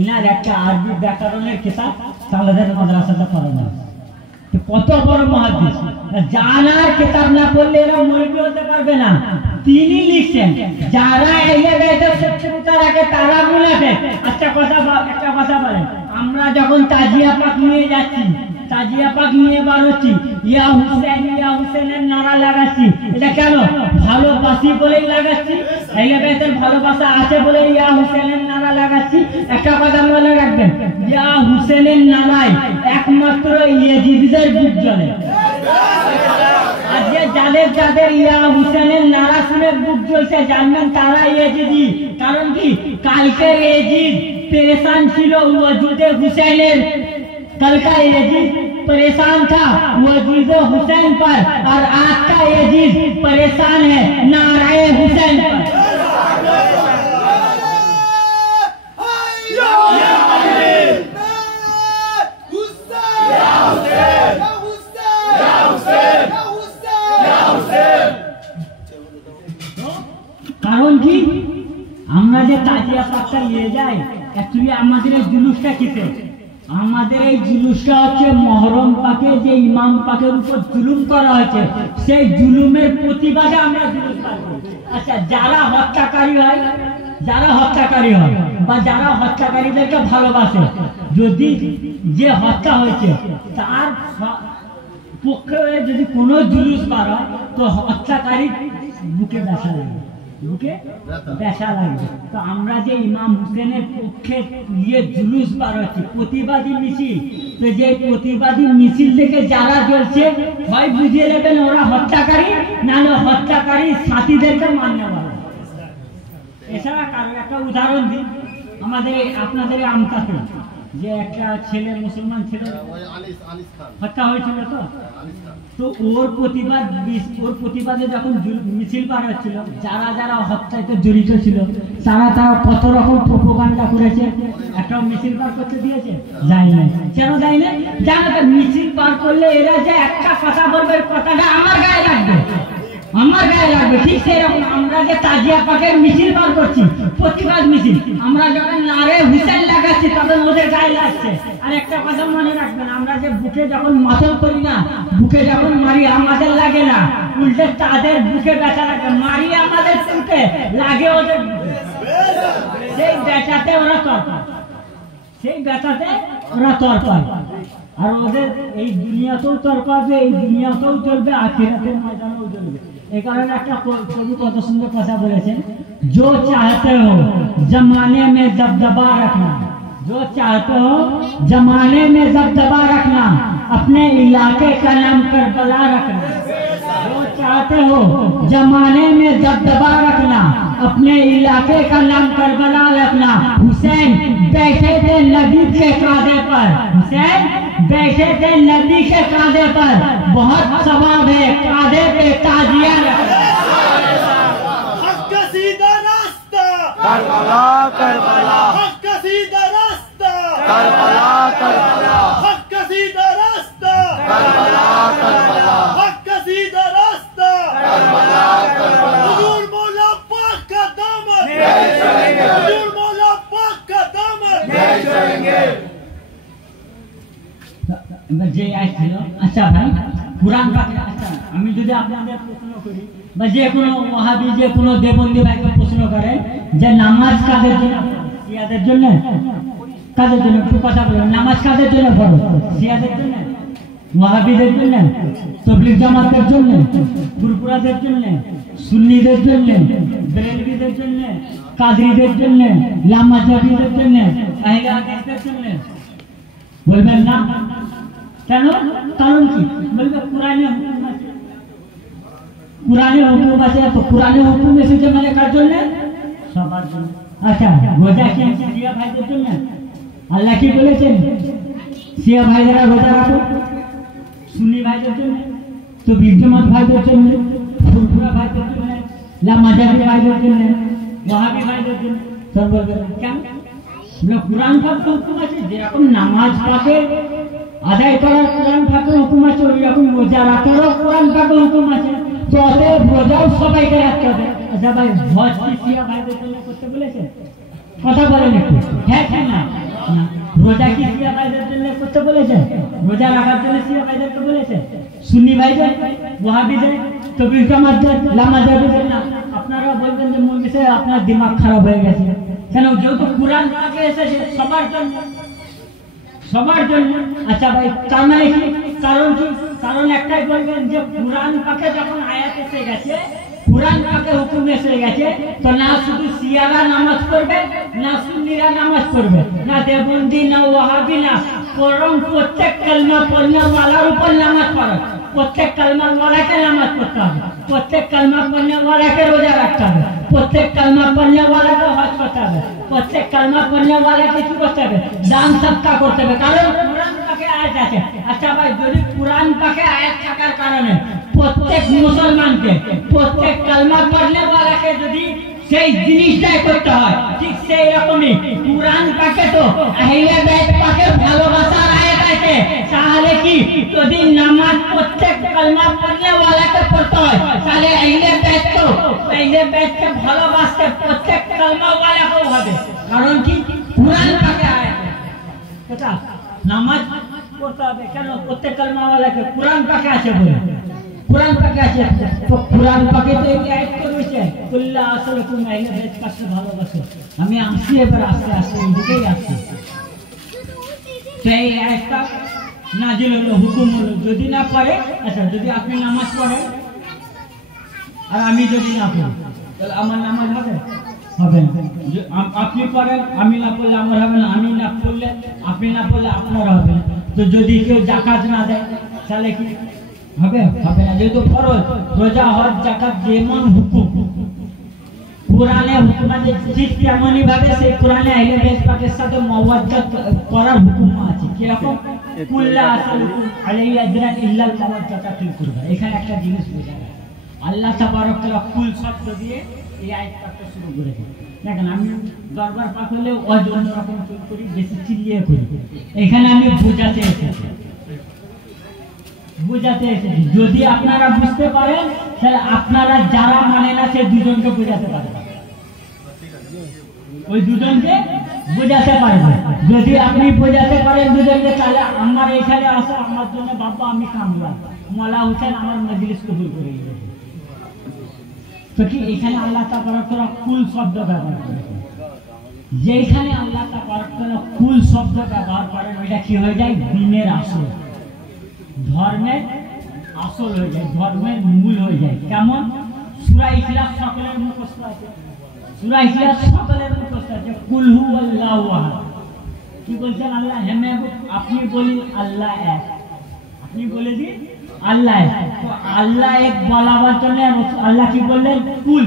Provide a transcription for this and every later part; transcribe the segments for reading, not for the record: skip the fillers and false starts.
Inner একটা আরবি ব্যাকরণের কিতাব সালাদের মাদ্রাসাতে পড়ানো। কত বড় মুহাদ্দিস, জানার কিতাব না পড়লে এরা মৌলবি হতে পারবে না। তিনি লিখছেন যারা এলাকাতে সত্যতা রাখে তারা মুনাফিক। একটা কথা বলেন, আমরা যখন তাজিয়া পাক নিয়ে যাচ্ছি, তাজিয়া পাক নিয়ে বাড়ছি, ইয়া হুসেনের নারা লাগাচ্ছি, এটা কেন? ভালোবাসি বলেই লাগাচ্ছি, এলাকাতে ভালোবাসা আছে বলে ইয়া হুসেনের নারা লাগাচ্ছি। একটা কথা মনে রাখবেন, ইয়া হুসেনের নারায় একমাত্র ইয়েজিদের বুক জ্বলে। আজকে যাদের ইয়া হুসেনের নারা শুনে বুক জ্বলছে জানবেন তারা ইয়েজিদি। কারণ কি? কালকে ইয়েজিদ পেরেশান ছিল ওয়াজুদে হুসैन। कल का यजीद परेशान था वजूद हुसैन पर, और आज का यजीद परेशान है नाराए हुसैन पर। কারণ কি? আমরা যে তাজিয়া পাকটা নিয়ে যাই, অ্যাকচুয়ালি আমাদের এই জুলুসটা কিসে? আমাদের এই জুলুসটা হচ্ছে মহরম পাকে যে ইমাম পাকের উপর জুলুম করা হয়েছে, সেই জুলুমের প্রতিবাদে আমরা জুলুস পালন করি। আচ্ছা, যারা হত্যাকারী হয় বা যারা হত্যাকারীদেরকে ভালোবাসে, যদি যে হত্যা হয়েছে তার পক্ষে যদি কোনো জুলুস বার হয় তো হত্যাকারী বুকে ব্যথা লাগে, বুকে ব্যথা লাগবে। তো আমরা যে ইমাম হুসেনের পক্ষে জুলুস বার হচ্ছে, প্রতিবাদী মিছিল, তো যে প্রতিবাদী মিছিল থেকে যারা জ্বলছে হয় বুঝিয়ে নেবেন ওরা হত্যাকারী, নাহলে হত্যাকারী সাথীদেরকে মান্যবার। এছাড়া কারো একটা উদাহরণ দিই, আমাদের আপনাদের আমতাতে যে একটা ছেলে মুসলমান ছেলে হত্যা হয়েছিল, তো ওর প্রতিবাদে যখন মিছিল বার হচ্ছিল, যারা হত্যাতে জড়িত ছিল তারা কত রকম প্রোপাগান্ডা করেছে। একটা মিছিল বার করতে দিয়েছে? যায় না। কেন যায় না? জানো তো, মিছিল বার করলে এরা যে একটা কথা বলবে, কথাটা আমার গায়ে লাগবে, আমার গায়ে লাগবে। ঠিক সেরকম আমরা যে তাজিয়া পাকের মিছিল বার করছি, প্রতিবাদ মিছিল, আমরা যখন নারে হুসেন লাগাচ্ছি তখন ওদের গায়ে লাগছে। আর একটা কথা মনে রাখবেন, আমরা যে বুকে যখন মাথল করি না, বুকে যখন মারি আমাদের লাগে না, উল্টে তাদের বুকে ব্যথা লাগে। মারি আমাদের বুকে, লাগে ওদের বুকে। সেই ব্যথাতে ওরা তর পায়, আর ওদের এই দুনিয়াতেও তর পাবে, এই দুনিয়াতেও চলবে, আখিরাতের ময়দানেও চলবে। এই কারণে একটা কবি কত সুন্দর কথা বলেছেন, जो चाहते हो जमाने में दबदबा रखना, जो चाहते हो जमाने में दबदबा रखना, अपने इलाके का नाम करबला रखना। जो चाहते हो जमाने में दबदबा रखना, अपने इलाके का नाम करबला रखना। हुसैन बैठे थे नबी के कांधे पर, हुसैन बैठे थे नबी के कांधे पर, बहुत सवाब है कांधे पे ताजिया रखना। करबला करबला हक का सीधा रास्ता, करबला करबला हक का सीधा रास्ता, करबला करबला हक का सीधा रास्ता, करबला करबला हुजूर मौला पाक का दामन नहीं छोड़ेंगे, हुजूर मौला पाक का दामन नहीं छोड़ेंगे। যে আসছিল, আচ্ছা ভাই, কুরআন পাকে, আচ্ছা আমি যদি আপনাদের প্রশ্ন করি বা যে কোনো ওয়াহাবি যে কোনো দেবন্দী ভাইকে প্রশ্ন করে যে নামাজ কাদের জন্য? শিয়াদের জন্য? কাদের জন্য? একটু কথা বলুন, নামাজ কাদের জন্য পড়ো? শিয়াদের জন্য, ওয়াহাবিদের জন্য, তবলিগ জামাতের জন্য, ফুরফুরাদের জন্য, সুন্নিদের জন্য, বেরেলভিদের জন্য, কাদরিদের জন্য, লামাজাবিদের জন্য, আহলে হাদিসদের জন্য? বলবেন না কেন? কারণ কি? বলবে কোরআনে হুকুম আছে, কোরআনে হুকুম আছে। তো কোরআনে হুকুম এসেছে মানে কার জন্য? সবার জন্য। আচ্ছা, রোজা কি শিয়া ভাইদের জন্য? আল্লাহ কি বলেছেন? শিয়া ভাইরা রোজা রাখো। সুন্নি ভাইদের জন্য, তো বিদ্যমান ভাইদের জন্য, ফুরফুরা ভাইদের জন্য, লামাজাবি ভাইদের জন্য, ওয়াহাবি ভাইদের জন্য। সব বলবে কেন? কোরআন পাক হুকুম আছে, যেরকম নামাজ পাকে আদায় করার কোরআন পাকে হুকুম আছে, ওই রকম রোজা রাখারও কোরআন পাকে হুকুম আছে। তো অতএব রোজাও সবাইকে রাখতে হবে। আচ্ছা ভাই, হজ কি শিয়া ভাইদের জন্য করতে বলেছে? কথা বলেন একটু, হ্যাঁ কি না? রোজা রাখার জন্য শিয়া ভাইদেরকে বলেছে, সুন্নি ভাইদের, ওয়াহাবিদের, তবলিগ জামাতদের, লামাজাবিদের না। আপনারা বলবেন যে মৌলভী সাহেব আপনার দিমাগ খারাপ হয়ে গেছে কেন? যেহেতু কুরআন পাকে এসেছে সবার জন্য, সবার জন্য। আচ্ছা ভাই, তার মানে কি? কারণ কি? কারণ একটাই বলবেন যে কুরআন পাকে যখন আয়াত এসে গেছে, কুরআন পাকে হুকুম এসে গেছে, তো না শুধু শিয়ারা নামাজ পড়বে, না সুন্নিরা নামাজ পড়বে, না দেবন্দি, না ওয়াহাবি, না, বরং প্রত্যেক কালমা পড়নেওয়ালার উপর নামাজ পড়ে। প্রত্যেক কালমা ওয়ালাকে নামাজ পড়তে হবে, প্রত্যেক কালমা পড়নেওয়ালাকে রোজা রাখতে হবে, প্রত্যেক কালমা পড়নেওয়ালাকে হজ করতে হবে, প্রত্যেক কালমা পড়নেওয়ালাকে কি করতে হবে? দান সদকা করতে হবে, কারণ কুরআন পাকে আয়াত আছে। আচ্ছা ভাই, যদি কুরআন পাকে আয়াত থাকার কারণে প্রত্যেক মুসলমানকে, প্রত্যেক কালমা পড়নেওয়ালাকে যদি সেই জিনিসটাই করতে হয়, ঠিক সেই রকমই কুরআন পাকে তো আহলে বাইত পাকে ভালোবাসার আয়াত আছে, তাহলে কি যদি নামাজ প্রত্যেক কালমা পড়নেওয়ালাকে পড়তে হয়, তাহলে আহলে বাইতকে ভালোবাসতে প্রত্যেক কালমা ওয়ালাকেও হবে। কারণ কি? কুরআন পাকে আয়াত আছে। কথা, নামাজ পড়তে হবে কেন? প্রত্যেক কালমা ওয়ালাকে কুরআন পাকে আছে বলে, কুরআন পাকে আছে। তো কুরআন পাকে তো এই আয়াত করেছে, কুল্লা আসলকুম আহলে বাইত পাকে ভালোবাসো। আমি আসছি এবার আস্তে আস্তে এদিকেই আসছি। তো এই আয়াতটা নাজিল হলো, হুকুম হলো, যদি না পড়ে, আচ্ছা যদি আপনি নামাজ পড়েন আর আমি যদি না পড়ি, তাহলে আমার নামাজ হবে? হবে না। আপনি পড়েন, আমি না পড়লে আমার হবে না, আমি না পড়লে, আপনি না পড়লে আপনার হবে না। তো যদি কেউ জাকাত না দেয় তাহলে কি হবে? হবে না। যেহেতু ফরজ, রোজা, হজ, জাকাত যেমন হুকুম কুরআনে হুকুম আছে, ঠিক তেমনই ভাবে সেই কুরআনে আহলে বাইত পাকের সাথে মাওয়াদ্দাত করার হুকুম আছে। কি রকম? কুল্লা আসালুকুম আলাইহি আজরান ইল্লাল মাওয়াদ্দাতা ফিল কুরবা। এখানে একটা জিনিস বোঝা যায়, আল্লাহ তাবারক তাআলা কুল শব্দ দিয়ে এই আয়াত পাঠটা শুরু করেছে। দেখেন, আমি দরবার পাক হলে অন্য রকম করি, বেশি চিল্লিয়ে করি। এখানে আমি বোঝাতে এসেছি, বুঝাতে এসেছি। যদি আপনারা বুঝতে পারেন, তাহলে আপনারা যারা মানে না সে দুজনকে বোঝাতে পারবেন, ওই দুজনকে বোঝাতে পারবেন। যদি আপনি বোঝাতে পারেন দুজনকে, তাহলে আমার এখানে আসা আমার জন্য বাবা আমি কামলাম, মওলা হোসেন আমার মজলিস কবুল করে দিয়েছে। তো কি এখানে আল্লাহ তাবারক তাআলা কুল শব্দ ব্যবহার করেছেন। যেখানে আল্লাহ তাবারক তাআলা কুল শব্দ ব্যবহার করেন, ওইটা কি হয়ে যায়? দ্বীনের আসল, ধর্মের আসল হয়ে যায়, ধর্মের মূল হয়ে যায়। কেমন? সূরা ইখলাস সকলের মুখস্থ আছে, সূরা ইখলাস সকলের মুখস্থ আছে। কুল হুয়াল্লাহু আহাদ, কি বলছেন আল্লাহ? হ্যাঁ, আপনি বলি আল্লাহ এক, আপনি বলে দিন আল্লাহ এক। তো আল্লাহ এক বলাবার জন্য আল্লাহ কি বললেন? কুল।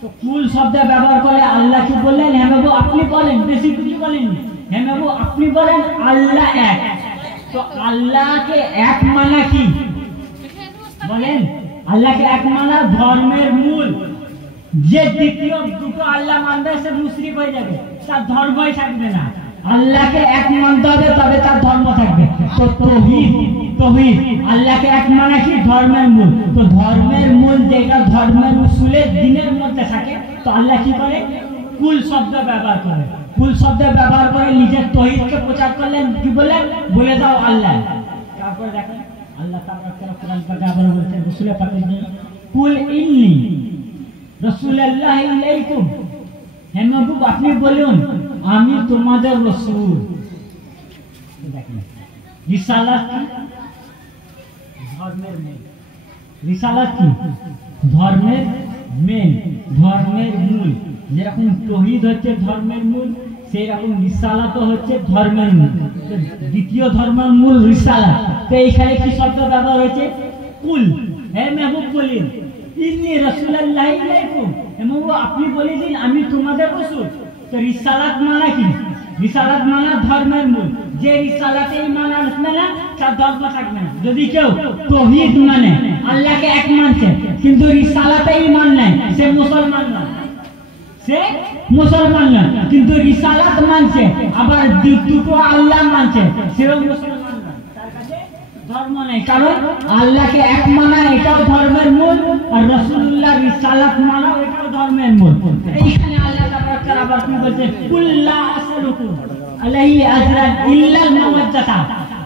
তো কুল শব্দ ব্যবহার করে আল্লাহ কি বললেন? হ্যাঁ বাবু আপনি বলেন, বেশি কিছু বলেননি। হ্যাঁ বাবু আপনি বলেন আল্লাহ এক। তো আল্লাহকে এক মানা কি বলেন? আল্লাহকে এক মানা ধর্মের মূল। যে দ্বিতীয় দুটো আল্লাহ মানবে সে মুশরিক হয়ে যাবে, তার ধর্মই থাকবে না। আল্লাহকে এক মানতে হবে, তবে তার ধর্ম থাকবে। তো তাওহীদ, আল্লাহকে এক মানা কি? ধর্মের মূল। তো ধর্মের মূল যেটা ধর্মের উসুলের দ্বীনের মধ্যে থাকে, তো আল্লাহ কি করে? কুল শব্দ ব্যবহার করে। কুল শব্দ ব্যবহার করে নিজের তাওহীদকে প্রচার করলেন। কি বলেন? বলে দাও আল্লাহ। তারপর দেখেন আল্লাহ তাবারক তাআলা কোরআন পাকে আবার বলেছেন রাসূলের পাকে, কুল ইন্নী রাসূলুল্লাহি ইলাইকুম, হে নবী আপনি বলুন আমি তোমাদের রাসূল। দেখেন রিসালাত কি? ধর্মের মেন। রিসালাত কি? ধর্মের মেন, ধর্মের মূল। যেরকম তাওহীদ হচ্ছে ধর্মের মূল, সেই রকম রিসালাতও হচ্ছে ধর্মের মূল। দ্বিতীয় ধর্মের মূল রিসালাত। তো এইখানে কি শব্দ ব্যবহার হয়েছে? কুল। হে মেহবুব বলেন ইন্নী রাসূলুল্লাহি ইলাইকুম, হে মেহবুব আপনি বলে দিন আমি তোমাদের রাসূল। তো রিসালাত মানে কি? রিসালাত মানে ধর্মের মূল। যে রিসালাতে ঈমান আনবে না তার ধর্ম থাকবে না। যদি কেউ তাওহীদ মানে আল্লাহকে এক মানছে কিন্তু রিসালাতে ঈমান নাই, সে মুসলমান না, সে মুসলমান না। কিন্তু রিসালাত মানছে, আবার দুটো আল্লাহ মানছে, সেও মুসলমান না, তার কাছে ধর্ম নেই। কারণ আল্লাহকে এক মানা এটাও ধর্মের মূল, আর রাসূলুল্লাহ রিসালাত মানা এটাও ধর্মের মূল। এইখানে আল্লাহ তাআলা আবার কি বলছে? কুল্লা আসলুকুম আলাইহি আজরান ইল্লাল মাওয়াদ্দাতা।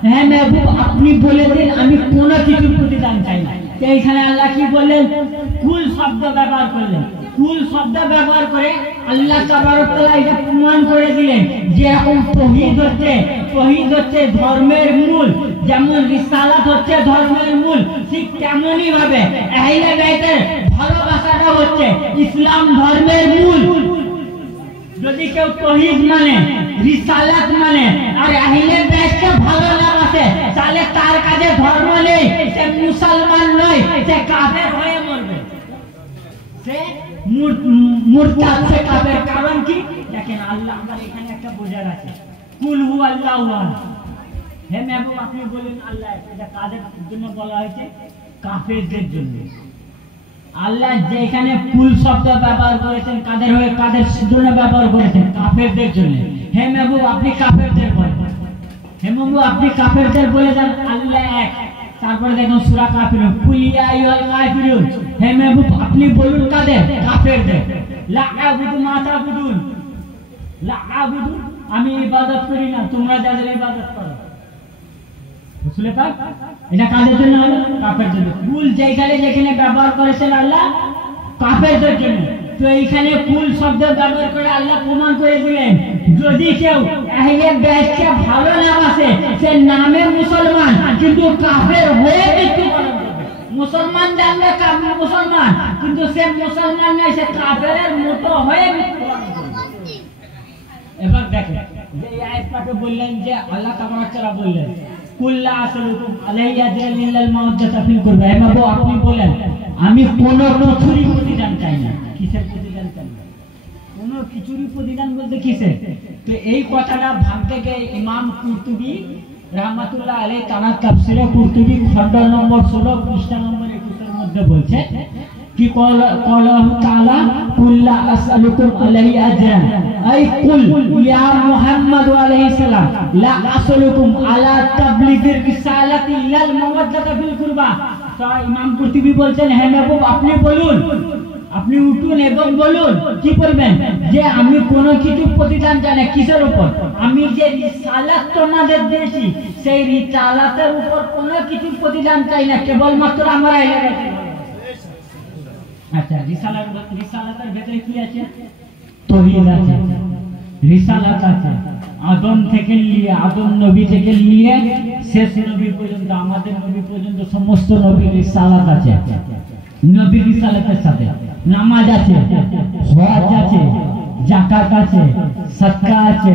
হ্যাঁ মেহবুব আপনি বলে দিন আমি কোনো কিছু প্রতিদান চাই না। এইখানে আল্লাহ কি বললেন? কুল শব্দ ব্যবহার করলেন। কুল শব্দ ব্যবহার করে আল্লাহ তাবারক তাআলা এটা প্রমাণ করে দিলেন যে এরকম তৌহিদ হচ্ছে ধর্মের মূল, যেমন রিসালাত হচ্ছে ধর্মের মূল, ঠিক তেমনই ভাবে আহলে বাইতের ভালোবাসাটা হচ্ছে ইসলাম ধর্মের মূল। যদি কেউ তৌহিদ মানে, রিসালাত মানে আর আহলে বাইতকে ভালো না বাসে, তাহলে তার কাছে ধর্ম নেই, সে মুসলমান নয়, সে কাফের হয়ে মরবে, সে মুরতাদ, সে কাফের। কারণ কি? দেখেন আল্লাহ আমার এখানে একটা বোঝার আছে, কুল হু আল্লাহু আহাদ। হে মেহবুব আপনি বলেন আল্লাহ এটা কাদের জন্য বলা হয়েছে? কাফেরদের জন্য। আল্লাহ যেখানে কুল শব্দ ব্যবহার করেছেন কাদের হয়ে, কাদের জন্য ব্যবহার করেছেন? কাফেরদের জন্য। হে মেহবুব আপনি কাফেরদের বলেন, হে মেহবুব আপনি কাফেরদের বলে দেন আল্লাহ এক। তারপরে দেখুন সূরা কাফিরুন, কুল ইয়া আইয়ুহাল কাফিরুন। হে মেহবুব আপনি বলুন কাদের? কাফেরদের। লা আবুদু মা তা'বুদুন, লা আবুদু আমি ইবাদত করি না, তোমরা যাদের ইবাদত করো। বুঝলে পাক এটা কাদের জন্য হলো? কাফেরদের জন্য। কুল যেখানে ব্যবহার করেছেন আল্লাহ কাফেরদের জন্য। তো এইখানে কুল শব্দ ব্যবহার করে আল্লাহ প্রমাণ করে দিলেন যদি কেউ আহলে বাইতকে ভালো না বাসে, সে নামে মুসলমান কিন্তু কাফের হয়ে মৃত্যুবরণ করবে। মুসলমান জানলে কাফের মুসলমান, কিন্তু সে মুসলমান নয়, সে কাফেরের মতো হয়ে মৃত্যুবরণ করবে। এবার দেখেন যে এই আয়াত পাঠে বললেন যে আল্লাহ তাবারক তাআলা বললেন কুল্লা আসলুকুম আলাইয়া দিল্লাল মাওদাতা ফিল কুরবা। হে মাহবুব আপনি বলেন আমি কোনো কিছুরই প্রতিদান চাই না। কিসের প্রতিদান চাই না? কোনো কিছুরই প্রতিদান বলতে কিসের? তো এই কথাটা ভাবতে গিয়ে ইমাম কুরতুবী রাহমাতুল্লাহ আলাইহি তার তাফসীরে কুরতুবী খণ্ড নম্বর 16 পৃষ্ঠা নম্বর 21 এর মধ্যে বলছে কি কওলাহু তাআলা কুল্লা আসআলুকুম আলাইহি আজরান আই কুল ইয়া মুহাম্মদ আলাইহিস সালাম লা আসআলুকুম আলা তাবলীগির রিসালাতি ইলাল মাওয়াদাতা ফিল কুরবা। তো ইমাম কুরতুবী বলছেন হে মাহবুব আপনি বলুন, আপনি উঠুন এবং বলুন কি করবেন যে আমি কোনো কিছু প্রতিদান চাই না। কিসের উপর? আমি যে রিসালাত তোমাদের দিয়েছি সেই রিসালাতের উপর কোনো কিছু প্রতিদান চাই না, কেবলমাত্র আমরা আহলে বাইতের। আচ্ছা রিসালাতের ভিতরে কি আছে? তৌহিদ আছে, রিসালাত আছে। আদম থেকে নিয়ে আদম নবী থেকে নিয়ে শেষ নবী পর্যন্ত, আমাদের নবী পর্যন্ত সমস্ত নবীর রিসালাত আছে। নবীর রিসালাতের সাথে নামাজ আছে, হজ আছে, যাকাত আছে, সাদকা আছে,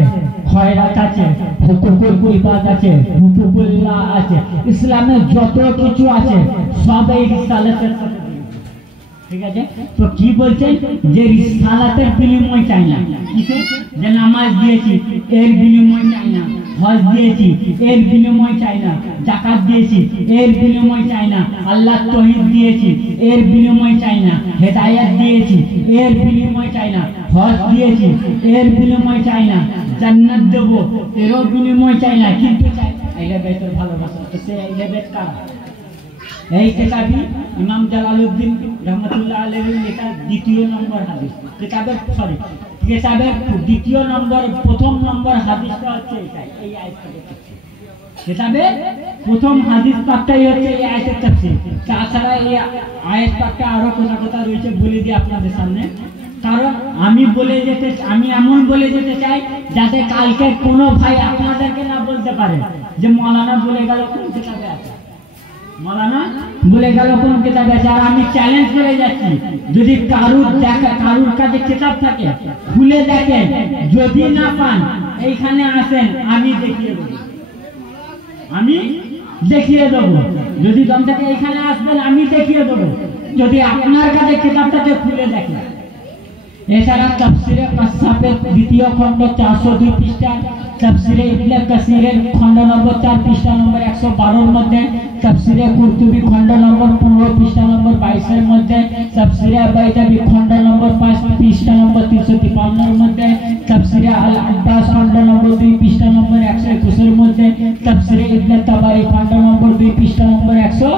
খয়রাত আছে, হুকুকুল ইবাদ আছে, হুকুকুল্লাহ আছে। ইসলামে যত কিছু আছে সব এই রিসালাতের সাথে। ঠিক আছে? তো কি বলছেন যে রিসালাতের বিনিময় চাই না। কিসে? যে নামাজ দিয়েছি এর বিনিময় চাই না, হজ দিয়েছি এর বিনিময় চাই না, যাকাত দিয়েছি এর বিনিময় চাই না, আল্লাহ তৌহিদ দিয়েছি এর বিনিময় চাই না, হেদায়েত দিয়েছি এর বিনিময় চাই না, হজ দিয়েছি এর বিনিময় চাই না, জান্নাত দেব এরও বিনিময় চাই না, কিন্তু চাই আহলে বাইতের ভালোবাসা। তো সে আহলে বাইত কারা? এই কিতাবি ইমাম জালালউদ্দিন রহমাতুল্লাহ আলাইহি লেখা দ্বিতীয় নম্বর হাদিস। কিতাবের দ্বিতীয় নম্বর প্রথম নম্বর হাদিসটা হচ্ছে এটাই, এই আয়াতটা হচ্ছে কিতাবের প্রথম হাদিস পাঠটাই হচ্ছে এই আয়াতের তাফসীর। তাছাড়া এই আয়াত পাঠটা আরো কথা রয়েছে বলে দিই আপনাদের সামনে। কারণ আমি এমন বলে যেতে চাই যাতে কালকে কোনো ভাই আপনাদেরকে না বলতে পারে যে মাওলানা বলে গেল কোন কিতাবে আছে, মাওলানা বলে গেল কোন কিতাবে আছে। আর আমি চ্যালেঞ্জ করে যাচ্ছি যদি কারুর কাছে কিতাব থাকে খুলে দেখেন, যদি না পান এইখানে আসেন আমি দেখিয়ে দেবো। যদি দম থেকে এইখানে আসবেন আমি দেখিয়ে দেবো যদি আপনার কাছে কিতাবটাকে খুলে দেখেন। এছাড়া তাফসীরে কাশাফের দ্বিতীয় খণ্ড 402 পৃষ্ঠা, তাফসীরে ইবনে কাসিরের খণ্ড নম্বর 4 পৃষ্ঠা নম্বর 112 এর মধ্যে, তাফসীরে কুরতুবী খণ্ড নম্বর 15 পৃষ্ঠা নম্বর 22 এর মধ্যে, তাফসীরে বাইতাবি খণ্ড নম্বর 5 পৃষ্ঠা নম্বর 353 এর মধ্যে, তাফসীরে আল আব্বাস খণ্ড নম্বর 2 পৃষ্ঠা নম্বর 121 এর মধ্যে, তাফসীরে ইবনে তাবারি খণ্ড নম্বর 2 পৃষ্ঠা নম্বর 100,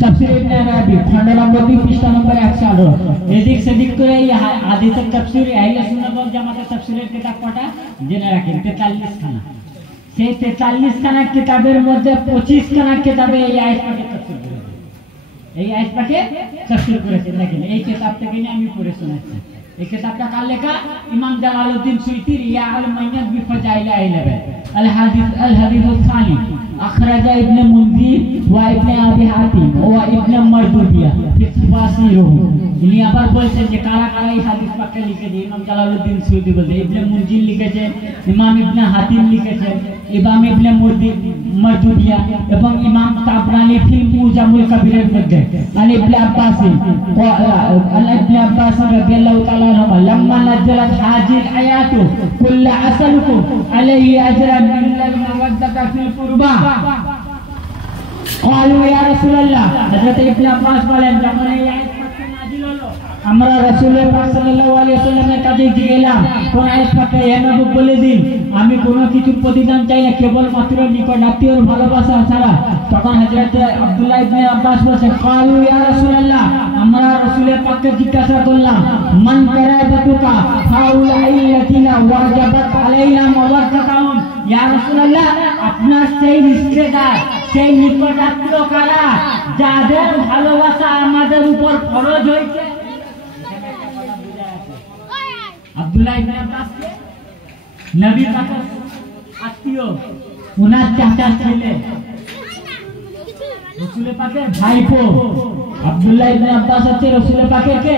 তাফসীরে ইবনে আরাবি খণ্ড নম্বর 2 পৃষ্ঠা নম্বর 118। এদিক সেদিক করে এই হাদিসের তাফসীর আহলে সুন্নাত ওয়াল জামাতের তাফসীরের কিতাব কটা জেনে রাখেন, 43 খানা। সেই 43 খানা কিতাবের মধ্যে 25 খানা কিতাবে এই আয়াতটাকে তাফসীর করেছে। এই আয়াতটাকে তাফসীর করেছে। দেখেন এই কিতাবটা কিনে আমি পড়ে শোনাচ্ছি। এই কিতাবটা কার লেখা? ইমাম জালালউদ্দিন সুয়ুতির ইয়া আল মাইয়াত বি ফাজাইল আইলাবে আল হাদিস আল-থানি আখরাজা ইবনে মুনজির ওয়া ইবনে আবি হাতিম ওয়া ইবনে মারদুদিয়া ফি তাফসীরুহু। ইনি আবার বলছেন যে কারা কারা এই হাদিস পাকটা লিখেছে। ইমাম জালালউদ্দিন সুয়ুতি বলছে ইবনে মুনজির লিখেছেন, ইমাম ইবনে হাতিম লিখেছেন, ইমাম ইবনে মারদুদিয়া এবং ইমাম তাবরানী ফিল মুজামুল কবিরের মধ্যে আলী ইবনে আব্বাস রাদিয়াল্লাহু তাআলা আনহু লাম্মা নাযালাত হাজিল আয়াতু কুল্লু আসালুকুম আলাইহি আজরান মিনাল মাওয়াদ্দাতা ফিল কুরবা ক্বালু ইয়া রাসূলুল্লাহ। হযরত ইবনে আব্বাস বলেন যখন এই আয়াত নাযিল হলো আমরা রাসূলুল্লাহ সাল্লাল্লাহু আলাইহি ওয়াসাল্লামের কাছে গেলাম, কোন আয়াত পাকে এনাবু বলে দিন, আমি কোনো কিছু প্রতিদান চাই না, কেবল মাত্র নিকট আত্মীয়র ভালোবাসা ছাড়া। তখন হযরত আব্দুল্লাহ ইবনে আব্বাস বলেন ক্বালু ইয়া রাসূলুল্লাহ, আমরা রাসূলের পাককে জিজ্ঞাসা করলাম মান কারাবাতুকা ফাউলাইয়াতিনা ওয়াজাবাত আলাইনা মাওয়াদাতাহুম। ইয়া রাসূলুল্লাহ, আপনার সেই রিশতেদার, সেই নিকট আত্মীয় কারা যাদের ভালোবাসা আমাদের উপর ফরজ হয়েছে? আব্দুল্লাহ ইবনে আব্বাস কে নবী পাকের আত্মীয়, ওনার চাচা ছেলে, রাসূল পাকের ভাইপো। আব্দুল্লাহ ইবনে আব্বাস হচ্ছে রাসূল পাকের কে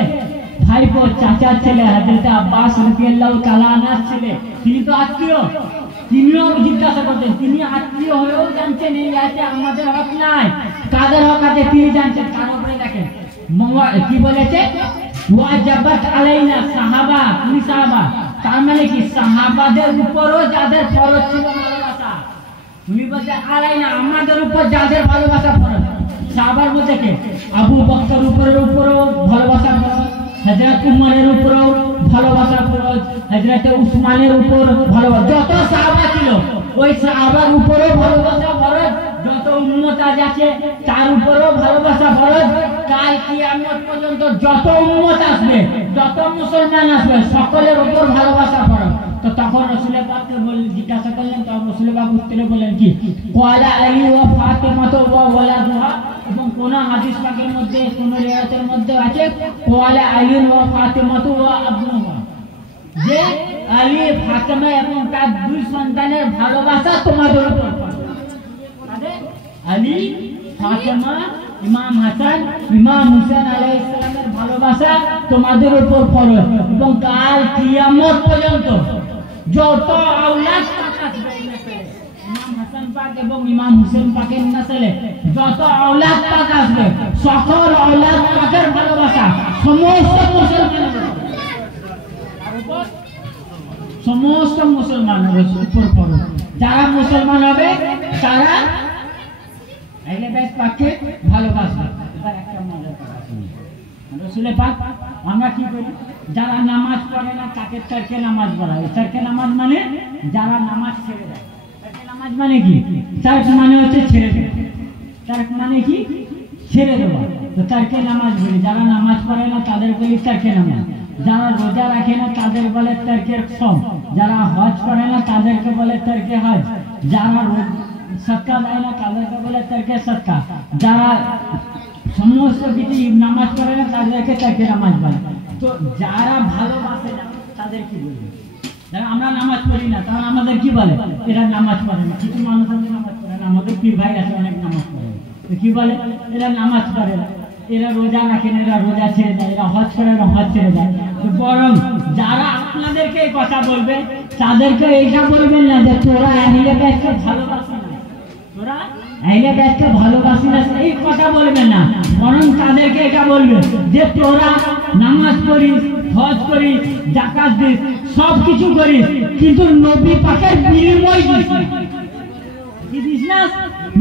ভাইপো, চাচার ছেলে। হযরত আব্বাস রাদিয়াল্লাহু তাআলা আনহু ছেলে, তিনি তো আত্মীয়। তিনিও জিজ্ঞাসা করতেন, তিনি আত্মীয় হয়েও জানছেন এই আয়াতে আমাদের হক নাই। কাদের হক আছে তিনি জানছেন। কার উপরে দেখেন কি বলেছে, ওয়াজাবাত আলাইনা সাহাবা, তিনি সাহাবা, তার মানে কি সাহাবাদের উপরও যাদের ফরজ ছিল ভালোবাসা। উনি বলছে আলাইনা, আমাদের উপর যাদের ভালোবাসা ফরজ। সাহাবার বলতে কে? আবু বকর উপরও ভালোবাসা ফরজ, হযরত উমরের উপরও ভালোবাসা ফরজ, হযরত উসমানের উপর ভালোবাসা, যত সাহাবা ছিল ওই সাহাবার উপরও ভালোবাসা ফরজ, যত উম্মত আছে তার উপরও ভালোবাসা ফরজ। কাল কিয়ামত পর্যন্ত যত উম্মত আসবে, যত মুসলমান আসবে, সকলের উপর ভালোবাসা ফরজ। তো তখন রাসূল পাককে জিজ্ঞাসা করলেন, তখন রাসূল পাক উত্তরে বলেন কি ক্বালা আলী ওয়া ফাতিমা ওয়া ওয়ালাদুহা। এবং কোন হাদিস পাকের মধ্যে, কোন রিওয়ায়াতের মধ্যে আছে ক্বালা আলী ওয়া ফাতিমা ওয়া আবনুহা, যে আলী, ফাতিমা এবং তার দুই সন্তানের ভালোবাসা তোমাদের উপর ফরজ। আলী, ফাতিমা, ইমাম হাসান, ইমাম হুসেন আলাইহিস সালামের ভালোবাসা তোমাদের উপর ফরজ। এবং কাল কিয়ামত পর্যন্ত যত আওলাদ পাক আসবে, ইমাম হাসান পাক এবং ইমাম হুসেন পাকের নসলে যত আওলাদ পাক আসবে, সকল আওলাদ পাকের ভালোবাসা সমস্ত মুসলমানের উপর, সমস্ত মুসলমানের উপর ফরজ। যারা মুসলমান হবে তারা আহলে বাইত পাককে ভালোবাসবে। এবার একটা মজার কথা শুনুন, রাসূল পাক আমরা কি করি, যারা নামাজ পড়ে না তাকে তারকে নামাজ বলা হয়। তারকে নামাজ মানে যারা নামাজ ছেড়ে দেয়। তারকে নামাজ মানে কি? তারক মানে হচ্ছে ছেড়ে দেওয়া। তারক মানে কি? ছেড়ে দেওয়া। তো তারকে নামাজ বলি, যারা নামাজ পড়ে না তাদের বলি তারকে নামাজ। যারা রোজা রাখে না তাদের বলে তারকে সওম। যারা হজ করে না তাদেরকে বলে তারকে হজ। যারা সদকা দেয় না তাদেরকে বলে তারকে সদকা। যারা সমস্ত কিছু নামাজ পড়ে না তাদেরকে তারকে নামাজ বলে। তো যারা ভালোবাসে না তাদের কি বলবে? যারা আমরা নামাজ পড়ি না তাহলে আমাদের কি বলে? এরা নামাজ পড়ে না। কিছু মানুষ নামাজ পড়ে না, আমাদের পীর ভাই আছে অনেক নামাজ পড়ে না, তো কি বলে? এরা নামাজ পড়ে না, এরা রোজা রাখে না, এরা রোজা ছেড়ে দেয়, এরা হজ করে না, হজ ছেড়ে দেয়। তো বরং যারা আপনাদেরকে এই কথা বলবে তাদেরকে এইটা বলবেন না যে তোরা আহলে বাইতকে ভালোবাসি না, তোরা আহলে বাইতকে ভালোবাসি না, এই কথা বলবেন না। বরং তাদেরকে এটা বলবে যে তোরা নামাজ পড়িস, হজ করিস, যাকাত দিস, সব কিছু করিস, কিন্তু নবী পাকের বিনিময় দিস না। কি দিস না?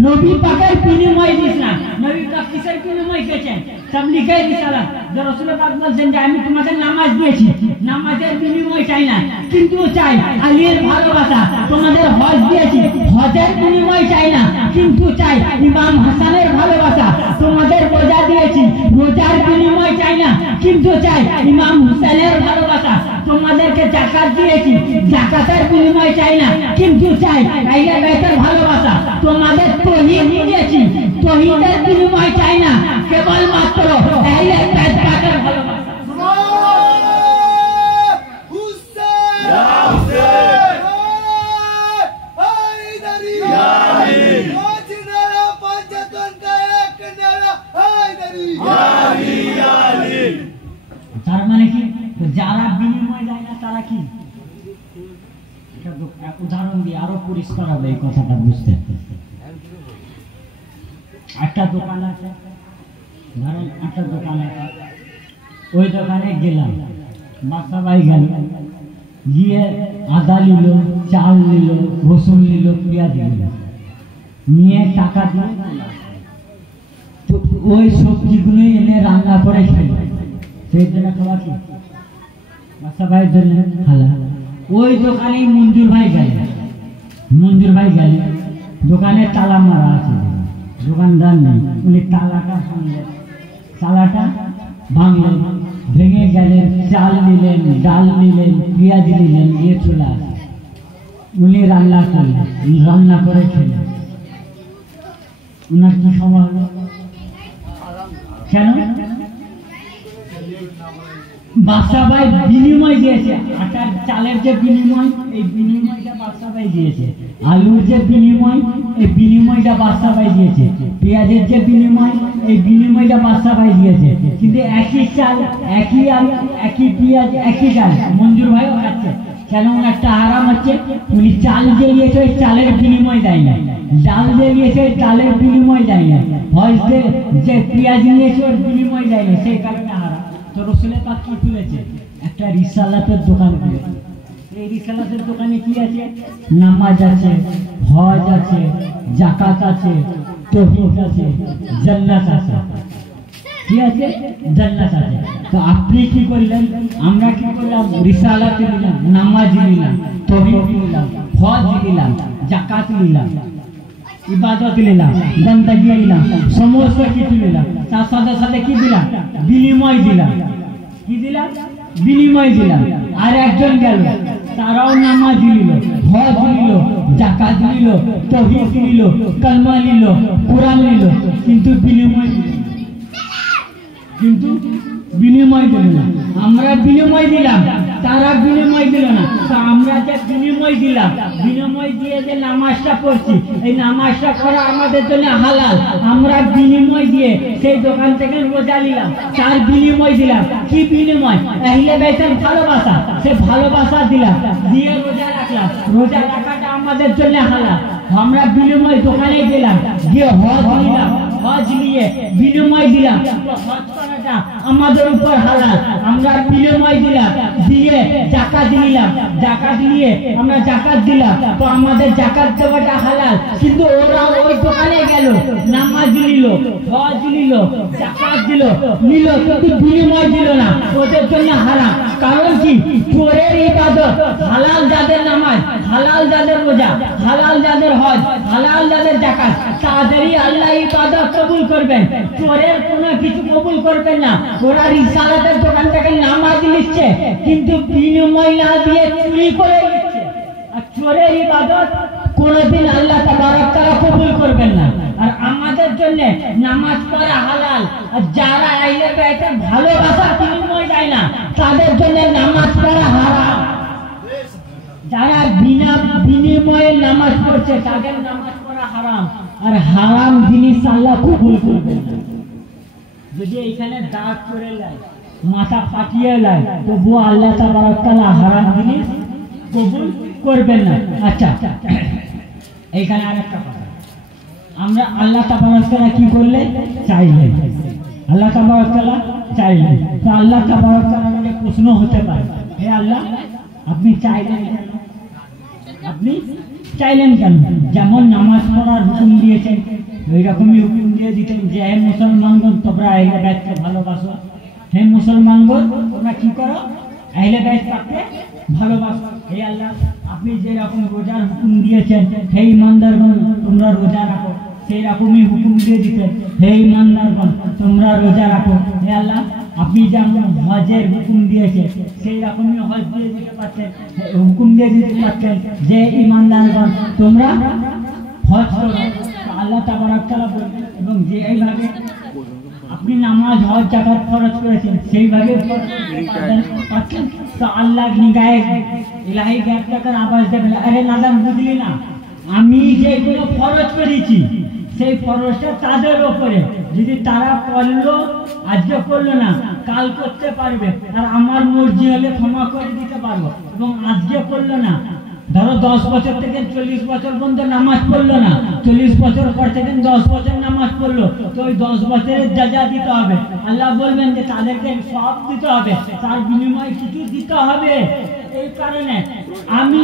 নবী পাকের বিনিময় দিস না। নবী পাক কিসের বিনিময় খেয়েছেন? তাবলীগের রিসালাত, যে রাসূল পাক বলেছেন যে আমি তোমাকে নামাজ দিয়েছি, নামাজের বিনিময় চাই না, কিন্তু চাই আলীর ভালোবাসা। তোমাদের হজ দিয়েছি, হজের বিনিময় চাই না, কিন্তু চাই ইমাম হাসানের ভালোবাসা। তোমাদের রোজা দিয়েছি, রোজার বিনিময় চাই না, কিন্তু চাই ইমাম হুসাইনের ভালোবাসা। তোমাদেরকে যাকাত দিয়েছি, যাকাতের বিনিময় চাই না, কিন্তু চাই আহলে বাইতের ভালোবাসা। তোমাদের তৌহিদ দিয়েছি, তৌহিদের বিনিময় চাই না, কেবল মাত্র আহলে বাইত পাকের ভালোবাসা। তার মানে কি যারা বিনিময় দেয় না তারা কি? উদাহরণ দিয়ে আরো পরিষ্কার হবে এই কথাটা বুঝতে। একটা দোকান আছে, ধরেন একটা দোকান আছে, ওই দোকানে গেলাম, বাসা ভাই গেল, গিয়ে আদা নিল, চাল নিল, রসুন নিল, পেঁয়াজ নিল, নিয়ে টাকা দিয়ে তো ওই সবজিগুলো এনে রান্না করে খেল। সেই জন্য খাওয়া কি বাসা ভাইয়ের জন্য হালাল। ওই দোকানে মঞ্জুর ভাই গেলেন, দোকানে তালা মারা আছে, দোকানদার নেই, উনি তালাটা ভাঙলেন, তালাটা ভাঙলেন, ভেঙে গেলেন, চাল নিলেন, ডাল নিলেন, পেঁয়াজ নিলেন, দিয়ে চলে আসে। উনি রান্না করলেন, রান্না করে খেলেন, উনার কি সময় হলো? কেন? বাদশা ভাই বিনিময় দিয়েছে, আটার চালের যে বিনিময়, এই বিনিময়টা বাদশা ভাই দিয়েছে। আলুর যে বিনিময়, এই বিনিময়টা বাদশা ভাই দিয়েছে। পেঁয়াজের যে বিনিময়, এই বিনিময়টা বাদশা ভাই দিয়েছে। কিন্তু একই চাল, একই আলু, একই পেঁয়াজ, একই ডাল মঞ্জুর ভাইও খাচ্ছে। কেন? একটা আরাম হচ্ছে, উনি চাল যে দিয়েছে ওই চালের বিনিময় দেয় না, ডাল যে দিয়েছে ওই ডালের বিনিময় দেয় না, হয়তো যে পেঁয়াজ নিয়েছে ওর বিনিময় দেয় না, সেই কারণে আরাম। তো রসুলের পাক কি খুলেছে? একটা রিসালাতের দোকান খুলেছে। এই রিসালাতের দোকানে কি আছে? নামাজ আছে, হজ আছে, যাকাত আছে, তৌহিদ আছে, জান্নাত আছে। কি আছে? জান্নাত আছে। তো আপনি কি করলেন? আমরা কি করলাম? রিসালাত নিলাম, নামাজ নিলাম, তৌহিদ নিলাম, হজ নিলাম, যাকাত নিলাম, ইবাদত নিলাম, বন্দেগী নিলাম, সমস্ত কিছু নিলাম। তার সাথে সাথে কি দিলাম? বিনিময় দিলাম। কি দিলাম? বিনিময় দিলাম। আর একজন গেল, তারাও নামাজ নিল, হজ নিল, যাকাত নিল, তৌহিদ নিল, কলমা নিল, কোরআন নিল, কিন্তু বিনিময় দিল না। আমরা বিনিময় দিলাম, তারা বিনিময় দিল না। তো আমরা যে বিনিময় দিলাম, বিনিময় দিয়ে যে নামাজটা পড়ছি, এই নামাজটা করা আমাদের জন্য হালাল। আমরা বিনিময় দিয়ে সেই দোকান থেকে রোজা নিলাম, তার বিনিময় দিলাম। কি বিনিময়? আহলে বাইতের ভালোবাসা। সে ভালোবাসা দিলাম, দিয়ে রোজা রাখলাম। রোজা রাখাটা আমাদের জন্য হালাল। আমরা বিনিময় দোকানে গেলাম, গিয়ে হজ নিলাম, হজ নিয়ে বিনিময় দিলাম, হজ করাটা আমাদের উপর হালাল। আমরা বিনিময় দিলাম, দিয়ে যাকাত নিলাম, যাকাত নিয়ে আমরা যাকাত দিলাম, তো আমাদের যাকাত দেওয়াটা হালাল। কিন্তু ওরা ওই দোকানে গেল, নামাজ নিল, হজ নিল, যাকাত নিল, কিন্তু বিনিময় দিল না, ওদের জন্য হারাম। কারণ কি? চোরের ইবাদত হালাল যাদের নামাজ, হালাল যাদের রোজা, হালাল যাদের হজ, হালাল যাদের যাকাত, তাদেরই আল্লাহ ইবাদত কবুল করবেন। চোরের কোনো কিছু কবুল করবেন না। ওরা রিসালাতের দোকান থেকে নামাজ নিচ্ছে, কিন্তু বিনিময় না দিয়ে চুরি করে নিচ্ছে। আর চোরের ইবাদত কোনোদিন আল্লাহ তাবারক তাআলা কবুল করবেন না। আর আমাদের জন্য নামাজ পড়া হালাল। আর যারা আহলে বাইতের ভালোবাসার বিনিময় দেয় না, তাদের জন্য নামাজ পড়া হারাম। যারা বিনা বিনিময়ে নামাজ পড়ছে, তাদের নামাজ পড়া হারাম। আর হারাম জিনিস আল্লাহ কবুল করবেন না। যদি এখানে দাগ করে লাই, মাথা ফাটিয়ে লাই, তবুও আল্লাহ তাবারক তাআলা হারাম জিনিস কবুল করবেন না। আচ্ছা, এইখানে আরেকটা কথা, আমরা আল্লাহ তাবারক তাআলা কি করলে? চাইলেন। আল্লাহ তাবারক তাআলা চাইলেন। তো আল্লাহ তাবারক তাআলার কাছে প্রশ্ন হতে পারে, হে আল্লাহ, আপনি চাইলেন কেন? আপনি চাইলেন কেন? যেমন নামাজ পড়ার হুকুম দিয়েছেন, ওই রকমই হুকুম দিয়ে দিতেন যে হে মুসলমানগণ, তোমরা আহলে বাইতকে ভালোবাসো। হে মুসলমান বোন, তোমরা কি করো? আহলে বাইত পাককে ভালোবাসো। হে আল্লাহ, আপনি যে রকম রোজার হুকুম দিয়েছেন, হে ইমানদারগণ তোমরা রোজা রাখো, সেই রকমই হুকুম দিয়ে দিতেন, হে ইমানদারগণ তোমরা রোজা রাখো। হে আল্লাহ, আপনি যেমন হজের হুকুম দিয়েছেন সেই রকমই হজ দিয়ে দিতে পারতেন, হুকুম দিয়ে দিতে পারতেন যে ইমানদারগণ তোমরা হজ করো। আল্লাহ তাবারক তাআলা বলবেন, এবং যে এইভাবে আপনি নামাজ হজ জাকাত খরচ করেছেন সেইভাবে পাচ্ছেন, তো আল্লাহ নিগাহে ইলাহি গায়বটাকার আওয়াজ দেবেন, আরে নাদাম বুঝলি না, আমি যেগুলো ফরজ করেছি সেই ফরজটা তাদের ওপরে, যদি তারা করলো আজকে করলো না কাল করতে পারবে, আর আমার মর্জি হলে ক্ষমা করে দিতে পারবো। এবং আজকে করলো না, ধরো 10 বছর থেকে 40 বছর পর্যন্ত নামাজ পড়লো না, 40 বছর পর থেকে 10 বছর নামাজ পড়লো, তো ওই 10 বছরের যা দিতে হবে। আল্লাহ বলবেন যে তাদেরকে সব দিতে হবে, তার বিনিময়ে কিছু দিতে হবে। এই কারণে আমি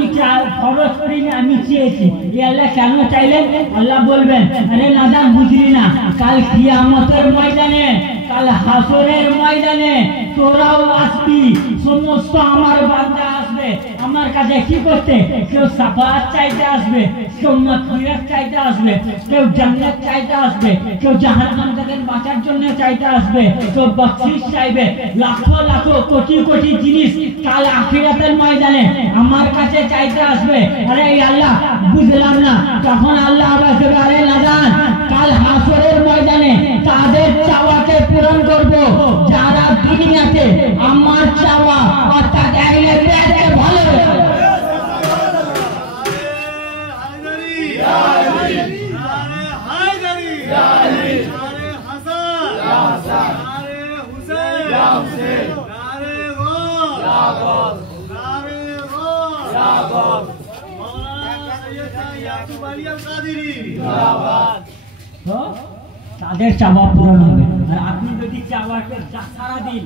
খরচ করিনি, আমি চেয়েছি। এই আল্লাহ কেন চাইলেন? আল্লাহ বলবেন, আরে নাদাম বুঝলি না, কাল কিয়ামতের ময়দানে, কাল হাসরের ময়দানে তোরাও আসবি, সমস্ত আমার বান্দা আসবে আমার কাছে কি করতে? কেউ সাফাত চাইতে আসবে, কেউ মাগফিরাত চাইতে আসবে, কেউ জান্নাত চাইতে আসবে, কেউ জাহান্নাম থেকে বাঁচার জন্য চাইতে আসবে, কেউ বকশিশ চাইবে, লাখো লাখো কোটি কোটি জিনিস কাল আখিরাতের ময়দানে আমার কাছে চাইতে আসবে। আরে আল্লাহ বুঝলাম না, তখন আল্লাহ আবার দেবে, আরে নাদান কাল হাসরের ময়দানে তাদের চাওয়াকে পূরণ করব যারা দুনিয়াতে আমার চাওয়া অর্থাৎ আহলে বাইতকে ভালোবাসে। তাদের চাওয়া পূরণ হবে। আর আপনি যদি চাওয়াকে সারাদিন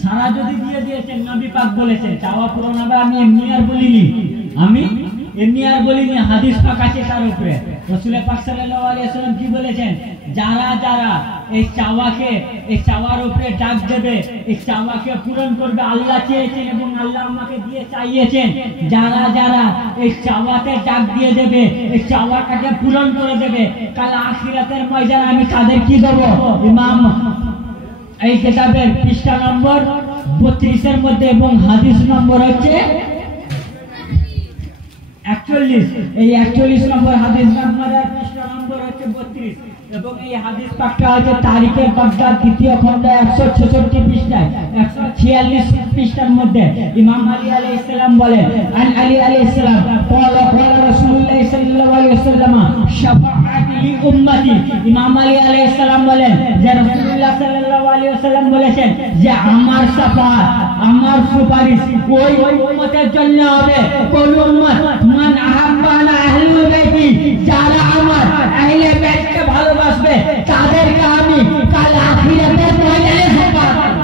সারা যদি দিয়ে দিয়েছেন, নবী পাক বলেছেন চাওয়া পূরণ হবে, আমি এমনি আর বলিনি, হাদিস পাক আছে তার উপরে। রাসূল পাক সাল্লাল্লাহু আলাইহি ওয়াসাল্লাম কি বলেছেন? যারা যারা এই চাওয়াকে, এই চাওয়ার উপরে ডাক দেবে, এই চাওয়াকে পূরণ করবে, আল্লাহ চেয়েছেন এবং আল্লাহ আমাকে দিয়ে চাইয়েছেন, যারা যারা এই চাওয়াতে ডাক দিয়ে দেবে, এই চাওয়াটাকে পূরণ করে দেবে, কাল আখিরাতের ময়দানে আমি তাদের কি দেব? ইমাম এই কিতাবের পৃষ্ঠা নম্বর 32 এর মধ্যে এবং হাদিস নম্বর হচ্ছে 41, এই 41 নম্বর হাদিস নম্বরের পৃষ্ঠা নম্বর হচ্ছে 32, এবং এই হাদিস পাকটা হচ্ছে তারিখে বাগদাদ দ্বিতীয় খণ্ড 166 পৃষ্ঠায় 146 পৃষ্ঠার মধ্যে ইমাম আলী আলাইহিস সালাম বলেন, আন আলী আলাইহিস সালাম قال রাসূলুল্লাহ সাল্লাল্লাহু আলাইহি ওয়াসাল্লাম শাফাআতি লি উম্মতি। ইমাম আলী আলাইহিস সালাম বলেন যে রাসূলুল্লাহ সাল্লাল্লাহু আলাইহি ওয়াসাল্লাম বলেছেন যে আমার শাফাআত, আমার সুপারিশ ওই উম্মতের জন্য হবে, কোন উম্মত? মান আহাব্বানা আহলুল বাইতি, যারা আমার আহলে বাইতকে ভালোবাসবে তাদেরকে আমি কাল আখিরাতের ময়দানে শাফাআত করব।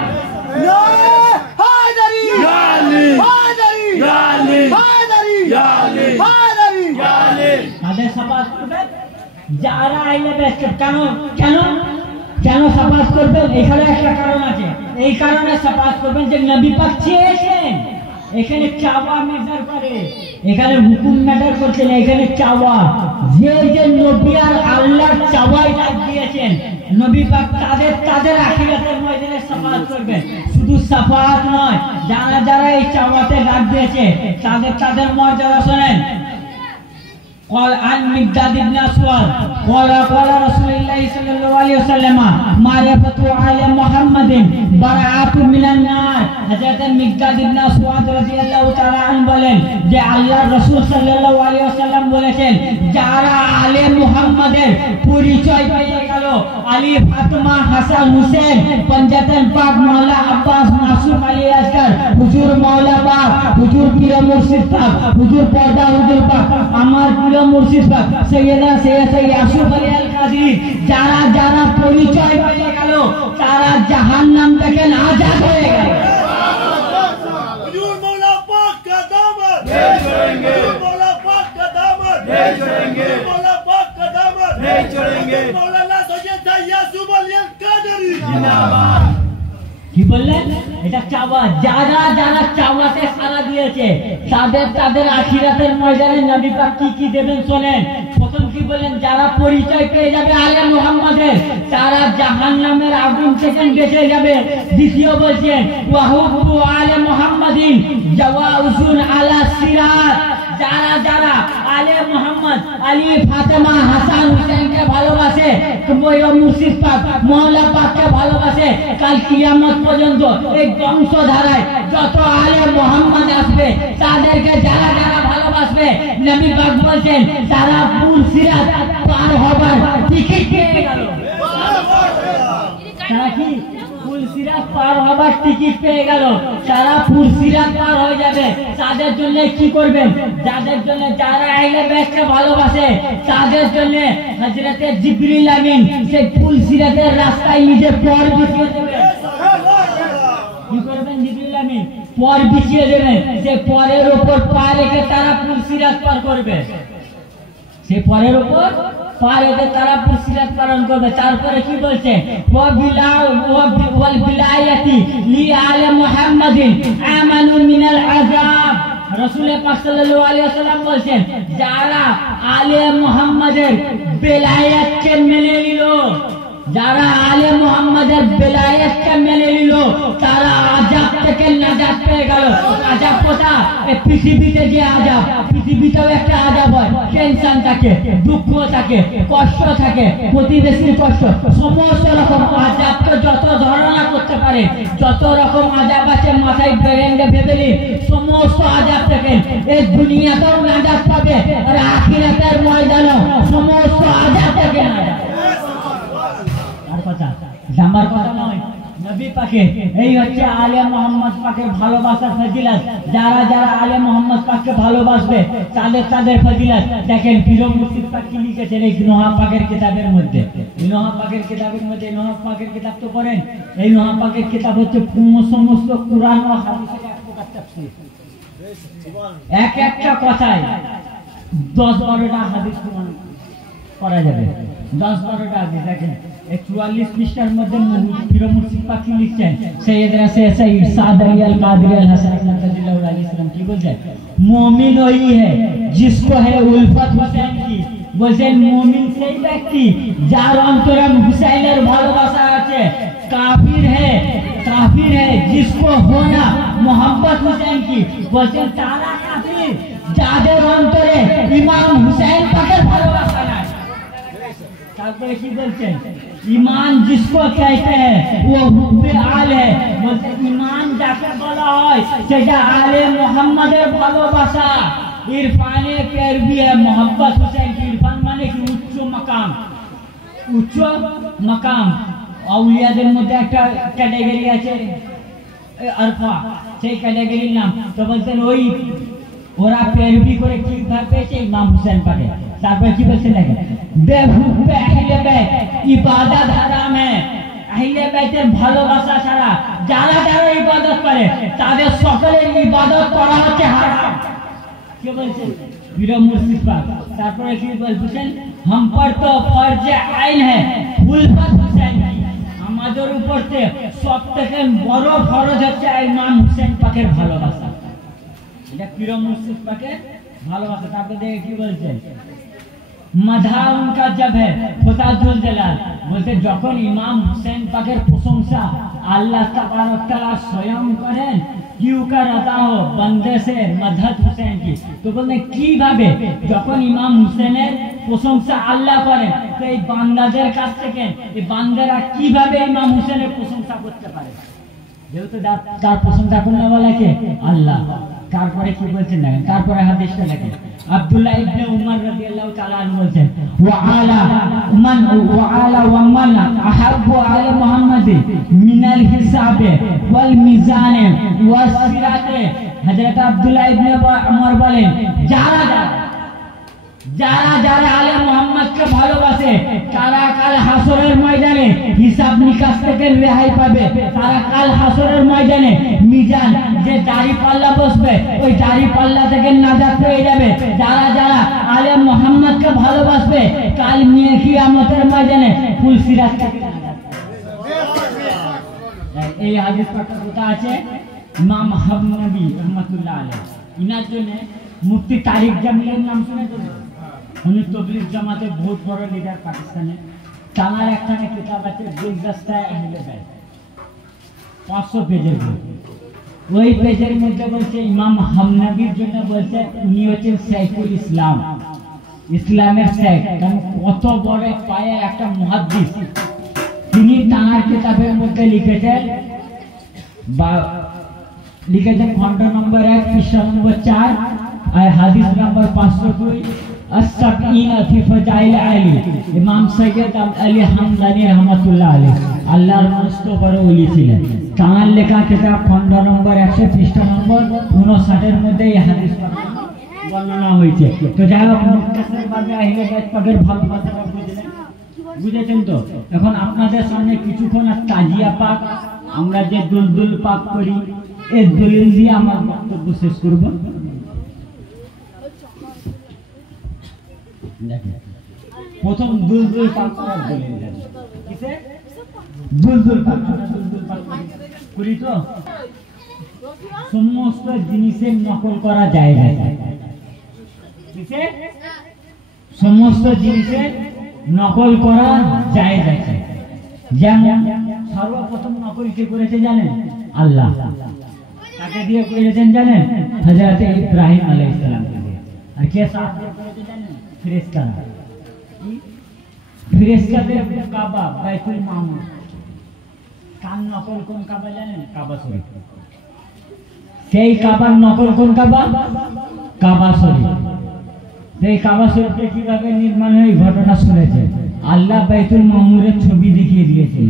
হায়দারি ইয়া আলী, হায়দারি ইয়া আলী, হায়দারি ইয়া আলী, হায়দারি ইয়া আলী। তাদের শাফাআত করবে যারা আহলে বাইতকে। কেন শাফাআত করবেন? এখানে একটা কারণ আছে। এই কারণে শাফাআত করবেন যে নবী পাক চেয়েছেন। এখানে চাওয়া ম্যাটার করে, এখানে হুকুম ম্যাটার করছে না, এখানে চাওয়া। যে নবী আর আল্লাহর চাওয়াই ডাক দিয়েছেন, নবী পাক তাদের আখিরাতের ময়দানে শাফাআত করবেন। শুধু শাফাআত নয়, যারা যারা এই চাওয়াতে ডাক দিয়েছে তাদের মর্যাদা শোনেন। قال عن مقداد بن أسود قال رسول الله صلى الله عليه وسلم معرفة على محمد براءة من النار। হযরত মিকদাদ ইবনে আসওয়াদ রাদিয়াল্লাহু তাআলা আনহু বলেন যে আল্লাহর রাসূল সাল্লাল্লাহু আলাইহি ওয়াসাল্লাম বলেছেন, যারা আলে মুহাম্মাদের পরিচয় পেয়ে গেল, আলী, ফাতেমা, হাসান, হুসেন, পঞ্জাতন পাক, মাওলা আব্বাস, মাসুম আলী আসগর, হুজুর মাওলা পাক, হুজুর পীর মুর্শিদ পাক, হুজুর পর্দা হুজুর পাক, আমার পীর মুর্শিদ পাক সৈয়দা সৈয়দ ইয়াসুফ আলী আল কাদরি, যারা যারা পরিচয় পেয়ে গেল তারা জাহান্নাম থেকে আজাদ হয়ে গেল। হুজুর মাওলা পাক কা দামত नहीं छोड़ेंगे, হুজুর মাওলা পাক কা দামত नहीं छोड़ेंगे, হুজুর মাওলা পাক কা দামত नहीं छोड़ेंगे। মাওলানা সৈয়দ ইয়াসুফ আলী আল কাদরি জিন্দাবাদ। কি বললেন? চাওয়া, যারা যারা চাওয়াতে সাড়া দিয়েছে তাদের আখিরাতের ময়দানে নবী পাক কি দেবেন শোনেন। প্রথম কি বলেন, যারা পরিচয় পেয়ে যাবে আলে মুহাম্মাদের তারা জাহান্নামের আগুন থেকে বেঁচে যাবে। দ্বিতীয় বলছেন ওয়াহুব্বু আলে মুহাম্মাদিন জাওয়াউজুন আলা সিরাত, যারা যারা আলে মুহাম্মদ আলী ফাতেমা হাসান হুসেনকে ভালোবাসে, মুর্শিদ পাক মওলা পাককে ভালোবাসে, কাল কিয়ামত পর্যন্ত এই বংশধারায় যত আলে মুহাম্মদ আসবে তাদেরকে যারা যারা ভালোবাসবে নবী পাক বলেন তারা পুরসিরাত পার হবার টিকিট পেয়ে গেল। তারা কি পুরসিরাত পার হবার টিকিট পেয়ে গেল, তারা পুরসিরাত পার হয়ে যাবে। তাদের জন্য কি করবেন, যাদের জন্য যারা আহলে বাইতকে ভালোবাসে তাদের জন্য হযরতে জিবরিল আমিন সেই পুরসিরাতের রাস্তায় নিজে পর বিছিয়ে দেবে। কি করবেন, জিবরিল আমিন পর বিছিয়ে দেবেন, সে পরের উপর পা রেখে তারা পুরসিরাত পার করবে। সে পরের উপর পা রেখে তারা পুরসিরাত পালন করবে। তারপরে কি বলছে, ওয়াল বিলায়াতি লি আলে মুহাম্মাদিন আমানু মিনাল আযাব। রাসূল পাক সাল্লাল্লাহু আলাইহি ওয়াসাল্লাম বলেন যারা আলে মুহাম্মাদের বেলায়েতকে মেনে নিল, যারা আলে মুহাম্মাদের বেলায়েতকে মেনে নিল তারা আযাব থেকে নাজাত পেয়ে গেল। আযাব কথা এই পৃথিবীতে যে আযাব, পৃথিবীতেও একটা আযাব হয়, টেনশন থাকে, দুঃখ থাকে, কষ্ট থাকে, প্রতিবেশীর কষ্ট, সমস্ত রকম আযাবকে যত ধারণা করতে পারে, যত রকম আযাব আছে মাথায় ব্রেনে ভেবেলি সমস্ত আযাব থেকে এই দুনিয়াতেও নাজাত পাবে আর আখিরাতের ময়দানেও সমস্ত আযাব থেকে নাজাত। কথা জামার কথা নয়, নবী পাকে এই হচ্ছে আলে মুহাম্মদ পাকের ভালোবাসার ফজিলত। যারা যারা আলে মুহাম্মদ পাককে ভালোবাসবে তাদের ফজিলত দেখেন। পীর মুর্শিদ পাক কি লিখেছেন এই নোহা পাকের কিতাবের মধ্যে। নোহা পাকের কিতাবের মধ্যে, নোহা পাকের কিতাব তো পড়েন, এই নোহা পাকের কিতাব হচ্ছে সমস্ত কুরআন ও হাদিসের এক প্রকার তাফসীর। এক একটা কথায় 10-12টা হাদিস প্রমাণ করা যাবে, 10-12টা হাদিস। দেখেন 44 পৃষ্ঠার মধ্যে পীর মুর্শিদ পাক কি লিখছেন, সৈয়দনা সৈয়দ সাদ আলী আল কাদরি আল হাসান রাদিয়াল্লাহু আলাইহি সাল্লাম কি বলছেন, মুমিন ওই है जिसको है उल्फत हुसैन की। বলেন মুমিন সেই ব্যক্তি যার অন্তরে হুসাইনের ভালোবাসা আছে। কাফির है जिसको होना मोहब्बत हुसैन की। বলেন তারা কাফির যাদের অন্তরে ইমাম হুসাইন পাকের ভালোবাসা নাই। তারপরে কি বলছেন, ईमान जिसको कहते हैं वो हुब्बे आले। বলতে ঈমান যাকে বলা হয় সেটা আলে মুহাম্মাদের ভালোবাসা। ইরফানে পেরবি है मोहब्बत हुसैन की। ইরফান মানে কি উচ্চ মাকাম, উচ্চ মাকাম। আউলিয়াদের মধ্যে একটা ক্যাটাগরি আছে আরফা, সেই ক্যাটাগরির নাম। তো বলতেন ওই ওরা পেরবি করে কি পেয়েছে ইমাম হুসেন পাকে। তারপরে কি বলছেন দেখেন, বেহুব্বে আহলে বাইত ইবাদত হারাম है। আহলে বাইতের ভালোবাসা ছাড়া যারা যারা ইবাদত করে তাদের সকলের ইবাদত করা হচ্ছে হারাম। কি বলছেন পীর মুর্শিদ পাক। তারপরে কি বলছেন, हम पर तो फर्ज आइन है उल्फत हुसैन की। আমাদের উপর সবথেকে বড় ফরজ হচ্ছে ইমাম হুসেন পাকের ভালোবাসা। এটা পীর মুর্শিদ পাকের ভালোবাসা। তারপরে দেখে কি বলছেন, মাধা উনকা জব है खुदा जुल जलाल। বলতে যখন ইমাম হুসেন পাকের প্রশংসা আল্লাহ তাবারক তাআলা স্বয়ং করেন, क्यों कर अता हो बंदे से मदद हुसैन की। तो বলতে কিভাবে যখন ইমাম হুসেনের প্রশংসা আল্লাহ করেন তো এই বান্দাদের কাছ থেকে এই বান্দারা কিভাবে ইমাম হুসেনের প্রশংসা করতে পারে, যেহেতু তার প্রশংসা করতে বলে কে আল্লাহ। তারপরে কি বলছেন দেখেন, তারপরে হাদিসটা দেখেন, আব্দুল্লাহ ইবনে উমর রাদিয়াল্লাহু তাআলা আনহু বলেন ওয়া আলা ওয়া মান আহাব্বু আলা মুহাম্মাদি মিনাল হিসাবে ওয়াল মিজানে ওয়াস সিরাতে। হযরত আব্দুল্লাহ ইবনে উমর বলেন যারা যারা আলে মুহাম্মদকে ভালোবাসে তারা কাল হাসরের ময়দানে হিসাব নিকাশ থেকে রেহাই পাবে। তারা কাল হাসরের ময়দানে মিজান যে দাড়ি পাল্লা বসবে ওই দাড়ি পাল্লা থেকে নাজাত পেয়ে যাবে। যারা যারা আলে মুহাম্মদকে ভালোবাসবে কাল নিয়ে কিয়ামতের ময়দানে পুলসিরাত থেকে নাজাত। এই হাদিস পাঠটা কোথা আছে, ইমাম হামনবী রহমাতুল্লাহ আলাইহি, ইনার জন্য মুফতি তারিক জামিলের নাম শুনেছেন? উনি তবলিগ জামাতের বহুত বড় লিডার পাকিস্তানে। তাঁর একখানে কিতাব আছে গুলদস্তায়ে আহলে বাইত, 500 পেজের বই। ওই পেজের মধ্যে বলছে ইমাম হামনবীর জন্য বলছে উনি হচ্ছেন শাইখুল ইসলাম, ইসলামের শেখ। কারণ কত বড় পায়ে একটা মুহাদ্দিস। তিনি তাঁর কিতাবের মধ্যে লিখেছেন খণ্ড নম্বর 1 পৃষ্ঠা নম্বর 4 আর হাদিস নম্বর 502 as-sab'in fi fadail ali ইমাম সৈয়দ আলী হামদানি রহমাতুল্লাহ আলাইহি আল্লাহর মস্ত বড় ওলি ছিলেন। তাঁর লেখা কিতাব খণ্ড নম্বর 100 পৃষ্ঠা নম্বর 59 এর মধ্যে এই হাদিস বর্ণনা হয়েছে। তো যাই হোক, মুক্তাসর ভাবে আহলে বাইত পাকের ভালোবাসাটা বুঝেছেন তো? এখন আপনাদের সামনে কিছুক্ষণ তাজিয়া পাক, আমরা যে দুলদুল পাক করি, এই দলিল দিয়ে আমার বক্তব্য শেষ করব। প্রথম দুলদুল পাক করার দলিল জানেন? কিসে? দুলদুল পাক। দুলদুল পাক করি তো সমস্ত জিনিসের নকল করা যায় না। কিসে? সমস্ত জিনিসের নকল করা যায় আছে। যেমন সর্বপ্রথম নকল কে করেছে জানেন? আল্লাহ। কাকে দিয়ে করেছেন জানেন? হযরত ইব্রাহিম আলাইহিস সালাম। আর কে সাথ দিয়ে করেছে জানেন? ফেরেশতারা। ফেরেশতাদের কাবা বাইতুল মামুর। কার নকল কোন কাবা জানেন? কাবা শরীফ। সেই কাবার নকল কোন কাবা? কাবা শরীফ। এই কাবা শরীফে কিভাবে নির্মাণ হয় ঘটনা শুনেছে? আল্লাহ বাইতুল মামুরের ছবি দেখিয়ে দিয়েছেন।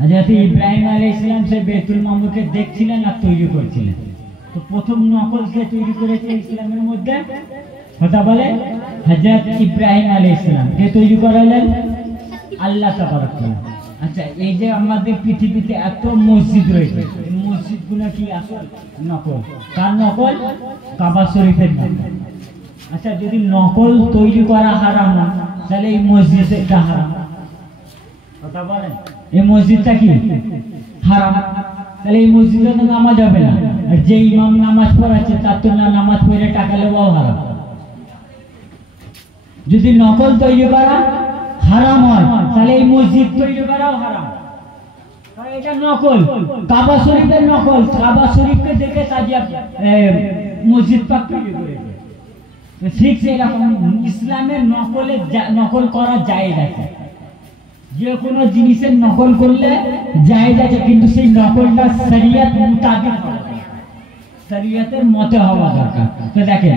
হযরত ইব্রাহিম আলাইহিস সালাম সেই বাইতুল মামুরকে দেখছিলেন আর তৈরি করছিলেন। তো প্রথম নকল কে তৈরি করেছে ইসলামের মধ্যে? কথা বলে হযরত ইব্রাহিম আলাইহিস সালাম। কে তৈরি করালেন? আল্লাহ তাবারক ওয়া তাআলা। আচ্ছা, এই যে আমাদের পৃথিবীতে এত মসজিদ রয়েছে, এই মসজিদগুলো কি আসল? নকল। কার নকল? কাবা শরীফের নকল। আচ্ছা, যদি নকল তৈরি করা হারাম না, তাহলে এই মসজিদটা হারাম। কথা বলেন, এই মসজিদটা কি হারাম? তাহলে এই মসজিদে তো নামাজ হবে না। আর যে ইমাম নামাজ পড়াচ্ছে তার তো নামাজ পড়ে টাকা লেওয়াও হারাম। যদি নকল তৈরি করা হারাম হয়, তাহলে এই মসজিদ তৈরি করাও হারাম। এটা নকল, কাবা শরীফের নকল। কাবা শরীফকে দেখে তাজিয়া মসজিদ পাক তৈরি করেছে। ঠিক সেরকম ইসলামের নকল করা জায়েজ আছে। যে কোনো জিনিসের নকল করলে জায়েজ আছে, কিন্তু সেই নকলটা শরীয়ত মুতাবিক হবে, শরীয়তের মতে হওয়া দরকার। তো দেখেন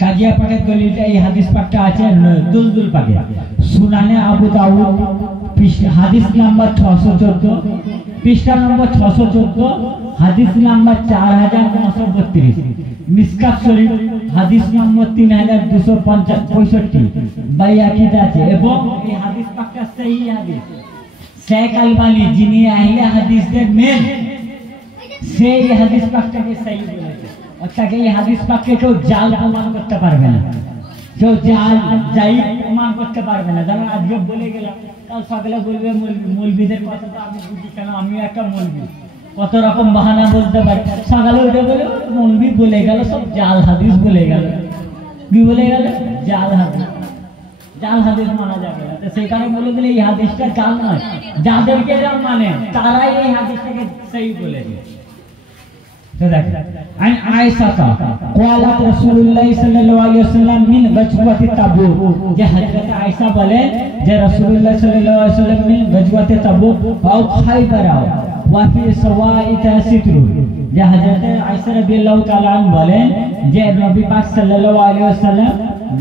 তাজিয়া পাকের দলিলটা, এই হাদিস পাকটা আছে দুলদুল পাকে, সুনানে আবু দাউদ হাদিস নাম্বার 614, পৃষ্ঠা নম্বর 614, হাদিস নাম্বার 4932, মিসকাত শরীফ হাদিস নম্বর 3265, বাইয়াকিতে আছে। এবং এই হাদিস পাকটা সহিহ হাদিস। শেখ আলবানী যিনি আহলে হাদিসদের মেন, সেই হাদিস পাকটাকে সহিহ বলেছে। অর্থাৎ এই হাদিস পাককে কেউ জাল প্রমাণ করতে পারবে না, কেউ জাল জায়েজ প্রমাণ করতে পারবে না। যেমন আজকে বলে গেলাম, কাল সকালে বলবে মৌলবীদের কথা তো আমি বুঝি, কেন আমিও একটা মৌলবী, কত রকম বাহানা বলতে পারি। সকালে উঠে বলে মৌলবী বলে গেল, সব জাল হাদিস বলে গেল। কি বলে গেল? জাল হাদিস। জাল হাদিস মানা যাবে না। তো সেই কারণে বলে দিলে এই হাদিসটা জাল নয়, যাদেরকে যা মানে তারাই এই হাদিসটাকে সহিহ বলে দেয়। عن عائشة قالت رسول الله صلى الله عليه وسلم من غزوة تبوك, যে হযরত আয়েশা বলেন যে রাসূলুল্লাহ সাল্লাল্লাহু আলাইহি ওয়াসাল্লাম মিন গজওয়াতে তাবুক আও খায়বার ওয়া ফি সাওয়াইতা সিতরু, যে হযরত আয়েশা রাদিয়াল্লাহু তাআলা আনহা বলেন যে নবী পাক সাল্লাল্লাহু আলাইহি ওয়াসাল্লাম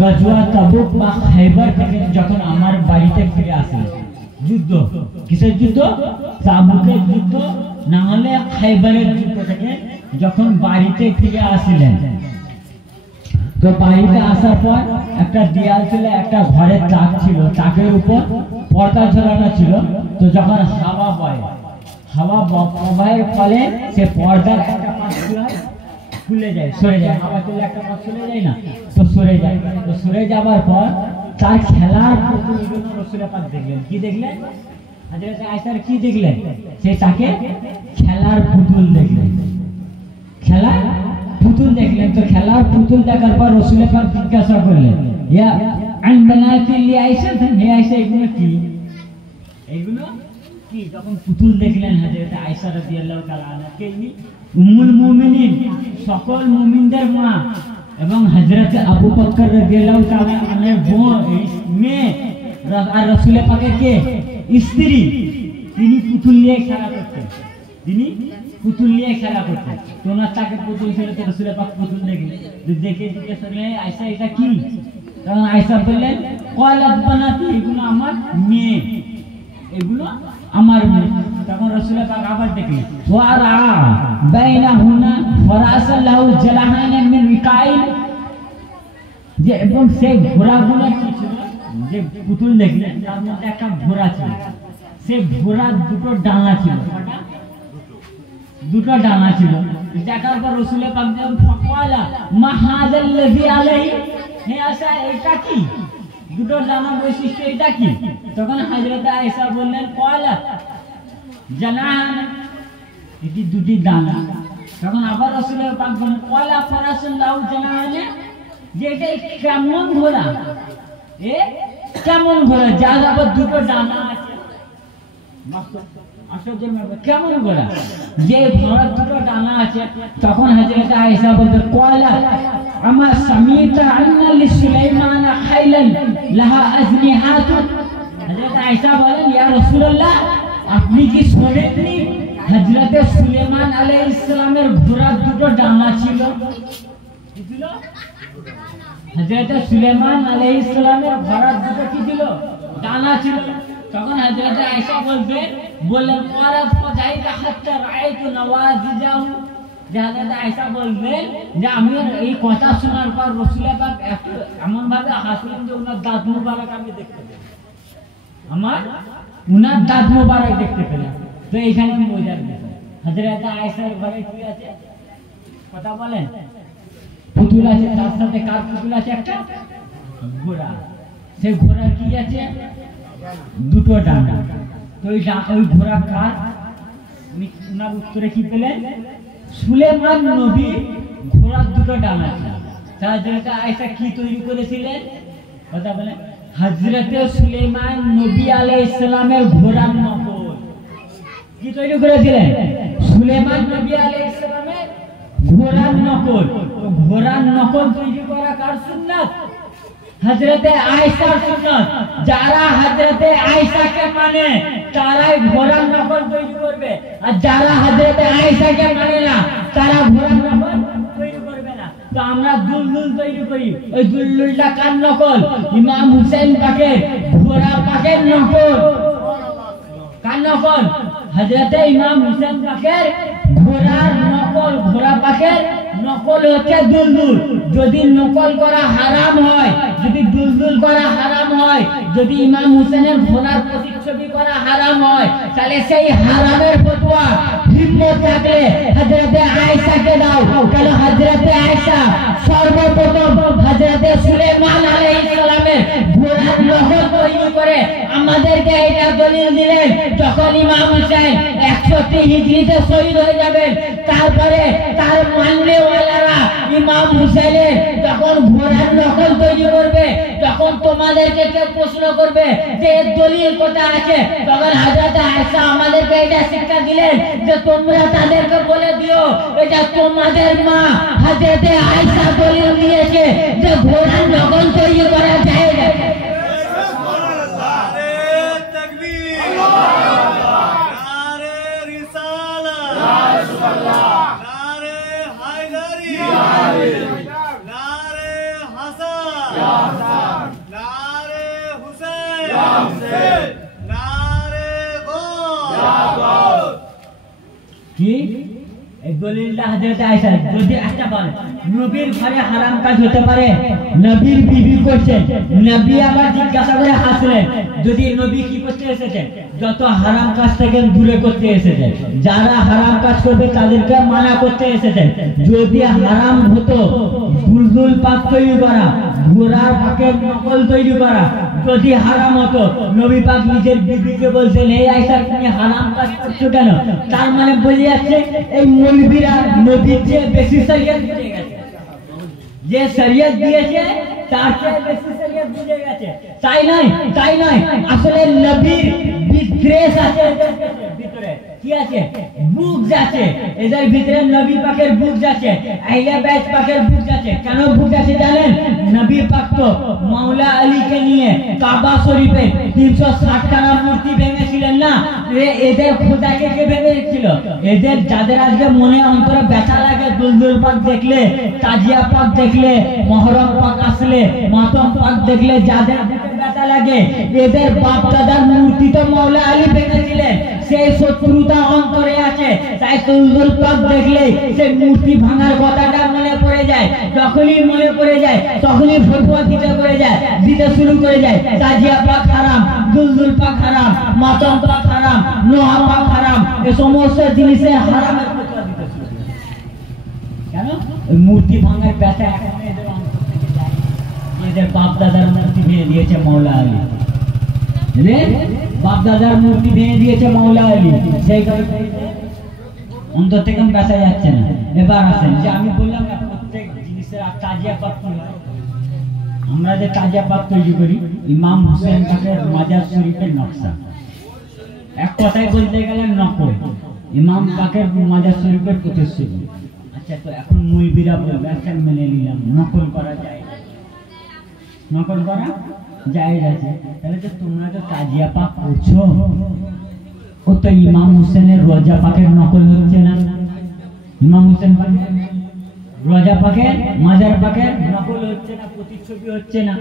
গজওয়া তাবুক বা খায়বার থেকে যখন আমার বাড়িতে ফিরে আসলেন, যুদ্ধ, কিসের যুদ্ধ? তাবুকের যুদ্ধ, না হলে খায়বারের যুদ্ধ থেকে যখন বাড়িতে ফিরে আসলেন, তো বাড়িতে আসার পর একটা দেয়াল ছিল, একটা ঘরের তাক ছিল, তাকের উপর পর্দা ঝোলানো ছিল। তো যখন হাওয়া বয়, হাওয়া প্রবাহের ফলে সে পর্দার একটা পাশ খুলে যায়, সরে যায়। হাওয়া চলে একটা পাশ চলে যায় না, তো সরে যায়। তো সরে যাবার পর তার খেলার প্রতিনিধিত্ব রাসূল পাক দেখলেন। কি দেখলেন? হযরত আয়েশার কি দেখলেন? সে তাকে খেলার পুতুল দেখলেন, খেলার পুতুল দেখলেন। তো খেলার পুতুল দেখার পর রাসূল পাক জিজ্ঞাসা করলেন, ইয়া আন বানাতিল আয়েশা, হে আয়েশা এগুলো কি, এগুলো কি? তখন পুতুল দেখলেন হযরত আয়েশা রাদিয়াল্লাহু তাআলা আনহা, কে ইনি? উম্মুল মুমিনিন, সকল মুমিনদের মা, এবং হযরত আবু বকর রাদিয়াল্লাহু তাআলা আনহার মেয়ে আর রাসূল পাকের কে স্ত্রী। তিনি পুতুল নিয়ে খেলা করতেন, তিনি পুতুল নিয়ে খেলা করতেন। তো ওনার তাকে পুতুল ছিল, তো রাসূল পাক পুতুল দেখলেন, দেখে জিজ্ঞেস করলেন, আয়েশা এটা কি? তখন আয়েশা বললেন, ক্বালাত বানাতি, এগুলো আমার মেয়ে, এগুলো আমার মেয়ে। তখন রাসূল পাক আবার দেখলেন, ওয়া রা বাইনাহুনা ফারাসান লাহু জালাহান মিন উকাইল, যে এবং সেই ঘোড়াগুলো কি ছিল, যে পুতুল দেখলেন তার মধ্যে একটা ঘোড়া ছিল, সে ঘোড়ার দুটো ডানা ছিল, দুটো ডানা ছিল। দেখার পর রাসূল পাক বলেন, ফাকালা মা হাযাল্লাযী আলাইহি, হে আয়েশা এটা কি, দুটো ডানা বৈশিষ্ট্য এটা কি? তখন হযরত আয়েশা বললেন, ক্বালা জানান, এটি দুটি ডানা। তখন আবার রাসূল পাক বলেন, ক্বালা ফারাসুন লাহু জানান, যে এটা কেমন ঘোড়া, এ কেমন ঘোড়া যার আবার দুটো ডানা আছে, কেমন ঘোড়া যে ঘোড়ার দুটো ডানা আছে? তখন হযরত আয়েশা বলতেন, ক্বালা আমা সামিতা আন্না লিসুলাইমান খাইলান লাহা আজনিহাতুন। হযরত আয়েশা বলেন, ইয়া রাসূলুল্লাহ, আপনি কি শোনেননি হযরত সুলাইমান আলাইহিস সালামের ঘোড়ার দুটো ডানা ছিল? কি ছিল? হযরত সুলাইমান আলাইহিস সালামের ঘোড়ার দুটো কি ছিল? ডানা ছিল। তখন হযরত আয়েশা বললেন, ক্বালাত ফাজাইতা হাত্তা রাআইতু নওয়াজিজাহু, যে হযরত আয়েশা বললেন যে আমি এই কথা শোনার পর রাসূল পাক এমন ভাবে হাসলেন যে ওনার দাঁত মুবারক আমি দেখতে পেলাম, আমার ওনার দাঁত মুবারক দেখতে পেলাম। তো এইখানে মজার বিষয়, হযরত আয়েশার ঘরে কি আছে কথা বলেন? পুতুল আছে, তার সাথে কার পুতুল আছে? একটা ঘোড়া। সেই ঘোড়ার কি আছে? দুটো ডানা। তো ওই ঘোড়া কার? ওনার উত্তরে কি পেলেন? সুলেমান নবী ঘোড়ার দুটো ডানা ছিল। হযরত আয়েশা কি তৈরি করেছিলেন কথা বলেন? হযরত সুলেমান নবী আলাইহিস সালামের ঘোড়ার নকল কি তৈরি করেছিলেন? সুলেমান নবী আলাইহিস সালামের ঘোড়ার নকল। ঘোড়ার নকল তৈরি করা কার সুন্নাত? হযরতে আয়েশার সুন্নাত। যারা হযরতে আয়েশাকে মানে তারাই ঘোড়ার নকল তৈরি করবে, আর যারা হযরতে আয়েশাকে মানে না তারা ঘোড়ার নকল তৈরি করবে না। তো আমরা দুলদুল তৈরি করি, ওই দুলদুলটা কার নকল? ইমাম হুসাইন পাকের ঘোড়া পাকের নকল। কার নকল? হযরতে ইমাম হুসাইন পাকের ঘোড়ার নকল। ঘোড়া পাকের নকল হচ্ছে দুলদুল। যদি নকল করা হারাম হয়, যদি দুলদুল করা হারাম হয়, যদি ইমাম হুসেনের ঘোড়ার প্রতিচ্ছবি করা হারাম হয়, তাহলে সেই হারামের ফতোয়া হিম্মত থাকলে হযরতে আয়েশাকে দাও। কারণ হযরতে আয়েশা সর্বপ্রথম হযরতে সুলাইমান আলাইহিস সালামের ঘোড়ার নকল তৈরি করে আমাদেরকে এটা দলিল দিলেন। যখন ইমাম হুসাইন 61 হিজরিতে শহীদ হয়ে যাবেন, তারপরে তার মাননেওয়ালারা ইমাম হুসাইনের যখন ঘোড়ার নকল তৈরি করবে, তখন তোমাদেরকে কেউ প্রশ্ন করবে যে এর দলিল কোথায় আছে। তখন হযরত আয়েশা আমাদেরকে এটা শিক্ষা দিলেন যে তোমরা তাদেরকে বলে দিও এটা তোমাদের মা হযরতে আয়েশা দলিল দিয়েছে যে ঘোড়ার নকল তৈরি করা যায় না। কি এই দলিলটা হযরত আয়েশা? যদি একটা বলে নবীর ঘরে হারাম কাজ হতে পারে, নবীর বিবি করছে, নবী আবার জিজ্ঞাসা করে হাসলেন, যদি নবী কি করতে এসেছেন? যত হারাম কাজ থেকে দূরে করতে এসেছেন, যারা হারাম কাজ করবে তাদেরকে মানা করতে এসেছেন। যদি হারাম হতো দুলদুল পাক তৈরি করা, ঘোড়ার পাকের নকল তৈরি করা, যদি হারাম হতো নবী পাক নিজের বিবিকে বলছেন এই আয়েশা তুমি হারাম কাজ করছো কেন? তার মানে বোঝা যাচ্ছে এই মৌলবীরা নবীর চেয়ে বেশি শরীয়ত বুঝে গেছে, যে শরীয়ত দিয়েছে তার চেয়ে বেশি শরীয়ত বুঝে গেছে। তাই নয় আসলে নবীর বিদ্বেষ আছে এদের ভিতরে, কি আছে? বুক যাচ্ছে এদের ভিতরে, নবী পাকের বুক যাচ্ছে, আহলে বাইত পাকের বুক যাচ্ছে। কেন বুক যাচ্ছে জানেন? নবী পাক তো মাওলা আলীকে নিয়ে কাবা শরীফে 360 খানা মূর্তি ভেঙেছিলেন না? এদের খোদাকে কে ভেঙেছিল? এদের যাদের আজকে মনে অন্তরে ব্যথা লাগে দুলদুল পাক দেখলে, তাজিয়া পাক দেখলে, মহরম পাক আসলে, মাতম পাক দেখলে যাদের ব্যথা লাগে, এদের বাপ দাদার মূর্তি তো মাওলা আলী ভেঙেছিলেন, সেই শত্রুতা অন্তরে আছে। তাই দুলদুল পাক দেখলে সেই মূর্তি ভাঙার কথাটা মনে পড়ে যায়। যখনই মনে পড়ে যায় তখনই ফতোয়া দিতে শুরু করে যায়। তাজিয়া পাক হারাম, দুলদুল পাক হারাম, মাতম পাক হারাম, নোহা পাক হারাম, এই সমস্ত জিনিসের হারামের ফতোয়া দিতে শুরু করে। কেন? ওই মূর্তি ভাঙার ব্যথা এখন এদের অন্তর থেকে যায়। এদের বাপ দাদার মূর্তি ভেঙে দিয়েছে মাওলা আলী, বাপ দাদার মূর্তি ভেঙে দিয়েছে মাওলা আলী, সেই কারণে অন্তর থেকে ব্যথা যাচ্ছে না। এবার আসেন যে আমি বললাম না প্রত্যেক জিনিসের তাজিয়া পাক তৈরি, আমরা যে তাজিয়া পাক তৈরি করি ইমাম হুসেন পাকের মাজার শরীফের নকশা, এক কথায় বলতে গেলে নকল ইমাম পাকের মাজার শরীফের প্রতিশ্রুতি। আচ্ছা, তো এখন মুলবিরা বলবে আচ্ছা মেনে নিলাম নকল করা যায়, নকল করা জায়েজ আছে, তাহলে তো তোমরা তো তাজিয়া পাক করছো, ও তো ইমাম হুসেনের রোজা পাকের নকল হচ্ছে না? ইমাম হুসেন রোজা পাকের মাজার পাকের নকল হচ্ছে না, প্রতিচ্ছবি হচ্ছে না।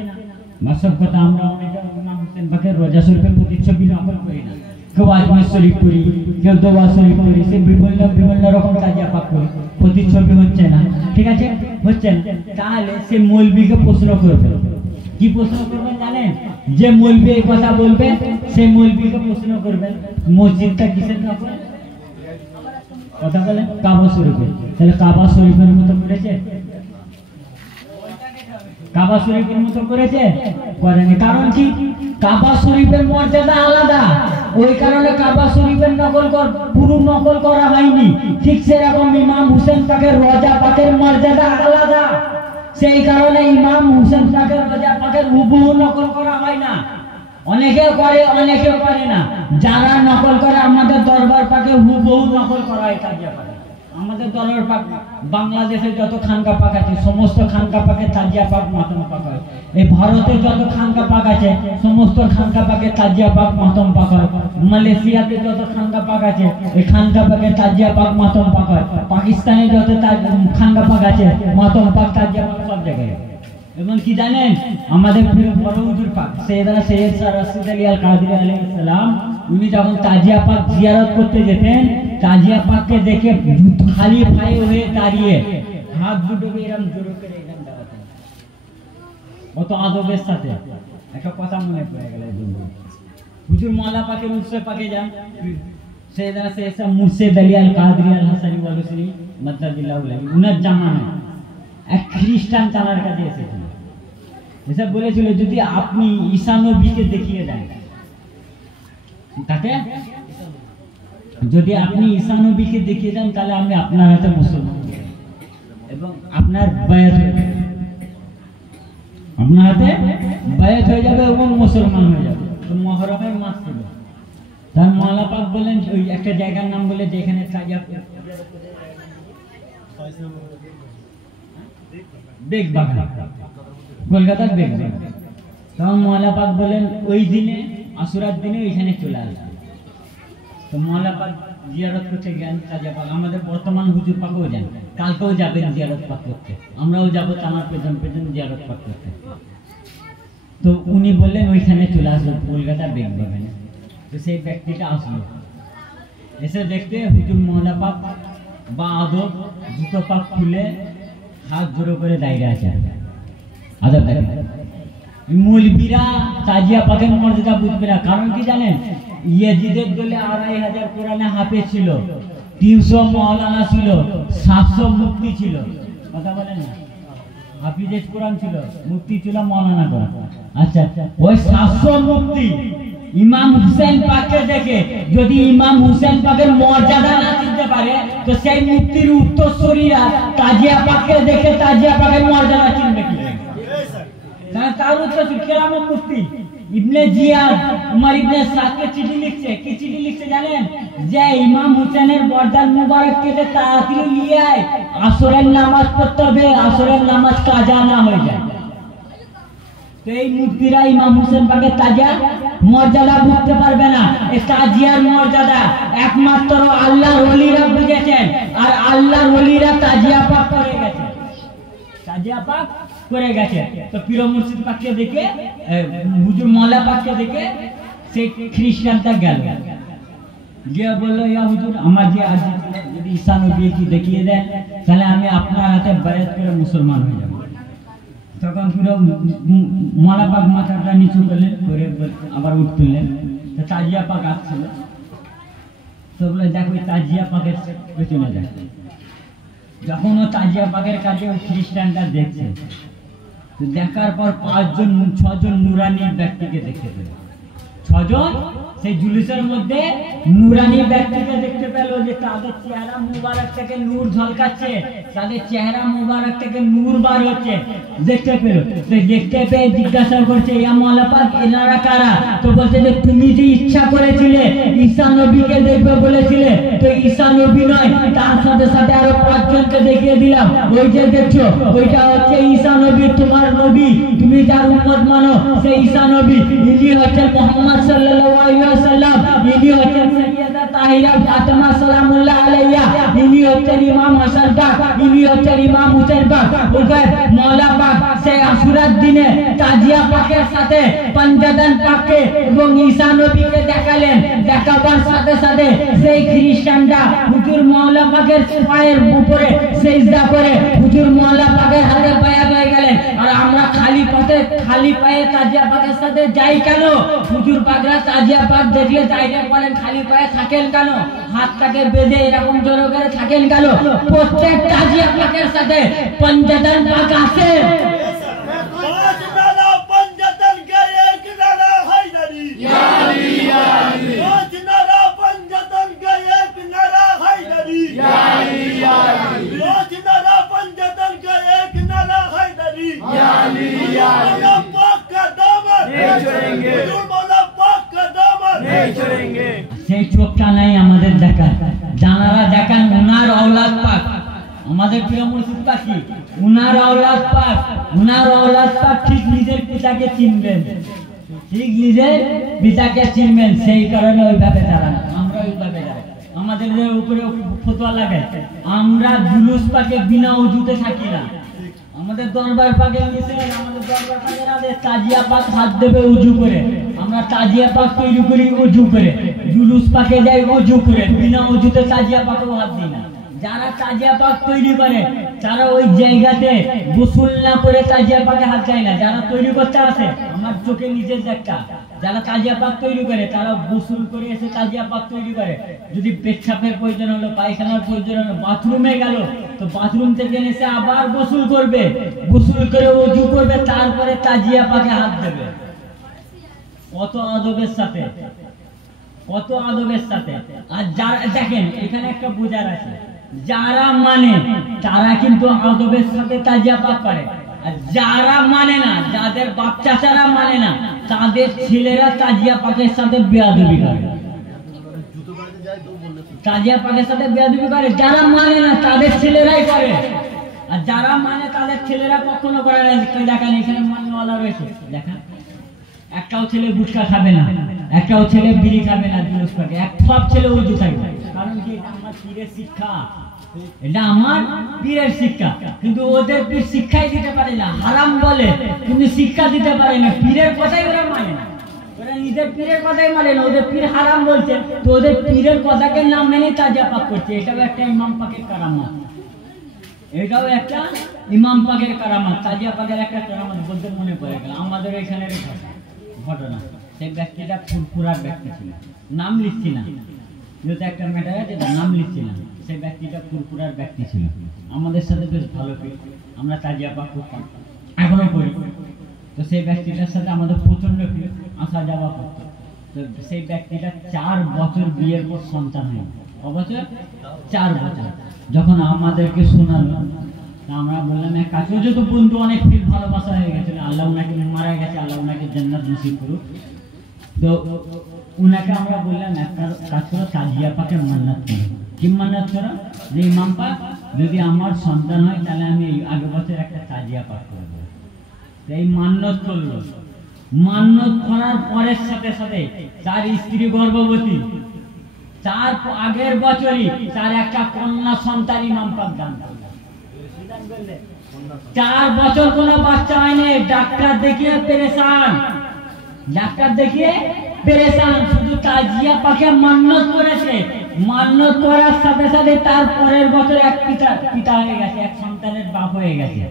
বাস্তব কথা, আমরা অনেকে ইমাম হুসেন পাকের রোজা শরীফের প্রতিচ্ছবি নকল করি না, কেউ আজমের শরীফ করি, কেউ দোয়া শরীফ করি, সে বিভিন্ন রকম তাজিয়া পাক করি, প্রতিচ্ছবি হচ্ছে না, ঠিক আছে, হচ্ছে না। তাহলে সে মৌলবীকে প্রশ্ন করবে, কি প্রশ্ন করবেন জানেন? যে মৌলবী এই কথা বলবে সেই মৌলবীকে প্রশ্ন করবেন মসজিদটা কিসের নকল? কথা বলেন কাবা শরীফের। তাহলে কাবা শরীফের মতো করেছে? কাবা শরীফের মতো করেছে? করেনি। কারণ কি? কাবা শরীফের মর্যাদা আলাদা, ওই কারণে কাবা শরীফের পুরো নকল করা হয়নি। ঠিক সেরকম ইমাম হুসেন পাকের রোজা পাকের মর্যাদা আলাদা, সেই কারণে ইমাম হুসেন পাকের রোজা পাকের হুবহু নকল করা হয় না। অনেকে করে, অনেকে করে না। যারা নকল করে আমাদের দরবার পাকে হুবহু নকল করা হয় তাজিয়া পাকে। আমাদের দরবার পাক বাংলাদেশে যত খানকা পাক আছে সমস্ত খানকা পাকে তাজিয়া পাক মাতম পাক হয়। এই ভারতে যত খানকা পাক আছে সমস্ত খানকা পাকে তাজিয়া পাক মাতম পাক হয়। মালয়েশিয়াতে যত খানকা পাক আছে এই খানকা পাকে তাজিয়া পাক মাতম পাক হয়। পাকিস্তানে যত খানকা পাক আছে মাতম পাক তাজিয়া পাক সব জায়গায়। এবং কি জানেন, আমাদের প্রিয় বড় হুজুর পাক সৈয়দ শাহ রাশিদ আলী আল কাদরি আলাইহিস সালাম, উনি যখন তাজিয়া পাক জিয়ারত করতে যেতেন, তাজিয়া পাককে দেখে খালি পায়ে হয়ে দাঁড়িয়ে হাত দুটোকে এরকম জোরে করে এরকম দাঁড়াতেন, কত আদবের সাথে। একটা কথা মনে পড়ে গেল, হুজুর মওলা পাকের উৎসব পাকে যান, সৈয়দ শাহ মুর্শিদ আলী আল কাদরি আল হাসানি ওয়াল হুসাইনি মাদ্দাদিল্লাহু আলাইহি, উনার জামানায় এক খ্রিস্টান তানার কাছে এসেছিল, এসে বলেছিল যদি আপনি ঈসা নবীকে দেখিয়ে দেন, তাকে যদি আপনি ঈসা নবীকে দেখিয়ে দেন তাহলে আমি আপনার হাতে মুসলমান এবং আপনার বায়াত হয়ে যাবে, আপনার হাতে বায়াত হয়ে যাবে এবং মুসলমান হয়ে যাবে। তো মুহররমের মাস ছিল, তার মওলা পাক বলেন ওই একটা জায়গার নাম বলে যেখানে তাজিয়া বেগ বাগান, কলকাতার বেগ বাগান। তখন মওলা পাক বলেন ওই দিনে আশুরার দিনে ওইখানে চলে আসবে। তো মওলা পাক জিয়ারত করতে গেলেন তাজিয়া পাক। আমাদের বর্তমান হুজুর পাকও যান, কালকেও যাবেন জিয়ারত পাক করতে, আমরাও যাবো আমার পেছন পেছন জিয়ারত পাক করতে। তো উনি বললেন ওইখানে চলে আসবে কলকাতা বেগ বাগানে। তো সেই ব্যক্তিটা আসলো, এসে দেখতে হুজুর মওলা পাক বা আদব জুতো পাক খুলে হাত জোড়ো করে দাঁড়িয়ে আছে। আদব দেখেন, মৌলবীরা তাজিয়া পাকের মর্যাদা বুঝবে না। কারণ কি জানেন, ইয়াজিদের দলে 2500 কোরআনে হাফেজ ছিল, 300 মাওলানা ছিল, 700 মুফতি ছিল, কথা বলেন না, হাফিজে কোরআন ছিল, মুফতি ছিল মৌলানা কোরআন। আচ্ছা, ওই 700 মুফতি ইমাম হুসেন পাককে দেখে যদি ইমাম হুসেন পাকের মর্যাদা না চিনতে পারে, তো সেই মুফতির উত্তরসূরিরা তাজিয়া পাককে দেখে তাজিয়া পাকের মর্যাদা চিনবে কি করে? তার উত্তরসূরি কেরামত মুফতি ইবনে জিয়াদ উমর ইবনে সাদকে চিঠি লিখছে। কি চিঠি লিখছে জানেন? যে ইমাম হুসেনের বরদান মুবারক কেটে তাড়াতাড়ি নিয়ে আয়, আসরের নামাজ পড়তে হবে, আসরের নামাজ কাজা না হয়ে যায়। তো এই মুফতিরা ইমাম হুসেন পাকের তাজিয়া মর্যাদা বুঝতে পারবে না। এই তাজিয়ার মর্যাদা একমাত্র আল্লাহর ওলিরা বুঝেছেন, আর আল্লাহর ওলিরা তাজিয়া পাক করে গেছে, তাজিয়া পাক করে গেছে। তো পীর মুর্শিদ পাককে দেখে, হুজুর মওলা পাককে দেখে সেই খ্রিস্টানটা গেল, গিয়ে বললো, ইয়া হুজুর, আমার যে আজ যদি ঈসা নবী কি দেখিয়ে দেন, তাহলে আমি আপনার হাতে বায়াত করে মুসলমান হয়ে যাব। তখন পুরো মওলা পাক মাথাটা নিচু করলেন, করে আবার উঠ তুললেন। তাজিয়া পাক আসছিল, তো বলে দেখো তাজিয়া পাকের পেছনে দেখ। যখন ও তাজিয়া পাকের কাছে ওই খ্রিস্টানটা দেখছে, তো দেখার পর 6জন নুরানি ব্যক্তিকে দেখতে পেল। 6জন সেই জুলুসের মধ্যে নুরানি ব্যক্তিকে দেখতে পেল, যে তাদের চেহারা মুবারক থেকে নূর ঝলকাচ্ছে, তাদের চেহারা মুবারক থেকে নূর বার হচ্ছে, দেখতে পেল। তো দেখতে পেয়ে জিজ্ঞাসা করছে, ইয়া মওলা পাক, এনারা কারা? তো বলছে যে তুমি যে ইচ্ছা করেছিলে ঈসা নবীকে দেখবে বলেছিলে, তো ঈসা নবী নয়, তার সাথে সাথে আরো 5 জনকে দেখিয়ে দিলাম। ওই যে দেখছো, ওইটা হচ্ছে ঈসা নবী, তোমার নবী, তুমি যার উম্মত মানো, সেই ঈসা নবী। ইনি হচ্ছেন মুহাম্মদ সাল্লাল্লাহু আলাইহি ওয়াসাল্লাম, ইনি হচ্ছেন সাইয়্যিদা তাহিরা ফাতেমা সালামুল্লাহ আলাইহা, ইনি হচ্ছেন ইমাম হাসান পাক, ইনি হচ্ছেন ইমাম হুসাইন পাক। ওকে মওলা পাক সেই আশুরার দিনে তাজিয়া পাকের সাথে পঞ্জদান পাককে এবং ঈসা নবীকে দেখালেন। দেখাবার সাথে সাথে সেই খ্রিস্টানরা হুজুর মওলা পাকের পায়ের উপরে সিজদা করে হুজুর মওলা পাকের হাতে বায়াত হয়ে গেলেন। আর আমরা খালি পায়ে তাজিয়া পাকের সাথে যাই কেন? হুজুর পাকরা তাজিয়া পাক দেখলে ডাইরেক্ট বলেন খালি পায়ে থাকেন কেন? হাতটাকে বেঁধে এরকম জোরে করে থাকেন কেন? প্রত্যেক তাজিয়া পাকের সাথে পঞ্জদান পাক আছে। সেই চোখটা নাই আমাদের দেখার, জানারা দেখান উনার আওলাদ পাক, আমাদের প্রিয় মুর্শিদ পাক কি উনার আওলাদ পাক, উনার আওলাদ পাক ঠিক নিজের পিতাকে চিনবেন, ঠিক নিজের পিতাকে চিনবেন, সেই কারণে ওইভাবে দাঁড়ান। আমরা ওইভাবে দাঁড়াই, আমাদের উপরে ফতোয়া লাগাই, আমরা জুলুস পাকে বিনা ওযুতে থাকি না। আমাদের দরবার পাকে নিষেধ, আমাদের দরবার পাকের আদেশ তাজিয়া পাক হাত দেবে উজু করে, আমরা তাজিয়া পাক তৈরি করি উজু করে, জুলুস পাকে যাই উজু করে, বিনা ওযুতে তাজিয়া পাকেও হাত দিই না। যারা তাজিয়া পাক তৈরি করে তারা ওই জায়গাতে গোসল না করে তাজিয়া পাকে হাত দেয় না। যারা তৈরি করতে আসে, আমার চোখে নিজের দেখা, যারা তাজিয়া পাক তৈরি করে তারা গোসল করে এসে তাজিয়া পাক তৈরি করে। যদি পেচ্ছাপের প্রয়োজন হলো, পায়খানার প্রয়োজন হলো, বাথরুমে গেল, তো বাথরুম থেকে এসে আবার গোসল করবে, গোসল করে ওযু করবে, তারপরে তাজিয়া পাকে হাত দেবে। কত আদবের সাথে, কত আদবের সাথে। আর যারা দেখেন এখানে একটা বোঝার আছে, যারা মানে তারা কিন্তু আদবের সাথে তাজিয়া পাক করে, আর যারা মানে না, যাদের বাপ চাচারা মানে না, তাদের ছেলেরা তাজিয়া পাকের সাথে বেয়াদবি করে, তাজিয়া পাকের সাথে বেয়াদবি করে। যারা মানে না তাদের ছেলেরাই করে, আর যারা মানে তাদের ছেলেরা কখনো করে না। দেখেন এখানে মানওয়ালা রয়েছে, দেখা একটাও ছেলে গুটখা খাবে না, একটাও ছেলে বিড়ি খাবে না, জুলুস পাকে সব ছেলে ওযু থাকবে। কারণ কি? এটা আমার পীরের শিক্ষা, এটা আমার পীরের শিক্ষা। কিন্তু ওদের পীর শিক্ষাই দিতে পারে না, হারাম বলে কিন্তু শিক্ষা দিতে পারে না। পীরের কথাই ওরা মানে না, ওরা নিজের পীরের কথাই মানে না। ওদের পীর হারাম বলছে, তো ওদের পীরের কথাকে না মেনে তাজিয়া পাক করছে। এটাও একটা ইমাম পাকের কারামত, এটাও একটা ইমাম পাকের কারামত। তাজিয়া পাকের একটা কারামত বলতে মনে পড়ে গেল, আমাদের এখানের ঘটনা। সেই ব্যক্তিটা ফুরফুরার ব্যক্তি ছিল, নাম লিখছি না, যেহেতু একটা ম্যাটার আছে, নাম লিখছি না। সেই ব্যক্তিটা পুরপুরার ব্যক্তি ছিল, আমাদের সাথে বেশ ভালো ছিল, আমরা তাজিয়া পাক করতাম, এখনো করি। তো সেই ব্যক্তিটার সাথে আমাদের প্রচন্ড প্রিয়, আসা যাওয়া করতো। তো সেই ব্যক্তিটা 4 বছর বিয়ের পর সন্তান হয়, অবছর 4 বছর। যখন আমাদেরকে শোনালো, আমরা বললাম এক কাজ, যেহেতু বন্ধু অনেক ফিল ভালোবাসা হয়ে গেছিল, আল্লাহ উনাকে মারা গেছে, আল্লাহ উনাকে জান্নাত নসিব করুক। তো উনাকে আমরা বললাম একটা কাজ করো, তাজিয়া পাকের মান্নাত করো। কি মান্নাত করো? যে ইমাম পাক যদি আমার সন্তান হয় তাহলে আমি এই আগের বছর একটা তাজিয়া পাক করব। এই মান্নত করলো, মান্নত করার পরের সাথে সাথে তার স্ত্রী গর্ভবতী, তার আগের বছরই তার একটা কন্যা সন্তান ইমাম পাক দান করলেন। 4 বছর কোনো বাচ্চা হয়নি, ডাক্তার দেখিয়ে পেরেশান, ডাক্তার দেখিয়ে পেরেশান, শুধু তাজিয়া পাকে মান্নত করেছে। মান্নত করার সাথে সাথে তার পরের বছর এক পিতা হয়ে গেছে, এক সন্তানের বাপ হয়ে গেছে।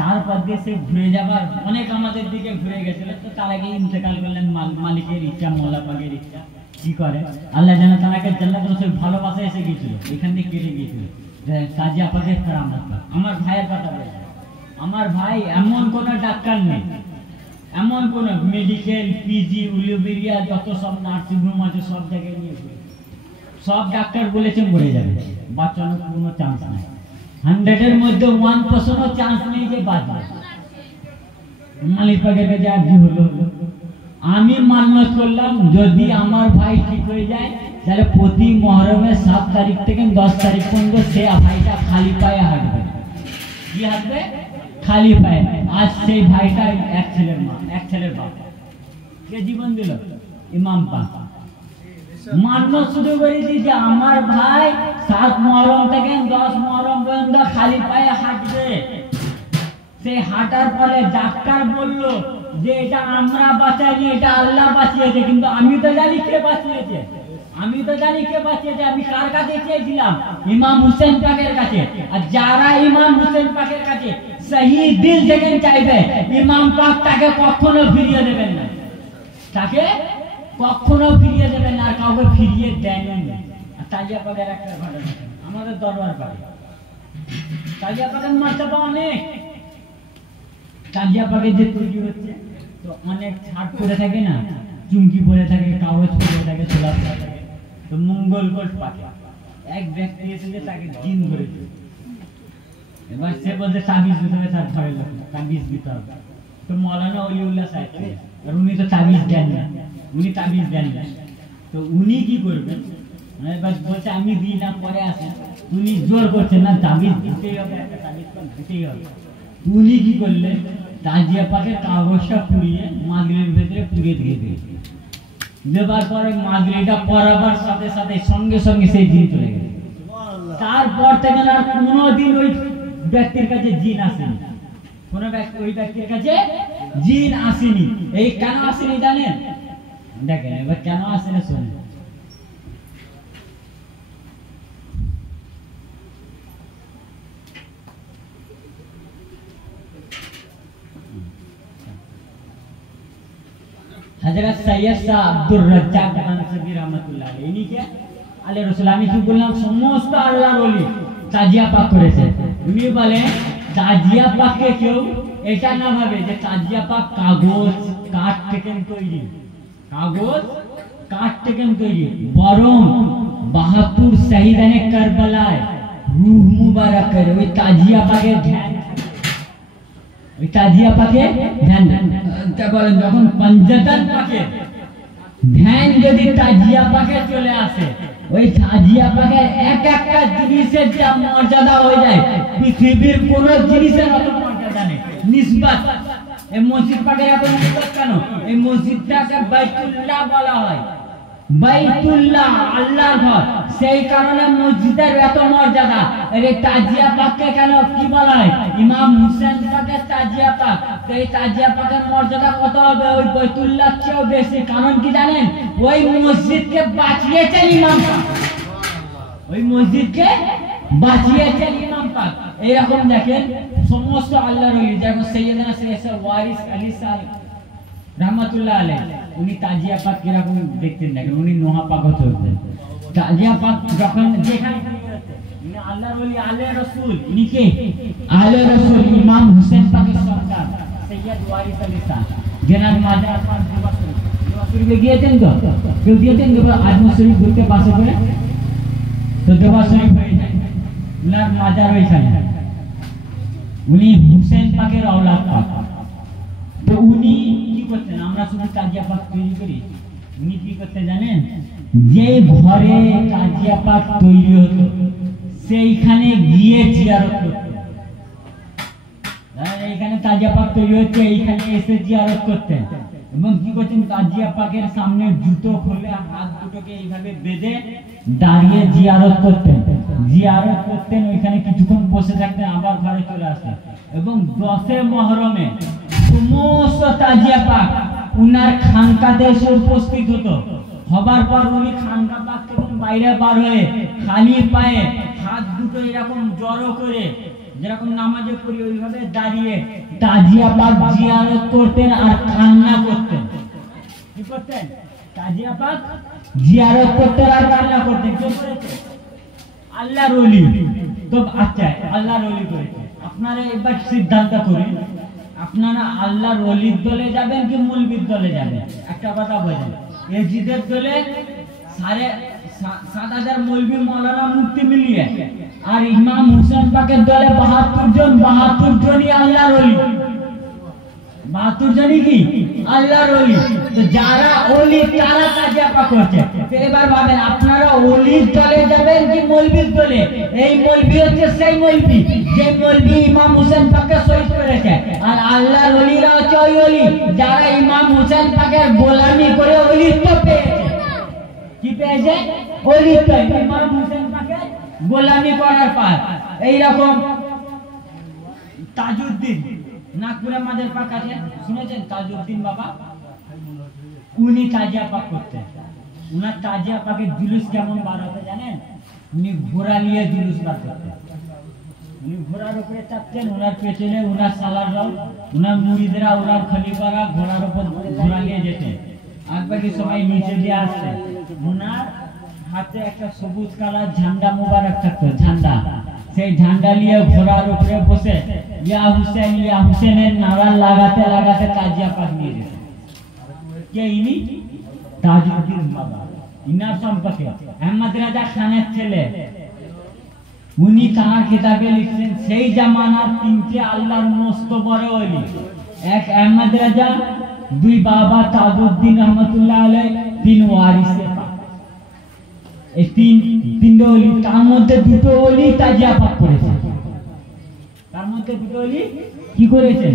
তারপর দিয়ে সে ঘুরে যাবার অনেক আমাদের দিকে ঘুরে গেছিল। তো তার আগে ইন্তেকাল করলেন, মালিকের ইচ্ছা, মোল্লা পাকের ইচ্ছা। কি করে আল্লাহ জানে, তাকে জান্নাত নসিব, ভালোবাসা এসে গিয়েছিল, এখান থেকে কেটে গিয়েছিল। তাজিয়া পাকের কারামত। আমার ভাইয়ের কথা বলছে, আমার ভাই এমন কোন ডাক্তার নেই, এমন কোন মেডিকেল, পিজি, উলিবেরিয়া, যত সব নার্সিং হোম আছে সব জায়গায় নিয়ে সব ডাক্তার বলেছে মরে যাবে, বাঁচানোর কোনো চান্স নাই। 100-এর মধ্যে 1%ও চান্স নেই যে বাঁচবে। মালিক পাকের কাছে আরজি হলো, আমি মান্নত করলাম যদি আমার ভাই ঠিক হয়ে যায় তাহলে প্রতি মহরমের 7 তারিখ থেকে 10 তারিখ পর্যন্ত সে ভাইটা খালি পায়ে হাঁটবে। কি হাঁটবে? খালি পায়ে। আজ সেই ভাইটা এক ছেলের মা, এক ছেলের বাপ, কে জীবন দিল? ইমাম পাক। মান্নত শুরু করেছি যে আমার ভাই 7 মহরম থেকে 10 মহরম পর্যন্ত খালি পায়ে হাঁটবে। সেই হাঁটার ফলে ডাক্তার বলল যে এটা আমরা বাঁচাইনি, এটা আল্লাহ বাঁচিয়েছে। কিন্তু আমি তো জানি কে বাঁচিয়েছে, আমি তো জানি কে বাঁচিয়েছে। আমি কার কাছে চেয়েছিলাম? ইমাম হুসেন পাকের কাছে। আর যারা ইমাম হুসেন পাকের কাছে সহি দিল থেকে চাইবে, ইমাম পাক তাকে কখনো ফিরিয়ে দেবেন না, তাকে কখনো ফিরিয়ে দেবেন না, আর কাউকে ফিরিয়ে দেন না। আর তাজিয়া পাকের একটা ঘটনা, আমাদের দরবার পাকে তাজিয়া পাকের মর্যাদা অনেক। তাজিয়া পাকে যে তৈরি হচ্ছে, তো অনেক ছাড় পড়ে থাকে না, চুমকি পড়ে থাকে, কাগজ পড়ে থাকে, ছোলা পড়ে থাকে। তো মঙ্গলকোট পাকে এক ব্যক্তি এসেছে, তাকে জিন ধরেছে। এবার সে বলতে তাবিজ দিতে হবে, তার ঘরের লোক তাবিজ দিতে হবে। তো মৌলানা ওলিউল্লাহ সাহেব, আর উনি তো তাবিজ দেন না, উনি তাবিজ দেন না। তো উনি কি করবেন? এবার বলছে আমি দিই না, পরে আসেন। উনি জোর করছেন না, তাবিজ দিতেই হবে, একটা তাবিজ দিতেই হবে। উনি কি করলেন? তাজিয়া পাকের কাগজটা পুড়িয়ে মাগরির ভেতরে পুড়িয়ে দিয়ে দিয়েছে। দেবার পরে মাগরিটা পড়াবার সাথে সাথে সঙ্গে সঙ্গে সেই জিন চলে গেছে। তারপর থেকে আর কোনোদিন ওই ব্যক্তির কাছে জিন আসেনি, কোন ব্যক্তি ওই ব্যক্তির কাছে জিন আসেনি। এই কেন আসেনি জানেন? দেখেন এবার কেন আসেনি শুনুন। हजरत सैयद शाह अब्दुल रज्जाक नसबी रहमतुल्लाह अलैहि इन्हीं के আল্লাহ রাসূল, আমি কি বললাম সমস্ত আল্লাহর ওলি তাজিয়া পাক করেছে। উনি বলে তাজিয়া পাককে কেউ এটা না ভাবে যে তাজিয়া পাক কাগজ কাঠ থেকে তৈরি, কাগজ কাঠ থেকে তৈরি, বরং 72 শহীদানে কারবালায় রূহ মুবারকের ওই তাজিয়া পাকের ধ্যান, ওই তাজিয়া পাকের ধ্যান। তা বলেন যখন পঞ্চতন পাকের ধ্যান যদি তাজিয়া পাকে চলে আসে, ওই তাজিয়া পাকের এক একটা জিনিসের যা মর্যাদা হয়ে যায়, পৃথিবীর কোন জিনিসের অত মর্যাদা নেই। নিসবত এই মসজিদ পাকের এত নিসবত কেন? এই মসজিদটাকে বাইতুল্লাহ বলা হয়, বাইতুল্লাহ আল্লাহর ঘর, সেই কারণে মসজিদের এত মর্যাদা। এই তাজিয়া পাককে কেন কি বলা হয়? ইমাম হুসেন পাকের তাজিয়া পাক। এই তাজিয়া পাকের মর্যাদা কত হবে? ওই বাইতুল্লাহর চেয়েও বেশি। কারণ কি জানেন? ওই মসজিদকে বাঁচিয়েছেন ইমাম পাক, ওই মসজিদকে বাঁচিয়েছেন ইমাম পাক। এইরকম দেখেন সমস্ত আল্লাহর ওলি, যেমন সৈয়দনা সৈয়দ ওয়ারিস আলী সাল রহমতুল্লাহ আলাইহি, উনি তাজিয়া পাক কিরকম দেখতেন দেখেন। উনি নোহা পাকও চলতেন, তাজিয়া পাক যখন যেখানে আল্লাহর ওলি আলে রাসূল ইনিকে আলে রাসূল ইমাম হুসেন পাকের সরকার সৈয়দ ওয়ারিস আলী শাহ জেনার মাজার পাক দেওয়াশরীফে গিয়েছেন তো কেউ দিয়েছেন তো আজমত শরীফ ঘুরতে পাশে করে তো দেওয়াশরীফ হয়ে যায় উনার মাজার ওইখানে উনি হুসেন পাকের औलाद পাক তো উনি কি করতেন আমরা শুধু তাজিয়া পাক তৈরি করি উনি কি করতে জানেন যে ঘরে তাজিয়া পাক তৈরি হতো সেইখানে গিয়ে জিয়ারত করতেন এইখানে তাজিয়া পাক তৈরি হচ্ছে এইখানে এসে জিয়ারত করতেন এবং কি করতেন তাজিয়া পাকের সামনে জুতো খুলে হাত দুটোকে এইভাবে বেঁধে দাঁড়িয়ে জিয়ারত করতেন ওইখানে কিছুক্ষণ বসে থাকতেন আবার ঘরে চলে আসতেন এবং 10 মুহররমে সমস্ত তাজিয়া পাক উনার খানকাতে এসে উপস্থিত হতো হবার পর উনি খানকা পাক থেকে বাইরে বার হয়ে খালি পায়ে হাত দুটো এরকম জড়ো করে যেরকম নামাজে পড়ি ওইভাবে দাঁড়িয়ে তাজিয়া পাক জিয়ারত করতেন আর কান্না করতেন কি করতেন তাজিয়া পাক জিয়ারত করতেন আর কান্না করতেন কে করেছে আল্লাহর ওলি তো আচ্ছা আল্লাহর ওলি করেছে আপনারা এবার সিদ্ধান্ত করেন আপনারা আল্লাহর ওলির দলে যাবেন কি মুলবির দলে যাবেন একটা কথা বলেন এজিদের দলে 7,500 মৌলবি মৌলানা মুফতি মিলিয়ে আর ইমাম হুসেন পাকের দলে 72 জনই আল্লাহর ওলি 72 জনই কি আল্লাহর ওলি তো যারা ওলি তারা তাজিয়া পাক করছে তো এবার ভাবেন আপনারা ওলির দলে যাবেন কি মৌলবির দলে এই মৌলবি হচ্ছে সেই মৌলবি যে মৌলবি ইমাম হুসেন পাককে শহীদ করেছে আর আল্লাহর ওলিরা হচ্ছে ওই ওলি যারা ইমাম হুসেন পাকের গোলামি করে ওলিত্ব পেয়েছে কি পেয়েছে ওলিত্ব ইমাম হুসেন পাকের গোলামি করার পর এই রকম তাজউদ্দিন নাগপুরে মাদের পাক আছে শুনেছেন তাজউদ্দিন বাবা উনি তাজিয়া পাক করতেন উনার তাজিয়া পাকের জুলুস কেমন বার হতে জানেন উনি ঘোড়া নিয়ে জুলুস বার করতেন উনি ঘোড়ার উপরে চাপতেন উনার পেছনে উনার সালাররাও উনার মুরিদরা উনার খলিফারা ঘোড়ার উপর ঘোড়া নিয়ে যেতেন আর বাকি সবাই নিচে দিয়ে আসতেন উনার হাতে একটা সবুজ কালার ঝান্ডা মুবারক থাকতো ঝান্ডা সেই ঝান্ডা নিয়ে ঘোড়ার উপরে বসে ইয়া হুসেনের নারা লাগাতে লাগাতে তাজিয়া পাক নিয়ে যেতেন কে ইনি তাজউদ্দিন বাবা ইনার সম্পর্কে আহমদ রাজা খানের ছেলে উনি তার কিতাবে লিখছেন সেই জামানার তিনটে আল্লাহর মস্ত বড় ওলি এক আহমদ রাজা দুই বাবা তাজউদ্দিন রহমাতুল্লাহ আলাইহি তিন ওয়ারিস এই তিনটে ওলি তার মধ্যে দুটো ওলি তাজিয়া পাক করেছে তার মধ্যে দুটো ওলি কি করেছেন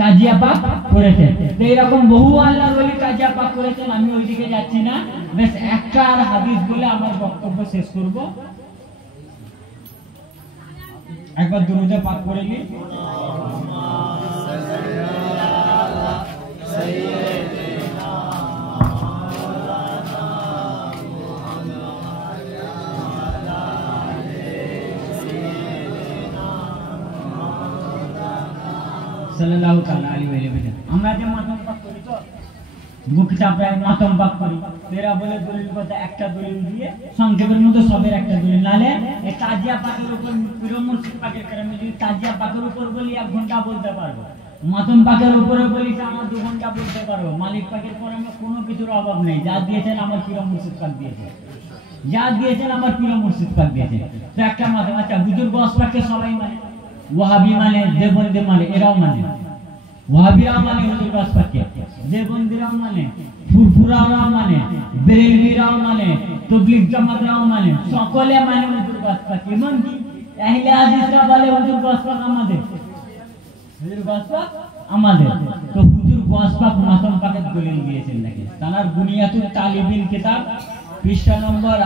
তাজিয়া পাক করেছেন তো এরকম বহু আল্লাহর ওলি তাজিয়া পাক করেছেন আমি ওইদিকে যাচ্ছি না বেশ একটা আর হাদিস বলে আমার বক্তব্য শেষ করব একবার দুরূদে পাক করে নি সাল্লাল্লাহু তাআলা আলাইহি ওয়া সাল্লাম আমরা যে মাতম পাক করি তো বুক চাপে মাতম পাক করি তেরা বলে দলিল কথা একটা দলিল দিয়ে সংক্ষেপের মধ্যে সবের একটা দলিল নালে এই তাজিয়া পাকের উপর পীর মুর্শিদ পাকের কারণে যদি তাজিয়া পাকের উপর বলি 1 ঘন্টা বলতে পারবো মাতম পাকের উপরে বলি যে আমার 2 ঘন্টা বলতে পারবো মালিক পাকের কোরআনে কোনো কিছুর অভাব নেই যা দিয়েছেন আমার পীর মুর্শিদ পাক দিয়েছে যা দিয়েছেন আমার পীর মুর্শিদ পাক দিয়েছে তো একটা মাতম আচ্ছা বুজুর্গ ওয়াসপাককে সবাই মানে ওয়াহাবি মানে দেবন্দি মানে এরাও মানে ওয়াহাবিরা মানে হুজুর ওয়াসপাককে দেবন্দিরাও মানে ফুরফুরারাও মানে বেরেলভিরাও মানে তাবলীগ জামাতরাও মানে সকলে মানে হুজুর ওয়াসপাক এমন কি আহলে হাদিসরা বলে হুজুর ওয়াসপাক আমাদের হুজুর ওয়াসপাক আমাদের তো হুজুর ওয়াসপাক মাতম পাকের দলিল দিয়েছেন নাকি তার বুনিয়াতুল তালিবিন কিতাব পৃষ্ঠা নম্বর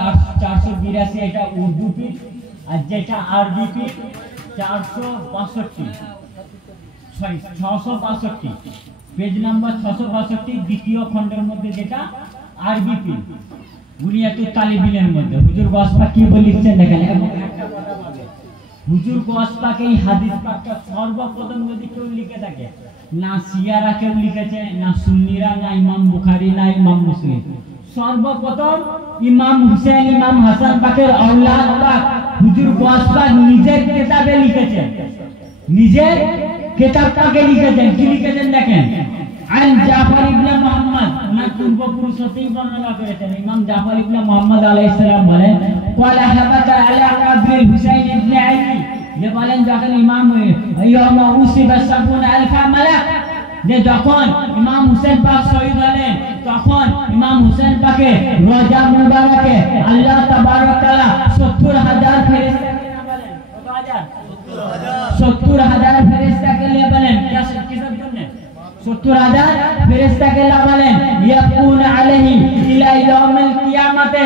482 এটা উর্দু পৃষ্ঠা আর যেটা আরবি পৃষ্ঠা 662 পেজ নাম্বার 662 দ্বিতীয় খণ্ডের মধ্যে যেটা আরবি পৃষ্ঠা বুনিয়াতুল তালিবিনের মধ্যে হুজুর ওয়াসপাক কি বলেছেন দেখেন এবং একটা কথা বলে হুজুর ওয়াসপাক এই হাদিস পাকটা সর্বপ্রথম যদি কেউ লিখে থাকে না শিয়ারা কেউ লিখেছে না সুন্নিরা না ইমাম বুখারী না ইমাম মুসলিম সর্বপ্রথম ইমাম হুসেন ইমাম হাসান পাকের আওলাদ পাক হুজুর গাউস পাক নিজের কিতাবে লিখেছেন, নিজের কিতাব পাকে লিখেছেন। কি লিখেছেন দেখেন, আন জাফর ইবনে মুহাম্মদ, ওনার পূর্বপুরুষ হতেই বর্ণনা করেছেন। ইমাম জাফর ইবনে মুহাম্মদ আলাইহিস সালাম বলেন, ক্বালা হাবাতা আলা কবরিল হুসাইন ইবনে আলী, যে বলেন যখন ইমাম ইয়াউমা উসিবা সাবুন আলফা মালাক, যে যখন ইমাম হুসেন পাক শহীদ হলেন তখন ইমাম হুসেন পাকে রোজা মুবারকে আল্লাহ তাবারক তাআলা ৭০,০০০ ফেরেশতাকে না বলেন, কত হাজার? ৭০,০০০ ফেরেশতাকে নিয়ে বলেন, কিসের জন্য? ৭০,০০০ ফেরেশতাকে বলেন ইয়াকুন আলাইহি ইলা ইয়াউমিল কিয়ামতে,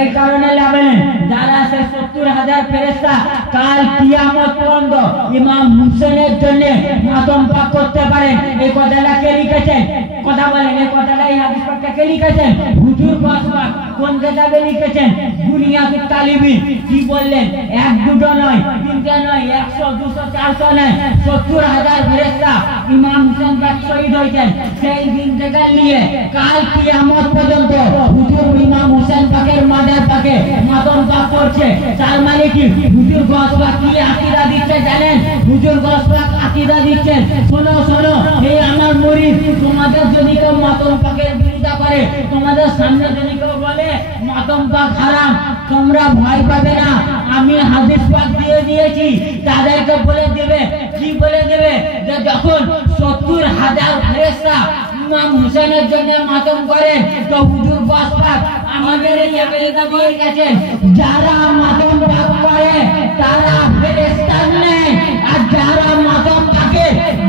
এই কারণে বলেন যারা সে ৭০,০০০ ফেরেশতা কাল কিয়ামত পর্যন্ত ইমাম হুসেনের জন্য মাতম পাক করতে পারেন। এই কথাটা কে লিখেছেন? কথা বলেন, এই কথাটা এই হাদিস পাকটা কে লিখেছেন? হুজুর গাউস পাক। কোন কিতাবে লিখেছেন? বুনিয়াতুত তালিবিন। কি বললেন? এক দুটো নয়, তিনটা নয়, ১০০ ২০০ ৪০০ নয়, ৭০,০০০ ফেরেশতা ইমাম হুসেন পাক শহীদ হয়েছেন সেই দিন থেকে নিয়ে কাল কিয়ামত পর্যন্ত হুজুর ইমাম হুসেন পাকের মাদার পাকে মাতম পাক করছে। তার মানে কি হুজুর গাউস পাক কি আকীদা দিচ্ছে জানেন? হুজুর গাউস পাক আকীদা দিচ্ছেন, শোনো শোনো, এই আমার মুরিদ, তোমাদের যদি কেউ মাতম পাকের বিরোধিতা করে, তোমাদের সামনে যদি কেউ বলে মাতম পাক হারাম, তোমরা ভয় পাবে না, আমি হাদিস পাক দিয়ে দিয়েছি। তাদেরকে বলে দেবে, কি বলে দেবে? যে যখন ৭০,০০০ ফেরেশতা ইমাম হুসেনের জন্য মাতম করেন তো হুজুর গাউস পাক আমাদের এই আকীদা দিয়ে গেছেন, যারা মাতম পাক করে তারা ফেরেশতা নেই, আর যারা মাতম পাকে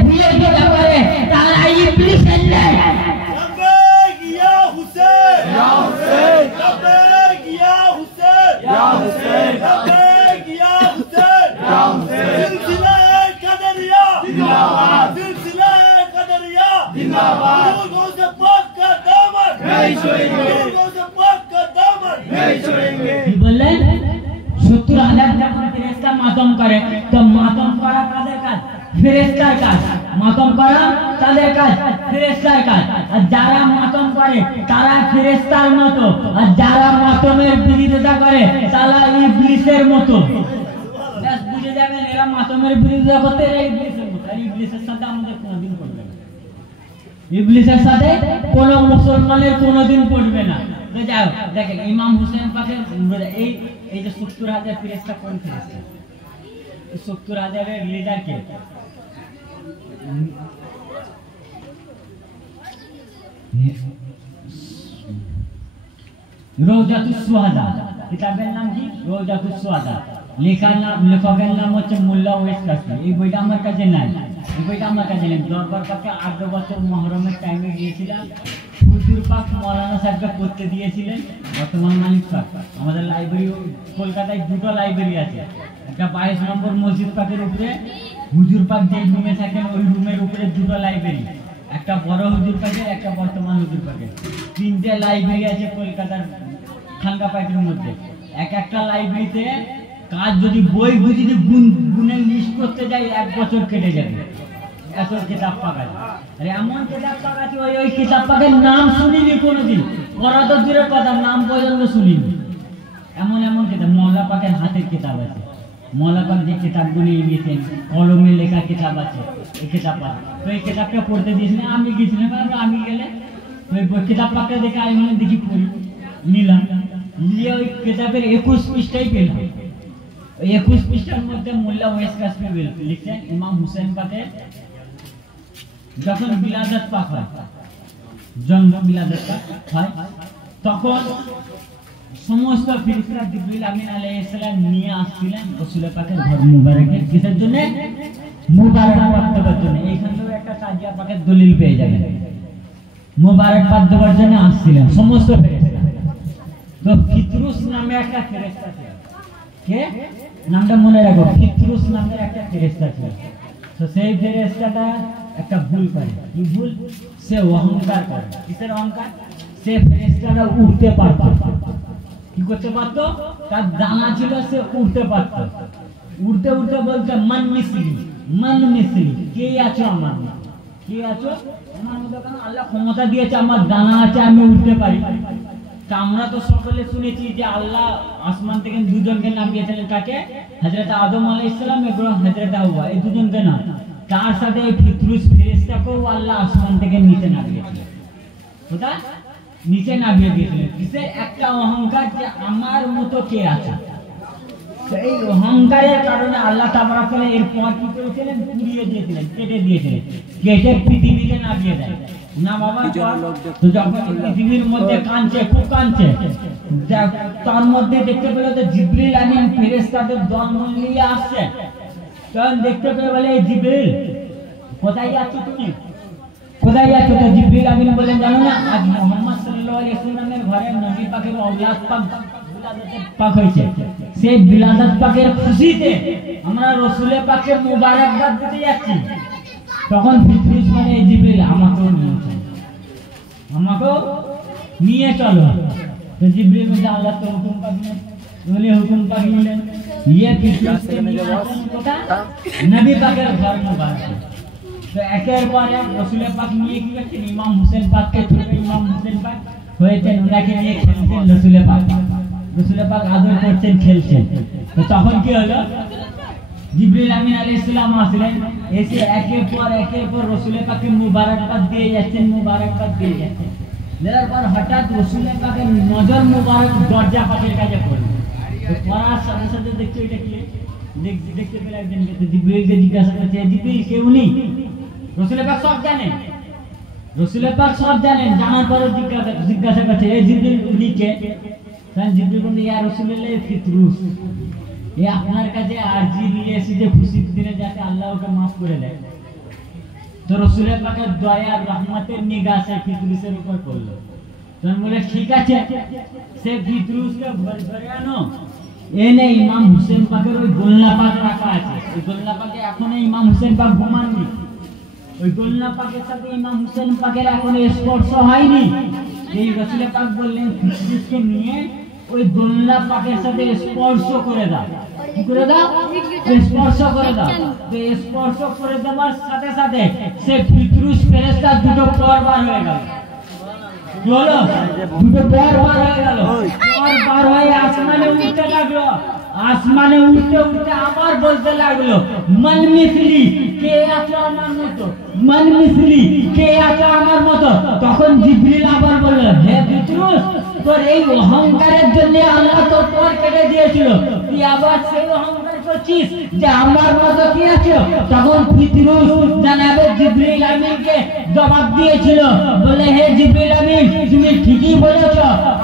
বিরোধিতা করে তারা ইবলিসের নেই। لبيك يا حسين يا حسين لبيك يا حسين يا حسين لبيك يا حسين يا حسين سلسلة قدرية زندباد سلسلة قدرية زندباد लोगों से पाक का दामन नहीं छोड़ेंगे लोगों से पाक का दामन नहीं छोड़ेंगे। কি বললেন? ৭০,০০০ যখন ফেরেশতা মাতম করে তো মাতম করা কাদের কাজ? ফেরেশতার কাজ। মাতম করা তাদের কাজ, ফেরেশতার কাজ। আর যারা মাতম করে তারা ফেরেশতার মতো, আর যারা মাতমের বিরোধিতা করে তারা ইবলিসের মতো। ব্যাস বুঝে যাবেন, এরা মাতমের বিরোধিতা করতে, এরা ইবলিসের মতো। আর ইবলিসের সাথে আমাদের কোনোদিন পড়বে না, ইবলিসের সাথে কোন মুসলমানের কোনোদিন পড়বে না। তো যাও দেখেন ইমাম হুসেন পাকের এই যে ৭০,০০০ ফেরেশতা, কোন ফেরেশতা? ৭০,০০০-এর লিডার কে? রওজাতুস সুহাদা, কিতাবের নাম কি? রওজাতুস সুহাদা। লেখকের নাম হচ্ছে মোল্লা ওয়েস কাসমি। এই বইটা আমার কাছে নাই, এই বইটা আমার কাছে নেই। দরবার পাকে ৮ বছর মহরমের টাইমে গিয়েছিলাম, হুজুর পাক মৌলানা সাহেবকে পড়তে দিয়েছিলেন, বর্তমান মালিক পাক। আমাদের লাইব্রেরি কলকাতায় দুটো লাইব্রেরি আছে, একটা ২২ নম্বর মসজিদ পাকের উপরে হুজুর পাক যে রুমে থাকেন ওই রুমের উপরে দুটো লাইব্রেরি, একটা বড় হুজুর পাকের, একটা বর্তমান হুজুর পাকের। ৩টে লাইব্রেরি আছে কলকাতার খানকা পার্কের মধ্যে। এক একটা লাইব্রেরিতে কাজ যদি বই যদি গুণের লিস্ট করতে যাই ১ বছর কেটে যাবে, এত কিতাব পাক আছে। আর এমন কিতাব পাক আছে ওই কিতাব পাকের নাম শুনিনি কোনোদিন, পড়া তো দূরের কথা, নাম পর্যন্ত শুনিনি। এমন এমন কিতাব, মওলা পাকের হাতের কিতাব আছে, মওলা পাক যে কিতাবগুলি লিখেছেন কলমে লেখা কিতাব আছে, এই কিতাব পাক। তো এই কিতাবটা পড়তে দিয়েছিলেন, আমি গেছিলাম, আমি গেলে ওই কিতাব পাকটা দেখে আমি মনে দেখি পড়ি, নিলাম, নিয়ে ওই কিতাবের ২১ পৃষ্ঠাই পেলাম। ওই ২১ পৃষ্ঠার মধ্যে মোল্লা ওয়েস কাসমি লিখছেন ইমাম হুসেন পাকের যখন বিলাদত পাক হয়, জন্ম বিলাদত পাক হয়, তখন সমস্ত ফেরেশতারা জিবরিল আমিন আলাইহিস সালাম নিয়ে আসছিলেন রাসূল পাকের ঘর মুবারকে। কিসের জন্য? মুবারকবাদ দেওয়ার জন্য। এইখানেও একটা তাজিয়া পাকের দলিল পেয়ে যাবেন, মুবারকবাদ দেওয়ার জন্য আসছিলেন সমস্ত ফেরেশতা। তো ফিতরুস নামে একটা ফেরেশতা ছিল, কে নামটা মনে রাখো, ফিতরুস নামের একটা ফেরেশতা ছিল। তো সেই ফেরেশতাটা একটা ভুল করে, কি ভুল? সে অহংকার করে। কিসের অহংকার? সে ফেরেশতাটা উঠতে পারত, কি করতে পারতো? তার ডানা ছিল, সে উঠতে পারতো। উঠতে উঠতে বলতে মান মিসলি, কে আছো আমার মতো, কে আছো আমার মতো? কারণ আল্লাহ ক্ষমতা দিয়েছে, আমার ডানা আছে, আমি উঠতে পারি। তা আমরা তো সকলে শুনেছি যে আল্লাহ আসমান থেকে দুজনকে নামিয়েছিলেন, কাকে? হযরত আদম আলাইহিস সালাম এবং হযরত হাওয়া, এই দুজনকে না। তার সাথে ফিতরুস ফেরেশতাকেও আল্লাহ আসমান থেকে নিচে নামিয়েছিলেন। কোথায়? নিচে নামিয়ে দিয়েছিলেন। কিসের? একটা অহংকার যে আমার মতো কে আছে। এই অহংকারের কারণে আল্লাহ তাবারক তাআলা এরপর কি করেছিলেন? পুড়িয়ে দিয়েছিলেন, কেটে দিয়েছিলেন। কেটে পৃথিবীতে নামিয়ে দেয়। না বাবা, তো যখন পৃথিবীর মধ্যে কাঁদছে, খুব কাঁদছে, তার মধ্যে দেখতে পেল তো জিবরিল আমিন ফেরেশতাদের দল নিয়ে আসছে। তখন দেখতে পেয়ে বলে, জিবরিল কোথায় যাচ্ছ তুমি? কোথায় যাচ্ছ? তো জিবরিল আমিন বলেন, জানো না আজ মুহাম্মদ সাল্লাল্লাহু আলাইহি ওয়াসাল্লামের ঘরে নবী পাকের ঔলাদ পাক হয়েছে। সেই বিলাদত পাকের খুশিতে আমরা রাসূলের পাককে মুবারকবাদ দিতে যাচ্ছি। তখন ফিতরুস বলে, জিবরিল আমাকেও নিয়ে চলো। তো জিবরিল বলে, আল্লাহ তো হুকুম পাঠিয়েছেন, বলে হুকুম পাঠিয়েছেন। ইয়ে ফিতরুসকে নিয়ে আসেন কোথায়? নবী পাকের ঘর মুবারক। তো একের পর এক রাসূলের পাক নিয়ে কি করছেন? ইমাম হোসেন পাককে, ছোট ইমাম হোসেন পাক হয়েছেন, ওনাকে নিয়ে খেলছেন রাসূলের পাক। রাসূলের পাক আদর করছেন, খেলছেন। তো তখন কি হলো? জিবরিল আমিন আলাইহিস সালাম আসলেন, এসে একের পর রাসূলের পাককে মুবারকবাদ দিয়ে যাচ্ছেন। দেওয়ার পর হঠাৎ রাসূলের পাকের নজর মুবারক দরজা পাকের কাছে পড়ল। তো পড়ার সাথে সাথে দেখতে এটা কি দেখতে পেলে একজনকে। তো জিবরিলকে জিজ্ঞাসা করছে, জিবরিল কে উনি? রাসূলের পাক সব জানেন, জানার পরে জিজ্ঞাসা করছে, এই জিবরিল উনি কে? তখন জিবরিল বলে, ইয়া রাসূলুল্লাহ, ফিতরুস এ আপনার কাছে আরজি নিয়ে এসেছে খুশির দিনে যাতে আল্লাহ ওকে মাফ করে দেয়। তো রাসূলের পাকের দয়া রহমতের নিগাহ সে ফিতরুসের উপর পড়ল। তখন বলে, ঠিক আছে, সে ফিতরুসকে ধরে আনো, এনে ইমাম হোসেন পাকের ওই দোলনা পাক রাখা আছে। ওই দোলনা পাকে এখনো ইমাম হোসেন পাক ঘুমাননি। ওই দোলনা পাকের সাথে ইমাম হোসেন পাকের এখনো স্পর্শ হয়নি। এই রাসূলের পাক বললেন, ফিতরুসকে নিয়ে ওই দোলনা পাকের সাথে স্পর্শ করে দাও। কি করে দাও? স্পর্শ করে দাও। তো স্পর্শ করে দেওয়ার সাথে সাথে সে ফিতরুস ফেরেশতা দুটো পর বার হয়ে গেল। কি হলো? দুটো পর বার হয়ে গেল। পর বার হয়ে আসমানে উঠতে লাগলো। আসমানে উঠতে উঠতে আবার বলতে লাগলো, মান মিসলি, কে আছো আমার মতো? মান মিসলি, কে আছো আমার মতো? তখন জিবরিল আবার বলল, হে ফিতরুস, তোর এই অহংকারের জন্য আল্লাহ তোর পর কেটে দিয়েছিল, তুই আবার সেই অহংকার করছিস যে আমার মতো কি আছো? তখন ফিতরুস জানাবে জিবরিল আমিনকে জবাব দিয়েছিল, বলে, হে জিবরিল আমিন, তুমি ঠিকই বলেছ,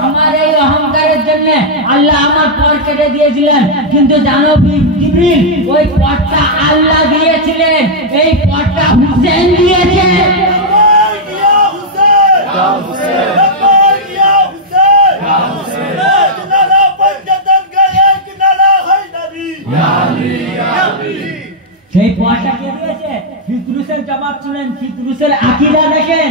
আমার এই অহংকারের জন্য আল্লাহ আমার পর কেটে দিয়েছিলেন। কিন্তু জানো জিবরিল, ওই পরটা আল্লাহ দিয়েছিলেন, এই পরটা হুসেন দিয়েছে। সেই পরটা কে দিয়েছে? ফিতরুসের জবাব শুনেন, ফিতরুসের আকীদা দেখেন।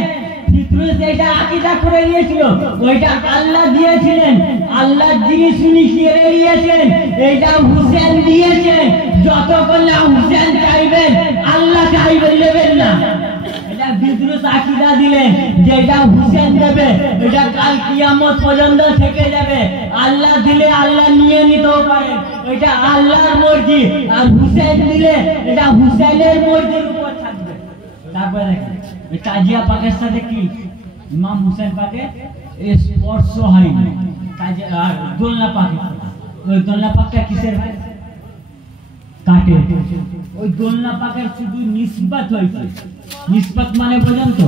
ফিতরুস এটা আকীদা করে নিয়েছিল, ওইটা আল্লাহ দিয়েছিলেন, আল্লাহ যিনি শুনি ছেড়ে দিয়েছেন, এইটা হুসেন দিয়েছেন। যতক্ষণ না হুসেন চাইবেন, আল্লাহ চাইবেন নেবেন না। এটা ফিতরুস আকীদা দিলেন যেটা হুসেন দেবে, এটা কাল কিয়ামত পর্যন্ত থেকে যাবে। আল্লাহ দিলে আল্লাহ নিয়ে নিতেও পারে, এটা আল্লাহর মর্জি। আর হুসেন দিলে এটা হুসেনের মর্জির উপর থাকবে। তারপরে দেখেন তাজিয়া পাকের সাথে কি ইমাম হুসেন পাকের স্পর্শ হয়নি। আর দোলনা পাক, ওই দোলনা পাকটা কিসের হয়? কাটে। ওই দোলনা পাকের শুধু নিসবত হয়েছে। নিসবত মানে বোঝেন তো?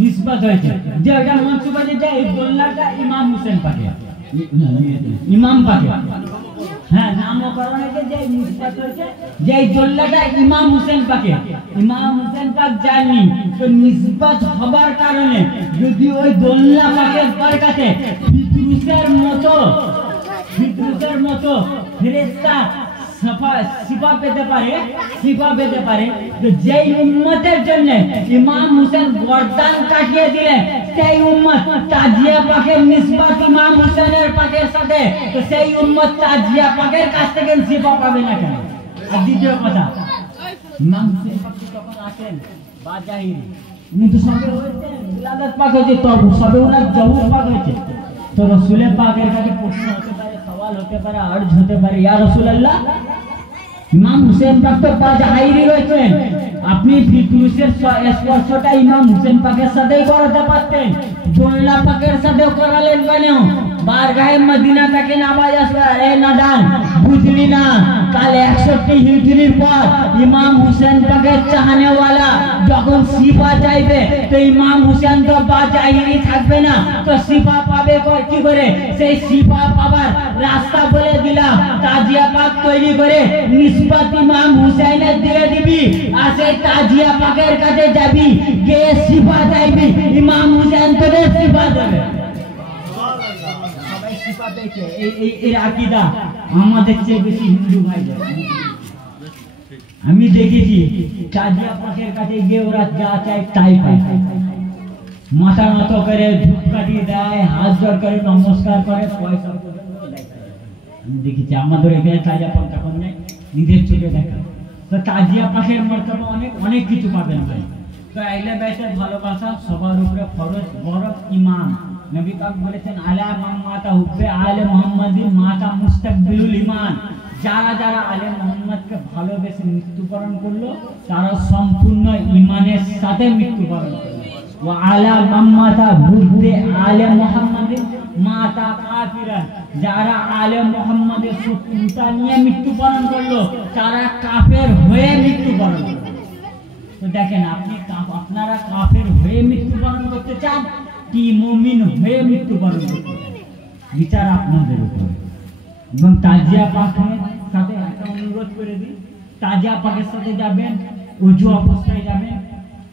নিসবত হয়েছে যে ওটা মনসুবা যেটা, এই দোলনাটা ইমাম হুসেন পাকে, ইমাম পাকে, হ্যাঁ, নামকরণ হয়েছে যে নিসবত হয়েছে যে এই দোলনাটা ইমাম হুসেন পাকে। ইমাম হুসেন পাক জাননি, তো নিসবত হবার কারণে যদি ওই দোলনা পাকের কাছে ফিতরুসের মতো ফেরেশতা সিফা পেতে পারে, তো যেই উম্মতের জন্য ইমাম হুসেন গর্দান কাটিয়ে দিলেন, সেই উম্মত তাজিয়া পাকের নিসবত ইমাম হুসেনের পাকের সাথে, তো সেই উম্মত তাজিয়া পাকের কাছ থেকে সিফা পাবে না কেন? আর দ্বিতীয় কথা, ইমাম হুসেন পাক যখন আসেন বাজাহিরি, কিন্তু সবে হয়েছে বিলাদত পাক হয়েছে, তো সবে ওনার জহুর পাক হয়েছে। তো রসুলে পাকের কাছে প্রশ্ন হতে পারে, সওয়াল হতে পারে, আর্জ হতে পারে, ইয়া রাসূলুল্লাহ ইমাম হুসেন পাক তো পাজাহাইরি রয়েছেন, আপনি ফিকুসের স্পর্শটা ইমাম হুসেন পাকের সাথেই করাতে পারতেন, দোলনা পাকের সাথেও করালেন কেন? বারগাহে মদিনা থেকে নামাজ আসবে, আরে নাদান বুঝলি না, কাল 61 হিজরির পর ইমাম হুসেন পাকের চাহনেওয়ালা যখন সিফা চাইবে, তো ইমাম হুসেন তো বাজাহিরি থাকবে না, তো সিফা পাবে কি করে? সেই সিফা পাবার রাস্তা বলে দিলাম, তাজিয়া পাক তৈরি করে নিসবত ইমাম হুসেনের দিয়ে দিবি, আর সেই তাজিয়া পাকের কাছে যাবি, গিয়ে সিফা চাইবি, ইমাম হুসেন তোদের সিফা দেবে। সবাই সিফা পেয়েছে, এই আকীদা আমাদের চেয়ে বেশি হিন্দু ভাইদের। আমি দেখেছি তাজিয়া পাকের কাছে গিয়ে ওরা যা চায় তাই পায়, মাথা নত করে ধূপকাঠি দেয়, হাত জোড় করে নমস্কার করে, পয়সা আমি দেখেছি। আমাদের এখানে তাজিয়া পাক তখন নেই, নিজের চোখে দেখা। তো তাজিয়া পাকের মর্তবা অনেক অনেক কিছু পাবেন ভাই। তো আহলে বাইতের ভালোবাসা সবার উপরে ফরজ, বরফ ঈমান। নবী পাক বলেছেন আলা মান মাতা হুব্বে আলে মুহাম্মাদি মাতা মুস্তাকবিলুল ঈমান। যারা যারা আলে মুহাম্মদকে ভালোবেসে মৃত্যুবরণ করলো, তারা সম্পূর্ণ ঈমানের সাথে মৃত্যুবরণ করলো। ওয়া আলা মান মাতা হুব্বে আলে মুহাম্মাদি মাতা কাফিরান। যারা আলে মুহাম্মদের শত্রুতা নিয়ে মৃত্যুবরণ করলো, তারা কাফের হয়ে মৃত্যুবরণ করলো। তো দেখেন, আপনারা কাফের হয়ে মৃত্যুবরণ করতে চান কি মুমিন হয়ে মৃত্যুবরণ করতে চান, বিচার আপনাদের উপরে। এবং তাজিয়া পাকের সাথে একটা অনুরোধ করে দিই, তাজিয়া পাকের সাথে যাবেন, উজু অবস্থায় যাবেন,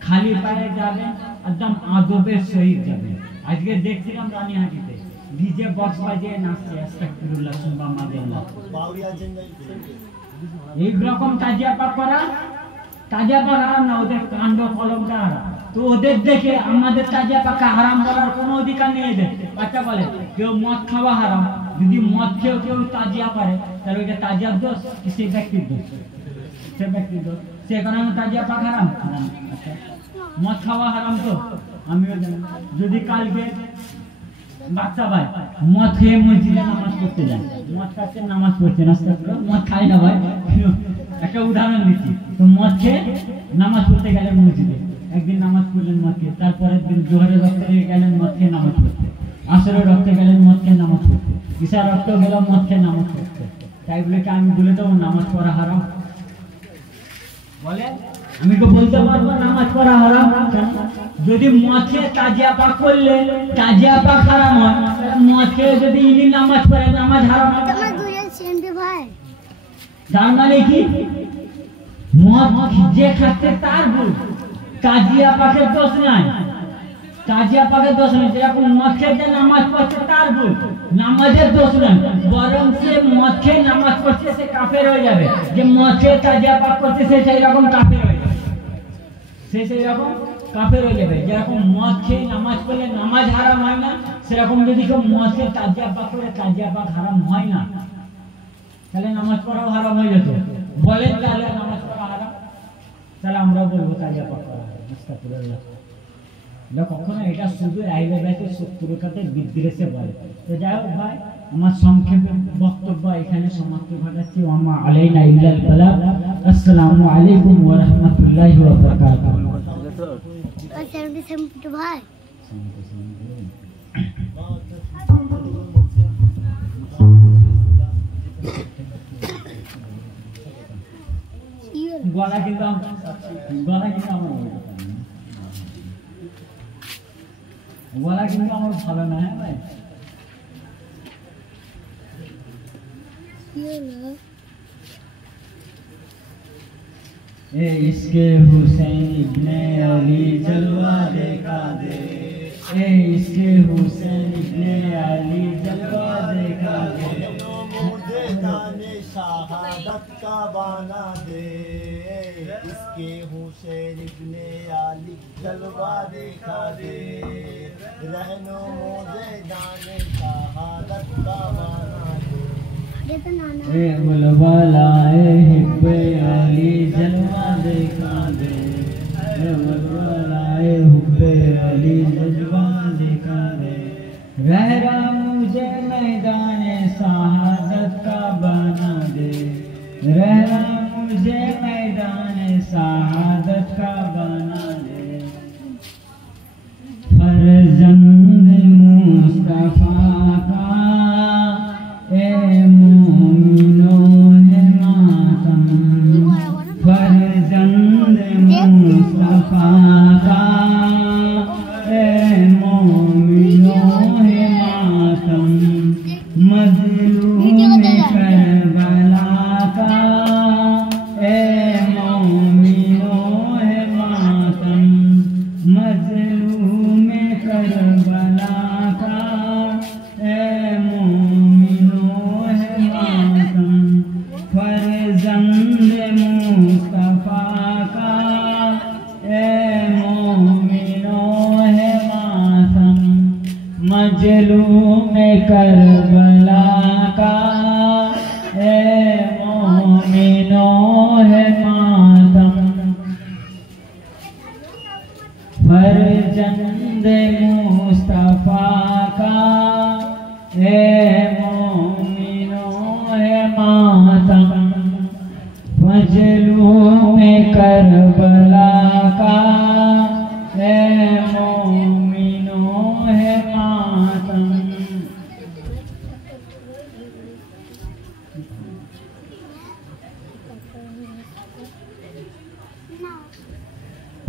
খালি পায়ে যাবেন, একদম আদবের সহিত যাবেন। আজকে দেখছিলাম রানীহাটিতে ডিজে বক্স বাজিয়ে নাচছে, আস্তাগফিরুল্লাহ সুবহানাল্লাহ। এই রকম তাজিয়া পাক করা, তাজিয়া পাক হারাম না, ওদের কাণ্ড কলমটা হারাম। তো ওদের দেখে আমাদের তাজিয়া পাক হারাম বলার কোনো অধিকার নেই এদের। বাচ্চা বলে কেউ মদ খাওয়া হারাম, যদি মদ খেয়েও কেউ তাজিয়া পারে, তাহলে ওইটা তাজিয়ার দোষ, সে ব্যক্তির দোষ, সে ব্যক্তির দোষ। সে কারণে তাজিয়া পাক হারাম, আচ্ছা মদ খাওয়া হারাম। তো আমিও জানি, যদি কালকে বাচ্চা ভাই মদ খেয়ে মসজিদে নামাজ পড়তে যায়, মদ খাচ্ছে নামাজ পড়ছে না, মদ খায় না ভাই, একটা উদাহরণ দিচ্ছি। তো মদ খেয়ে নামাজ পড়তে গেলেন মসজিদে, একদিন নামাজ পড়লেন মদ খেয়ে, তারপরের দিন জোহরের রক্তে গেলেন মদ খেয়ে নামাজ পড়তে, আসরের রক্তে গেলেন মদ খেয়ে নামাজ পড়তে, ঈশার রক্ত গেল মদ খেয়ে নামাজ পড়তে। তাই বলে কি আমি বলে দেবো নামাজ পড়া হারাম? বলে আমি তো বলতে পারবো নামাজ পড়া হারাম। যদি মদ খেয়ে তাজিয়া পাক করলে তাজিয়া পাক হারাম হয়, মদ খেয়ে যদি ইনি নামাজ পড়ে নামাজ হারাম হয়। তার মানে কি মদ যে খাচ্ছে তার ভুল, তাজিয়া পাকের দোষ নাই, তাজিয়া পাকের দোষ নেই। যেরকম মদ খেয়ে নামাজ পড়ছে তার ভুল, নামাজের দোষ নাই, বরং সে মদ খেয়ে নামাজ পড়ছে সে কাফের হয়ে যাবে। যে মদ খেয়ে তাজিয়া পাক করছে সে সেই রকম কাফের হয়ে যাবে, সে সেই রকম কাফের হয়ে যাবে। যেরকম মদ খেয়ে নামাজ পড়লে নামাজ হারাম হয় না, সেরকম যদি কেউ মদ খেয়ে তাজিয়া পাক করে তাজিয়া পাক হারাম হয় না, তাহলে নামাজ পড়াও হারাম হয়ে যেত। বলেন তাহলে নামাজ পড়া হারাম, তাহলে আমরা বলবো তাজিয়া পাক করা হারাম। আস্তাগফিরুল্লাহ। কখনো এটা শুধু আহলে বাইতের শত্রুতাতে বিদ্বেষে বলে। তো যাই হোক ভাই, আমার সংক্ষেপে বক্তব্য এখানে সমাপ্ত ঘটাচ্ছি। ওয়া আলাইনা ইল্লাল বালাগ। আসসালামু আলাইকুম ওয়া রাহমাতুল্লাহি ওয়া বারাকাতুহু। ভাই গলা কিন্তু আমার গলা কিন্তু আমার ভালো না। হ্যাঁ ভাই, ইসকে হুসैन ইবনে আলী জলওয়া দেখা দে, ইসকে হুसैन ইবনে আলী জলওয়া দেখা দে, मुझे जाने शहादत का बाना दे, इसके हुसैन इब्ने अली जलवा देखा दे, रहनो मुझे जाने शहादत का बाना दे। वलवलाए हिब्बे अली जलवा देखा दे, वलवलाए हुब्बे अली जज्बा दिखा दे, रहरा मुझे मैदान शहादत का बना दे, रहरा मुझे मैदान शहादत का बना दे। फर्जंद मुस्तफा का ए मोमिनो है मातम, फर्जंद मुस्तफा का ए मोमिनो है मातम, मजलूम करबला का ए मोमिनो है मातम, मजलूम करबला का ए मोमिनो है मातम, फर्जंद मुस्तफा का ए मोमिनो है मातम, मजलूम करबला का ए मोमिनो है मातम, फर्जंद मुस्तफा का ए मोमिनो है मातम, मजलूम करबला का ए मोमिनो है मातम।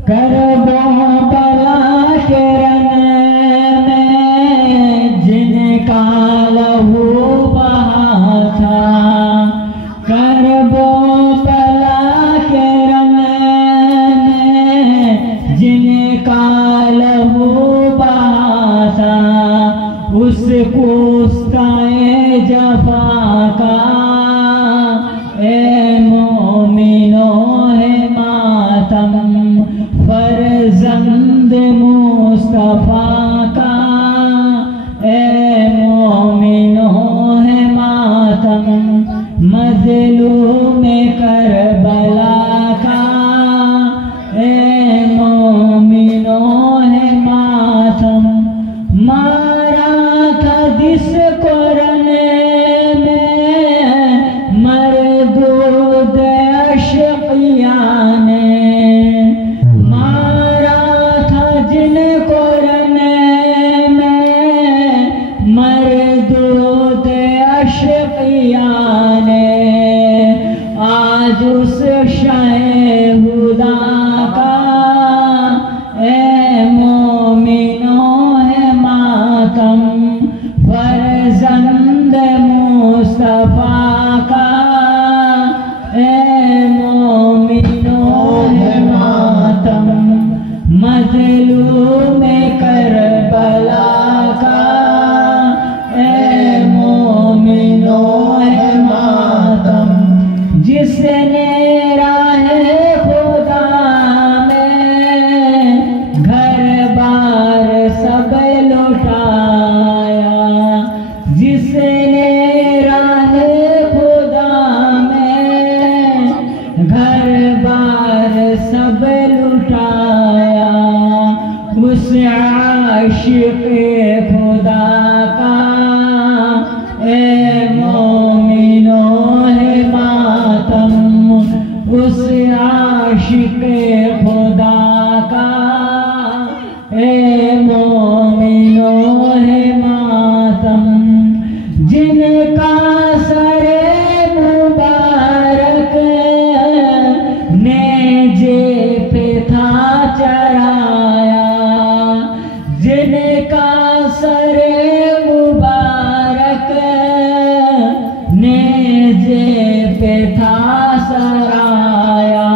करबला के रन में जिनका लहू बहा था, करबला के रन में जिनका लहू बहा था, उसको उस्ताए जफा का ए मोमिनो है मातम, फर्जंद मुस्तफा का ए मोमिनो है मातम, मजलूम करबला का ए मोमिनो है मातम, मारा था जिस कुरने में मरदूद अशकिया ने, मारा था जिन कुरने में मरदूद अशकिया ने, आज उस शाहे हुदा का ए मोमिनो है मातम, फर्जंद मुस्तफा का ए मोमिनो है मातम, मजलूम करबला का ए मोमिनो है मातम, जिसने राहे खुदा में घर बार सब लौटाया, जिसने राहे खुदा में घर बार सब लुटाया, उस आशिक खुदा का ए मोमिनो है मातम, उस आशिक खुदा का ए मोमिनो है मातम, जिनका सरे मुबारक नेजे पे था चढ़ाया, जिनका सरे मुबारक नेजे पे था सराया,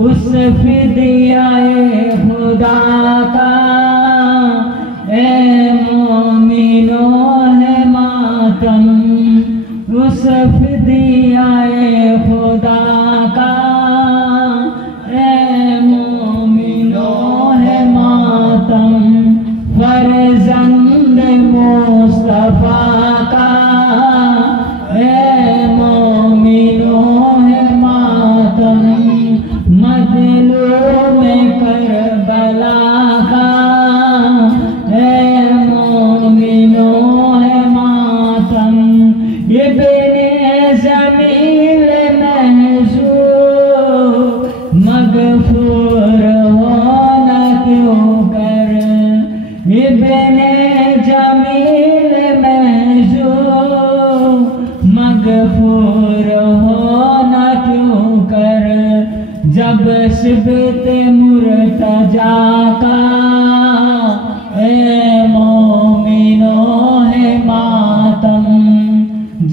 उस फिदियाए खुदा का ए मोमिनो है मातम, उस फिदियाए खुदा का ए मोमिनो है मातम, फर्जंद मुस्तफा का ए मोमिनो है मातम, मजलूम जब शिबत मुर्तजा का ए मोमिनो है मातम,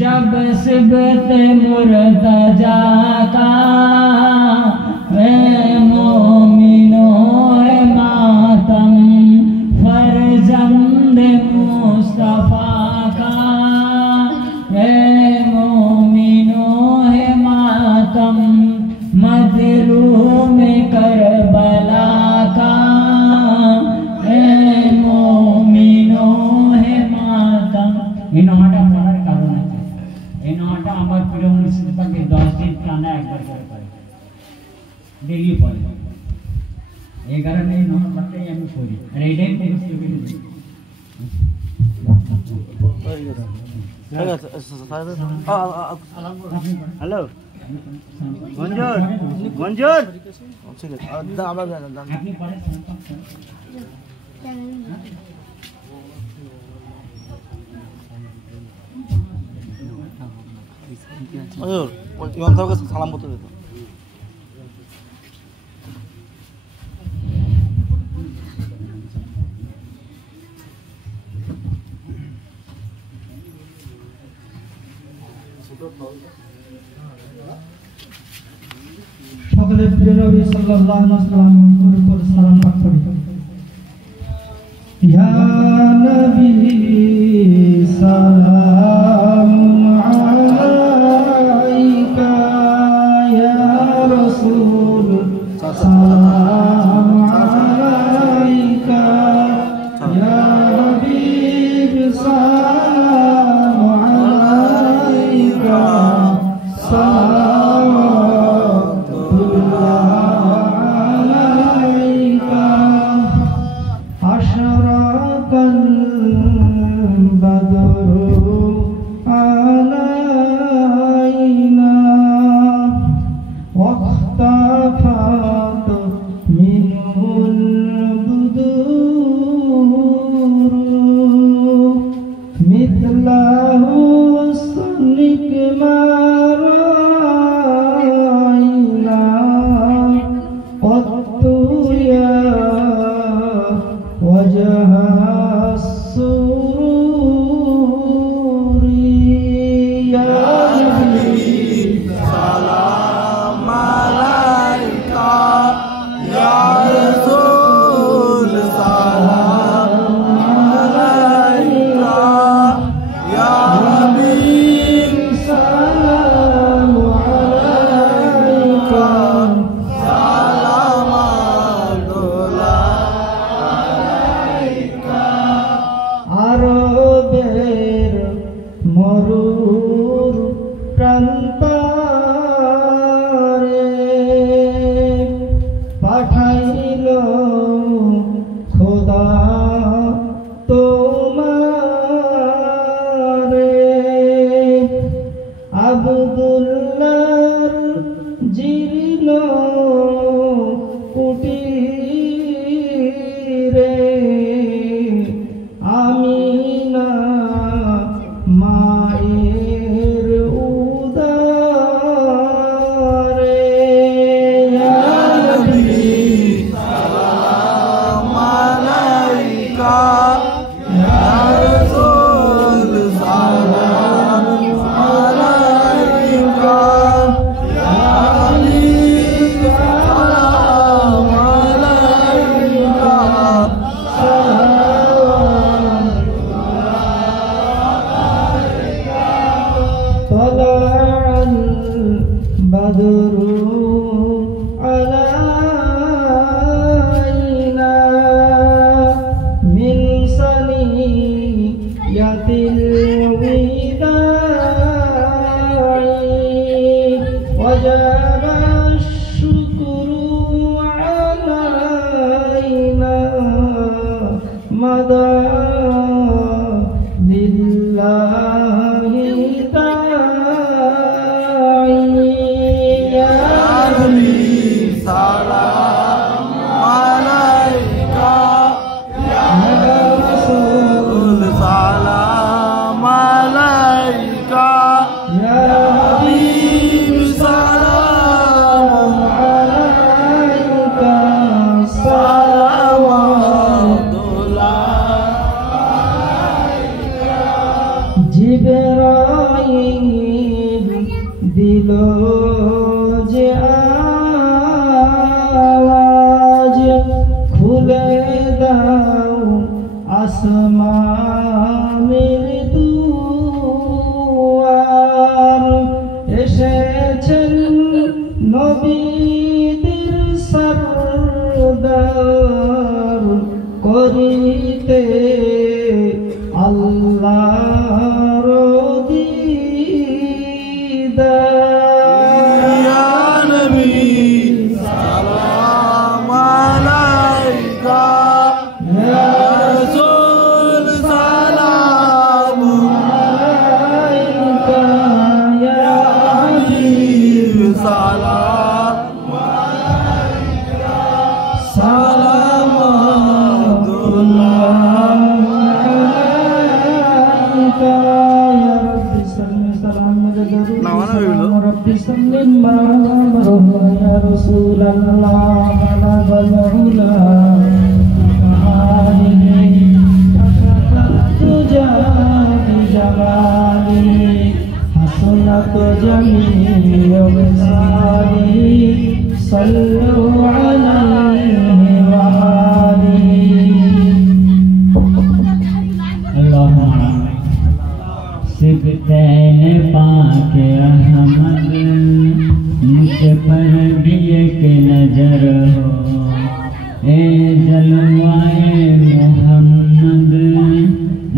जब शिबत मुर्तजा का ए मोमिनो है मातम, फर्जंद मुस्तफा का ए मोमिनो है मातम, मजलूम करबला का ए मोमिनो है मातम। এই নামাটা পড়ার কারণ আছে, এই নামাটা আমার প্রিয় মুর্শিদ পাকে 10 দিন টানা একবার করে পড়ে, ডেইলি পড়ে। এই কারণে এই নামাটাই আমি পড়ি, আর এইটাই মুখস্থ করে দিই। হ্যালো মঞ্জুর, মঞ্জুর আপনি পড়েন ইমাম সাহেবকে সালাম করতে দিত। সকলে প্রিয় নবী সাল্লাল্লাহু আলাইহি ওয়াসাল্লামের উপর সালাম পাঠ করি। ইয়া নবী সালাম আলাইকা, ইয়া রাসূল সালাম আলাইকা, ইয়া হাবিব সালাম আলাইকা, Ya Habib salam দাও আসমানের দুয়ার এসেছেন নবীদের সরদার করিতে আল্লাহর দিদার ইয়া নবী সালাম আলাইকা ইয়া রাসূল সালাম আলাইকা ইয়া হাবিব সালাম সালামাতুল্লাহ আলাইকা ইয়া রাব্বি সাল্লি সালাম ربي سلم مرحبا يا رسول الله بلغ العلا وآله كشفت جاني جمالي حسنت جميع وصالي صلوا عليه وآله اللهم सिबतैन पाक अहमद मुझ पर भी एक नजर हो ए जलवाए मोहम्मद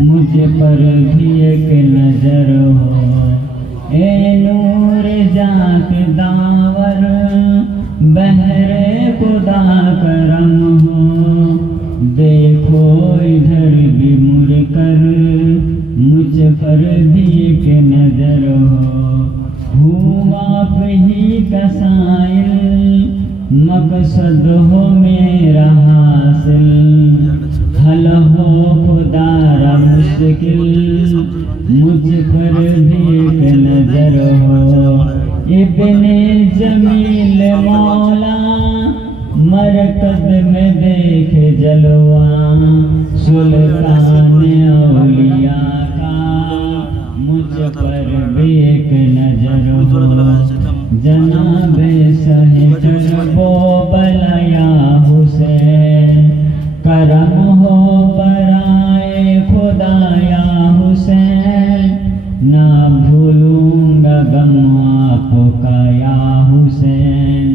मुझ पर भी एक नजर हो ए नूर जात दावर बहरे खुदा करम हो देखो इधर भी मुड़ कर मुझ पर भी एक नजर हो हूँ आप ही का साइल मकसद हो मेरा हासिल हल हो खुदारा मुश्किल मुझ पर भी एक नजर हो इब्ने जमील मौला मरकज में देख जलवा सुल्तान औलिया का मुझ पर भी एक नजर हो जनाब सहित वो बलया हुसैन करम हो बराए खुदाया हुसैन ना भूलूंगा गम आपका या हुसैन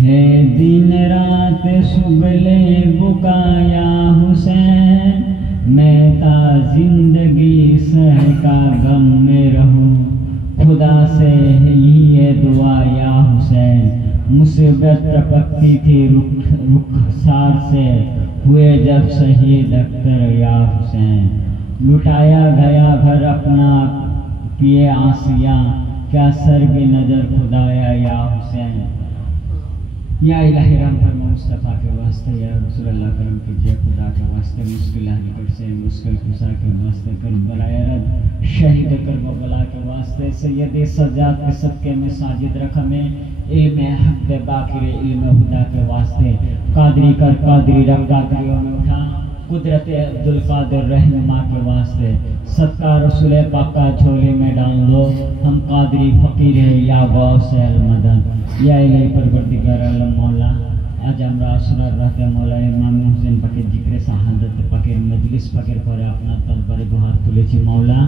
है दिन रात सुबले बुकाया हुसैन मैं ता जिंदगी सह का गम में रहूं खुदा से ये दुआ या हुसैन मुसीबत टपकती थी रुखसार से हुए जब शहीद अख्तर या हुसैन लुटाया गया घर अपना पिए आसिया क्या सर भी नजर खुदाया या हुसैन या इलाही राम फरमा मुस्तफ़ा के वास्ते या रसूल अल्लाह करम कीजिए खुदा के वास्ते मुश्किल निकट से मुश्किल कुशा के वास्ते करबला रब शहीद करबला के वास्ते सैयद सज्जाद के सदक़े में साजिद रख हमें इल्म हक बाकिर इल्म हुदा के वास्ते कादरी कर कादरी रंग कादरियों में उठा कुदरत अब्दुल कादिर रहनुमा के वास्ते सदका रसूल पाक का झोले में डाल दो हम कादरी फकीर है या गौसे अल मदन या इलाही परवरदिगार आलम मौला आज আমরা আসরার রাতে মৌলা ইমাম হোসেন পাকের জিক্রে শাহাদাত পাকের মজলিস পাকের পরে আপনার দরবারে দুহাত তুলেছি মৌলা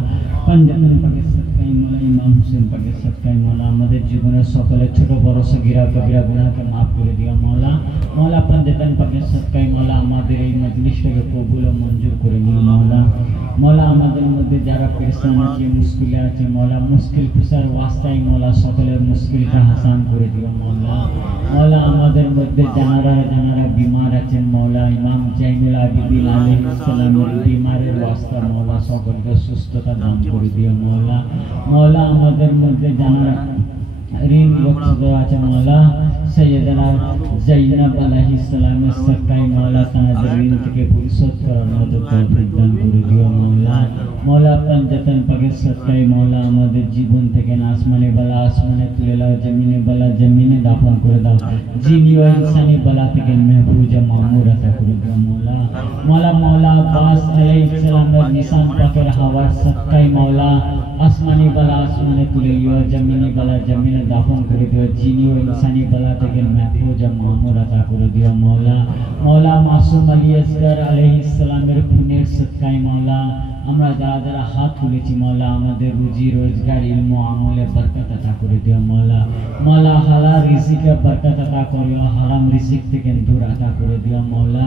পঞ্জাবের পাকের সদকায়ে মৌলা ইমাম হোসেন পাকের সদকায়ে মৌলা আমাদের জীবনের সকলের ছোট বড় সগীরা কবিরা গুনাহকে maaf করে দিও মৌলা মৌলা পঞ্জাবের পাকের সদকায়ে মৌলা আমাদের এই মজলিসটাকে কবুল ও মঞ্জুর করে নিও মৌলা মৌলা আমাদের মধ্যে যারা পেরেশান আছে মুশকিলে আছে মৌলা মুশকিল কুশার ওয়াস্তায় মৌলা সকলের মুশকিলটা হাসান করে দিও মৌলা মৌলা আমাদের মধ্যে যারা বিমার আছেন মৌলা ইমাম জাইনুল আবিদিন আলাইহিস সালামের বিমারের ওয়াস্তা মৌলা সকলকে সুস্থতা দান করে দিও মৌলা মৌলা আমাদের মধ্যে যারা ঋণ গ্রস্ত আছে মৌলা সৈয়দনা জাইনাব আলাইহিস সালামের সদকায়ে মৌলা তাদের ঋণ থেকে পরিশোধ করার মতো তৌফিক দান করে দিও মৌলা মৌলা পঞ্জাতন পাকের সদকায়ে মৌলা আমাদের জীবন থেকে আসমানে বালা আসমানে তুলে দাও জমিনে বালা জমিনে দাফন করে দাও জিনি ও ইনসানি বালা থেকে महफूज मामूर अता করে দিও মৌলা মৌলা মৌলা আব্বাস আলাইহিস সালামের নিশান পাকের হাওয়ার সদকায়ে মৌলা আসমানি বালা আসমানে তুলে লিও জমিনে বালা জমিনে দাফন করে দিও, জিনি ও ইনসানি বালা থেকে মাহফুজ ও মামুর আতা করে দিও মওলা। মওলা মাসুম আলী আসগর আলাইহিস সালামের খুনের সদকায় মওলা আমরা যারা যারা হাত তুলেছি মওলা আমাদের রুজি রোজগার ইলম ও আমলে বরকত আতা করে দিও মওলা। মওলা হালাল রিজিকে বরকত আতা করিও, হারাম রিজিক থেকে দূর আতা করে দিও মওলা।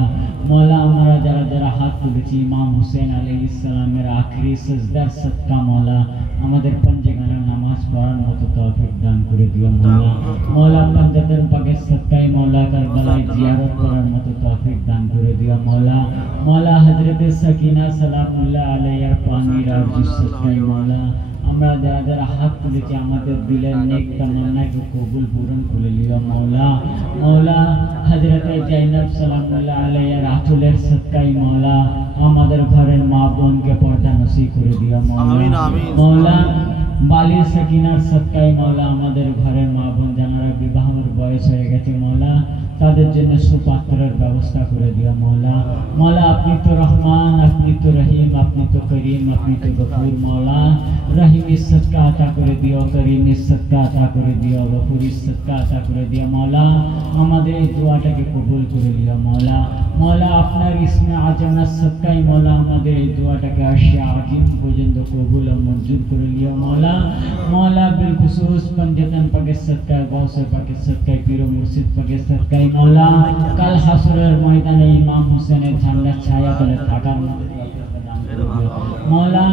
মওলা আমরা যারা যারা হাত তুলেছি ইমাম হুসেন আলাইহিস সালামের আখেরি সিজদার সদকা মওলা আমাদের পঞ্জগানা নামাজ পড়ার মতো তৌফিক দান করে দিও মওলা। মওলা পঞ্জতন পাকের সদকায় মওলা কারবালায় জিয়ারত করার মতো তৌফিক দান করে দিও মওলা। মওলা হযরত সাকিনা সালামুল্লাহ আলাইহার পানির আরজু সদকায় মওলা আমরা যারা যারা হাত তুলেছি আমাদের দিলের নেক তামান্নাকে কবুল পূরণ করে লিও মওলা। মওলা হযরত জাইনাব সালামুল্লাহ আলাইহার আঁচলের সদকায় মওলা আমাদের ঘরের মা বোনকে পর্দা নসিব করে দিও মওলা। মওলা বালি সাকিনার সদকায় মওলা আমাদের ঘরের মা বোন যারা বিবাহের বয়স হয়ে গেছে মওলা তাদের জন্য সুপাত্রের ব্যবস্থা করে দিও মওলা। মওলা আপনি তো রহমান, আপনি তো রহিম, আপনি তো করিম, আপনি তো গফুর মওলা। রহিমের সদকা আতা করে দিও, করিমের সদকা আতা করে দিও, গফুরের সদকা আতা করে দিও মওলা। আমাদের এই দোয়াটাকে কবুল করে দিও মওলা। মওলা আপনার ইসমে আজমের সদকায় মওলা আমাদের এই দোয়াটাকে আরশে আজিম পর্যন্ত কবুল ও মঞ্জুর করে দিও মওলা। মওলা বিলখুসুস পঞ্জতন পাকের সদকায়, গৌসে পাকের সদকায়, পীর ও মুর্শিদ পাকের সদকায় মওলা কাল হাসরের ময়দানে ইমাম হুসেনের ঝান্ডার ছায়া তলে থাকার মতো মওলা।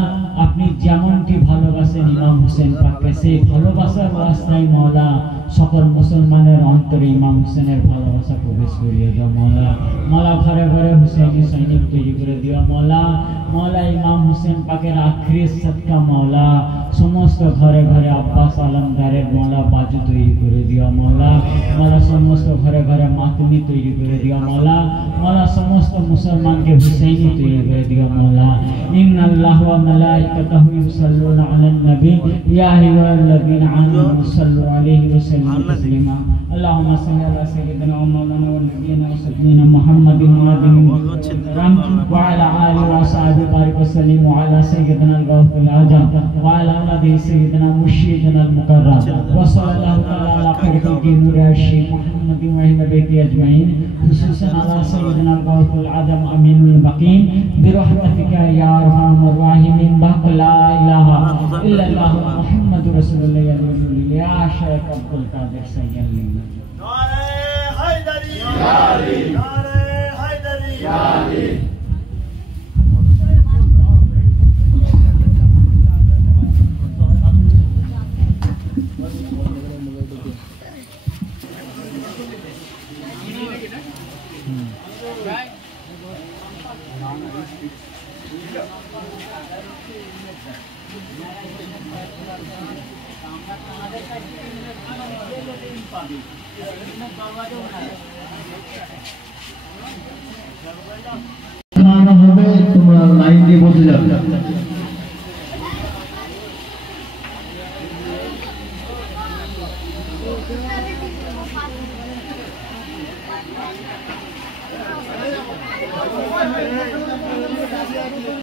আপনি যেমনটি ভালোবাসেন ইমাম হুসেন পাককে সেই ভালোবাসার ওয়াস্তায় মওলা সকল মুসলমানের অন্তরে ইমাম হুসেনের ভালোবাসা প্রবেশ করিয়ে দিও মওলা। মওলা ঘরে ঘরে হুসেনি সৈনিক তৈরি করে দিও মওলা। মওলা ইমাম হুসেন পাকের আখেরি সদকা মওলা সমস্ত ঘরে ঘরে আব্বাস আলমদারের মওলা বাজু তৈরি করে দিও মওলা। মওলা সমস্ত ঘরে ঘরে মাতুমি তৈরি করে দিও মওলা। মওলা সমস্ত মুসলমানকে হুসেনি তৈরি করে দিও মওলা। ইন্নাল্লাহ ওয়া মালাইকাতাহু ইউসাল্লুনা আলান নবী ইয়া আইয়ুহাল্লাযীনা আমানু সাল্লু আলাইহি ওয়া সাল্লিমু তাসলিমা। আল্লাহুম্মা সাল্লি আলা সাইয়্যিদিনা ওয়া মাওলানা ওয়া নাবিয়িনা ওয়া সাইয়্যিদিনা মুহাম্মাদিন ওয়া ওয়া আলা আলিহি ওয়া সাহবিহি বারিক ওয়া সাল্লিমু আলা সাইয়্যিদিনা আল-গাওসিল আযম ওয়া আলা আলি সাইয়্যিদিনা মুর্শিদিনা আল-মুকাররম ওয়া সাল্লাল্লাহু তাআলা আলা খায়রি খালকি মুরাশি মুহাম্মাদিন ওয়া আহলি বাইতি আজমাইন খুসুসান আলা সাইয়্যিদিনা আল-গাওসিল আযম আমিনুল বাকিন বিরহমাতিকা ইয়া আরহামার রাহিমিন লা ইলাহা ইল্লাল্লাহ মুহাম্মাদুর রাসূলুল্লাহ ইয়া শাইখ আব্দুল কাদের সাইয়্যিদিনা নারে হায়দারি ইয়া আলী, নারে হায়দারি ইয়া আলী। খাওয়ানো হবে, তোমরা লাইন দিয়ে বসে যাবে।